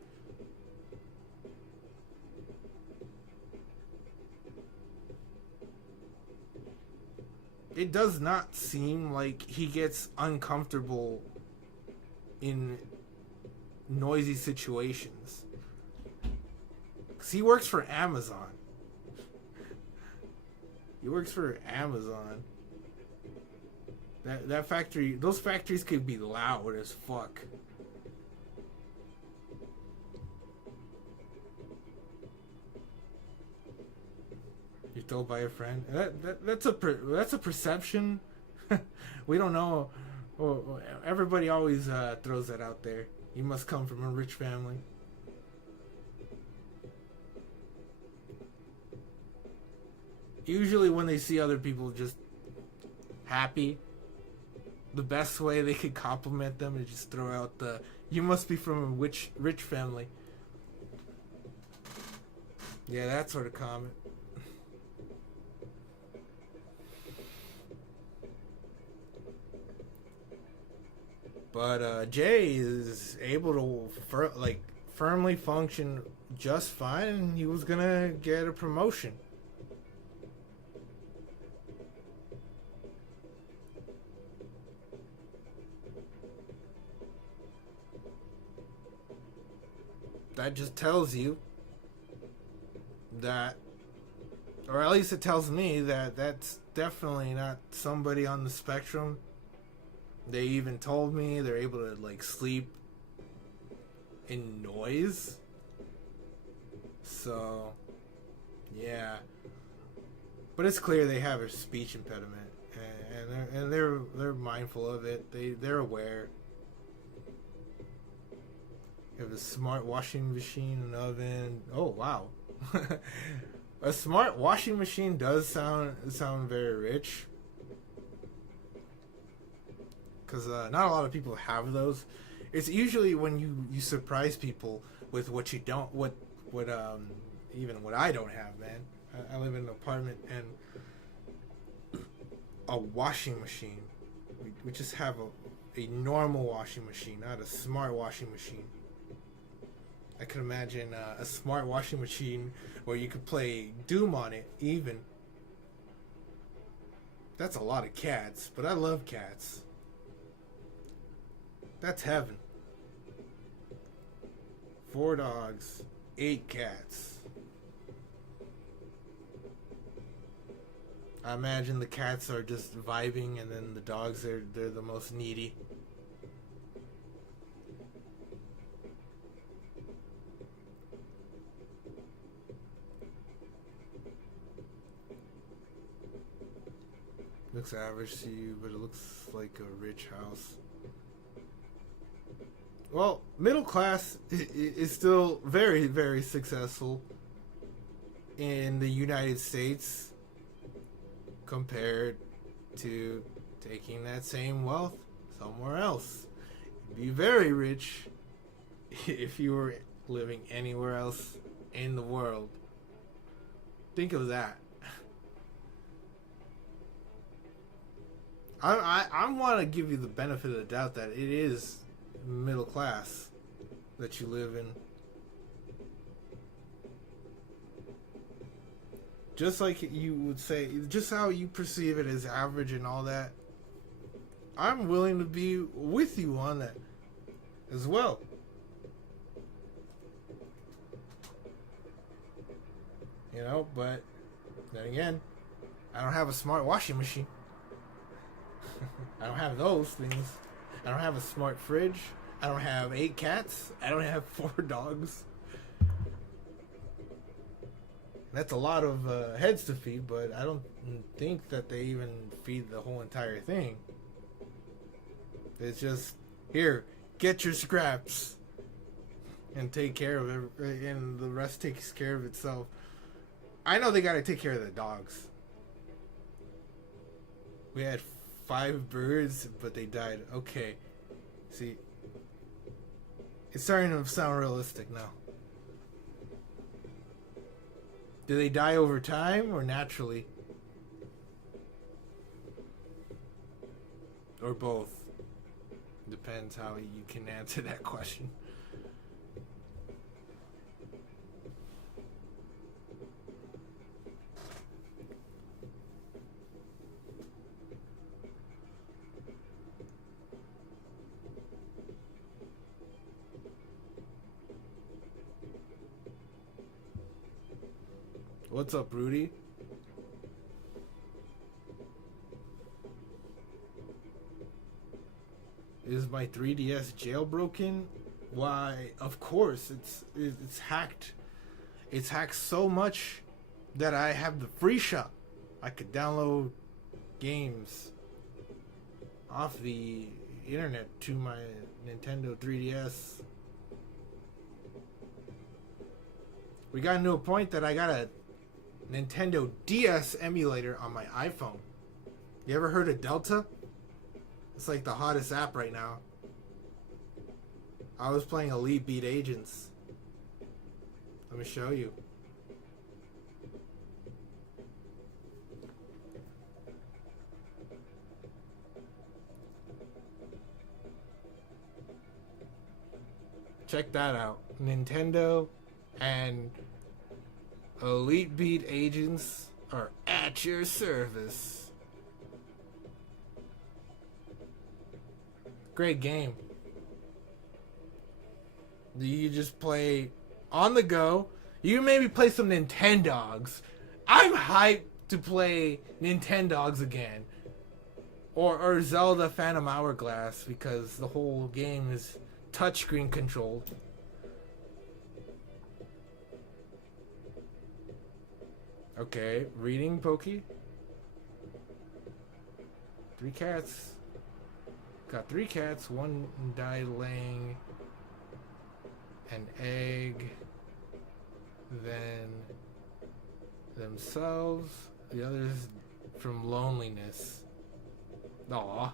It does not seem like he gets uncomfortable in noisy situations. 'Cause he works for Amazon. He works for Amazon. That factory, those factories could be loud as fuck. You're told by a friend. That's a perception. We don't know. Well, everybody always throws that out there. You must come from a rich family. Usually, when they see other people just happy, the best way they could compliment them is just throw out the "You must be from a rich family." Yeah, that sort of comment. But Jay is able to firmly function just fine, and he was gonna get a promotion. That just tells you that, or at least it tells me that that's definitely not somebody on the spectrum. They even told me they're able to, like, sleep in noise. So, yeah. But it's clear they have a speech impediment, and they're mindful of it. They're aware. You have a smart washing machine, an oven. Oh wow, a smart washing machine does sound very rich. Because not a lot of people have those. It's usually when you surprise people with what you don't, even what I don't have, man. I live in an apartment and a washing machine. We just have a normal washing machine, not a smart washing machine. I could imagine a smart washing machine where you could play Doom on it, even. That's a lot of cats, but I love cats. That's heaven. 4 dogs, 8 cats. I imagine the cats are just vibing, and then the dogs they're the most needy. Looks average to you, but it looks like a rich house. Well, middle class is still very, very successful in the United States compared to taking that same wealth somewhere else. You'd be very rich if you were living anywhere else in the world. Think of that. I want to give you the benefit of the doubt that it is middle class that you live in. Just like you would say, just how you perceive it as average and all that, I'm willing to be with you on that as well. You know, but then again, I don't have a smart washing machine. I don't have those things. I don't have a smart fridge. I don't have 8 cats. I don't have 4 dogs. That's a lot of heads to feed, but I don't think that they even feed the whole entire thing. It's just, here, get your scraps and take care of it, and the rest takes care of itself. I know they gotta take care of the dogs. We had 5 birds, but they died. Okay. See, it's starting to sound realistic now. Do they die over time or naturally? Or both? Depends how you can answer that question. What's up, Rudy? Is my 3DS jailbroken? Why, of course, it's hacked. It's hacked so much that I have the free shop. I could download games off the internet to my Nintendo 3DS. We got into a point that I got a Nintendo DS emulator on my iPhone. You ever heard of Delta? It's like the hottest app right now. I was playing Elite Beat Agents. Let me show you. Check that out. Nintendo and Elite Beat Agents are at your service. Great game. You just play on the go. You maybe play some Nintendogs. I'm hyped to play Nintendogs again. Or Zelda Phantom Hourglass, because the whole game is touchscreen controlled. Okay, reading Pokey. 3 cats. Got 3 cats. One died laying an egg. Then themselves. The others from loneliness. Aw.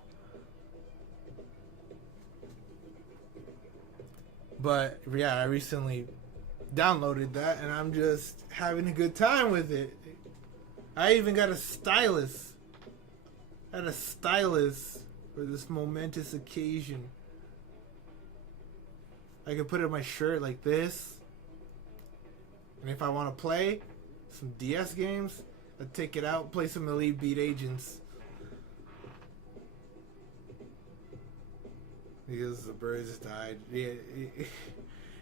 But yeah, I recently downloaded that and I'm just having a good time with it. I even got a stylus. I had a stylus for this momentous occasion. I can put it in my shirt like this. And if I want to play some DS games, I take it out, play some Elite Beat Agents. Because the birds died. Yeah,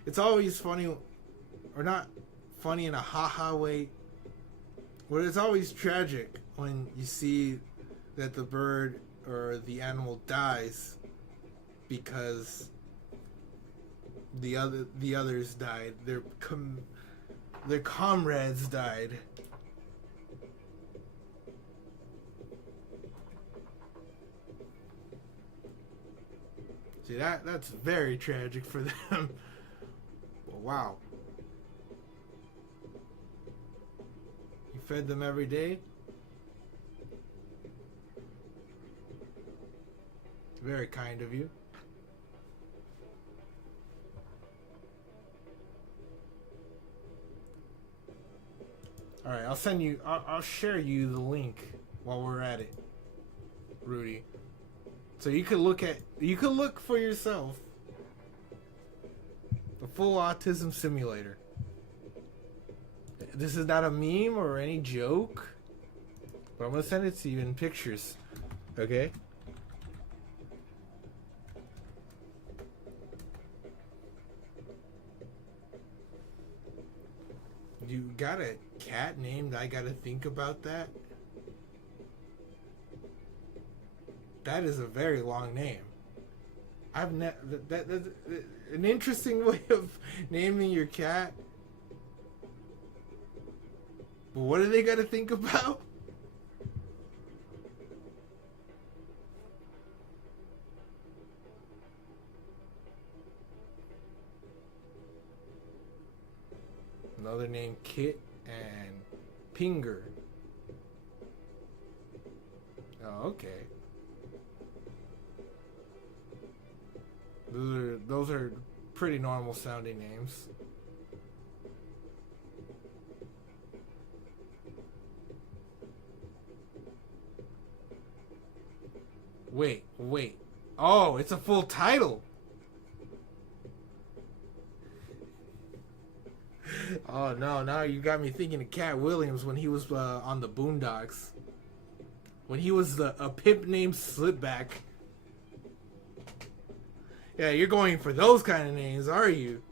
it's always funny, or not funny in a haha way, but it's always tragic when you see that the bird or the animal dies because the others died. Their comrades died. See, that's very tragic for them. Well, wow. You fed them every day? Very kind of you. Alright, I'll share you the link while we're at it, Rudy. So you could look for yourself. The full autism simulator. This is not a meme or any joke, but I'm gonna send it to you in pictures. Okay? You got a cat named I Gotta Think About That? That is a very long name. I've that's an interesting way of naming your cat. But what do they got to think about? Another name, Kit and Pinger. Oh, okay. Those are pretty normal sounding names. Wait. Oh, it's a full title. Oh no, now you got me thinking of Cat Williams when he was on the Boondocks. When he was a pimp named Slipback. Yeah, you're going for those kind of names, are you?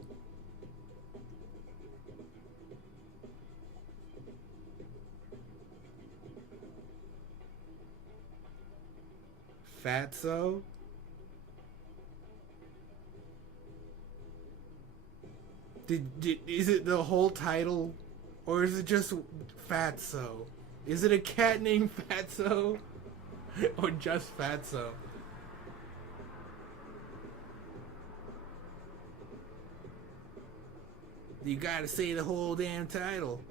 Fatso? Is it the whole title? Or is it just Fatso? Is it a cat named Fatso? Or just Fatso? You gotta say the whole damn title.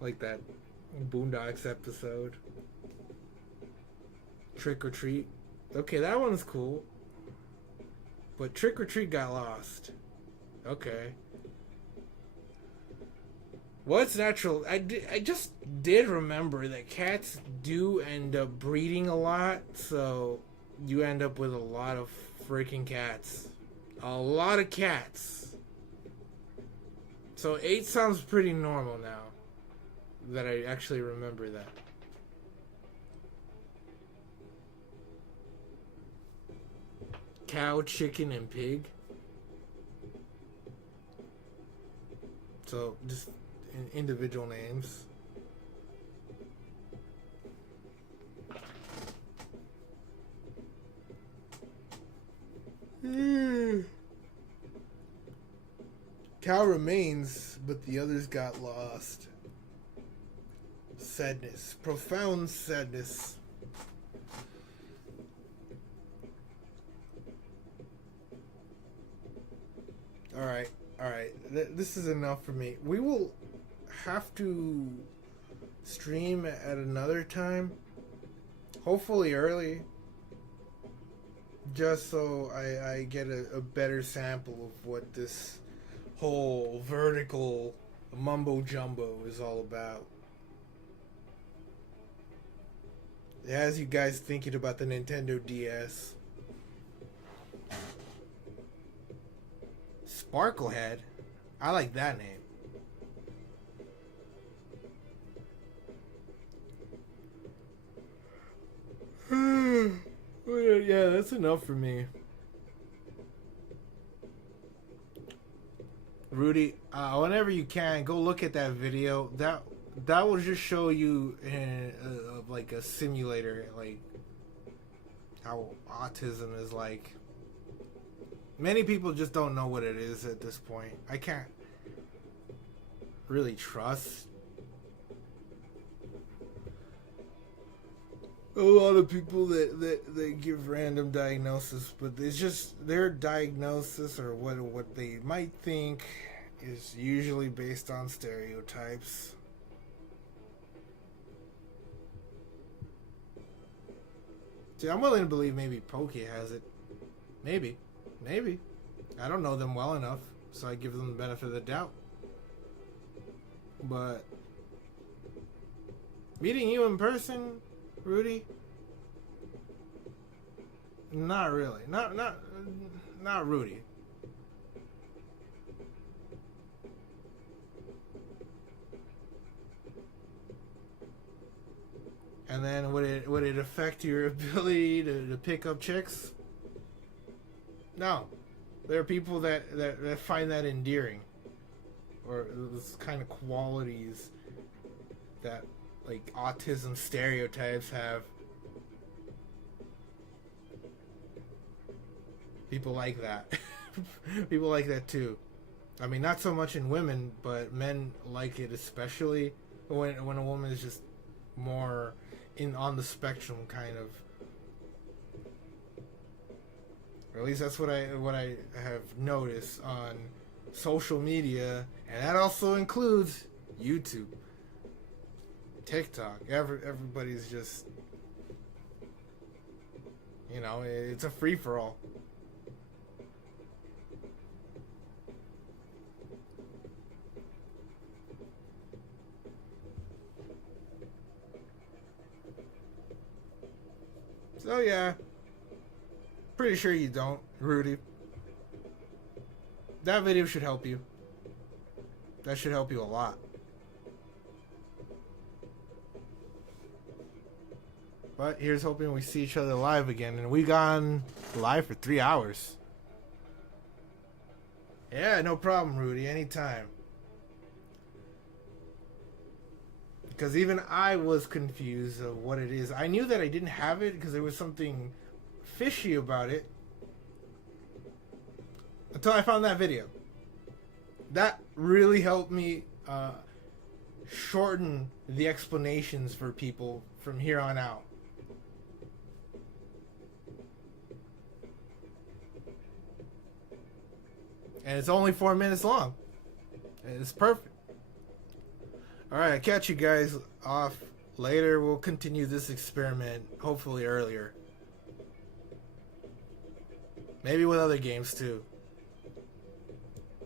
Like that Boondocks episode. Trick or Treat. Okay, that one's cool. But Trick or Treat got lost. Okay. What's natural? I just did remember that cats do end up breeding a lot, so you end up with a lot of freaking cats. A lot of cats. So 8 sounds pretty normal now that I actually remember that. Cow, chicken, and pig. So just individual names. Cow remains, but the others got lost. Sadness. Profound sadness. Alright, alright. This is enough for me. We will have to stream at another time. Hopefully early. Just so I get a better sample of what this whole vertical mumbo jumbo is all about. It has you guys thinking about the Nintendo DS. Sparklehead? I like that name. Yeah, that's enough for me. Rudy, whenever you can, go look at that video. That will just show you like a simulator, like how autism is like. Many people just don't know what it is at this point. I can't really trust a lot of people that give random diagnosis, but it's just their diagnosis or what they might think is usually based on stereotypes. See, I'm willing to believe maybe Poke has it. Maybe. I don't know them well enough, so I give them the benefit of the doubt. But meeting you in person, Rudy? Not really. Not Rudy. And then would it affect your ability to pick up chicks? No. There are people that find that endearing. Or those kind of qualities that like autism stereotypes have. People like that. People like that too. I mean, not so much in women, but men like it especially when a woman is just more on the spectrum, kind of. Or at least that's what I have noticed on social media, and that also includes YouTube, TikTok. Everybody's just, it's a free for all. So yeah, pretty sure you don't, Rudy. That video should help you. That should help you a lot. But here's hoping we see each other live again. And we gone live for 3 hours. Yeah, no problem, Rudy. Anytime. Because even I was confused of what it is. I knew that I didn't have it because there was something fishy about it. Until I found that video. That really helped me shorten the explanations for people from here on out. And it's only 4 minutes long. And it's perfect. Alright, I'll catch you guys off later. We'll continue this experiment, hopefully earlier. Maybe with other games too.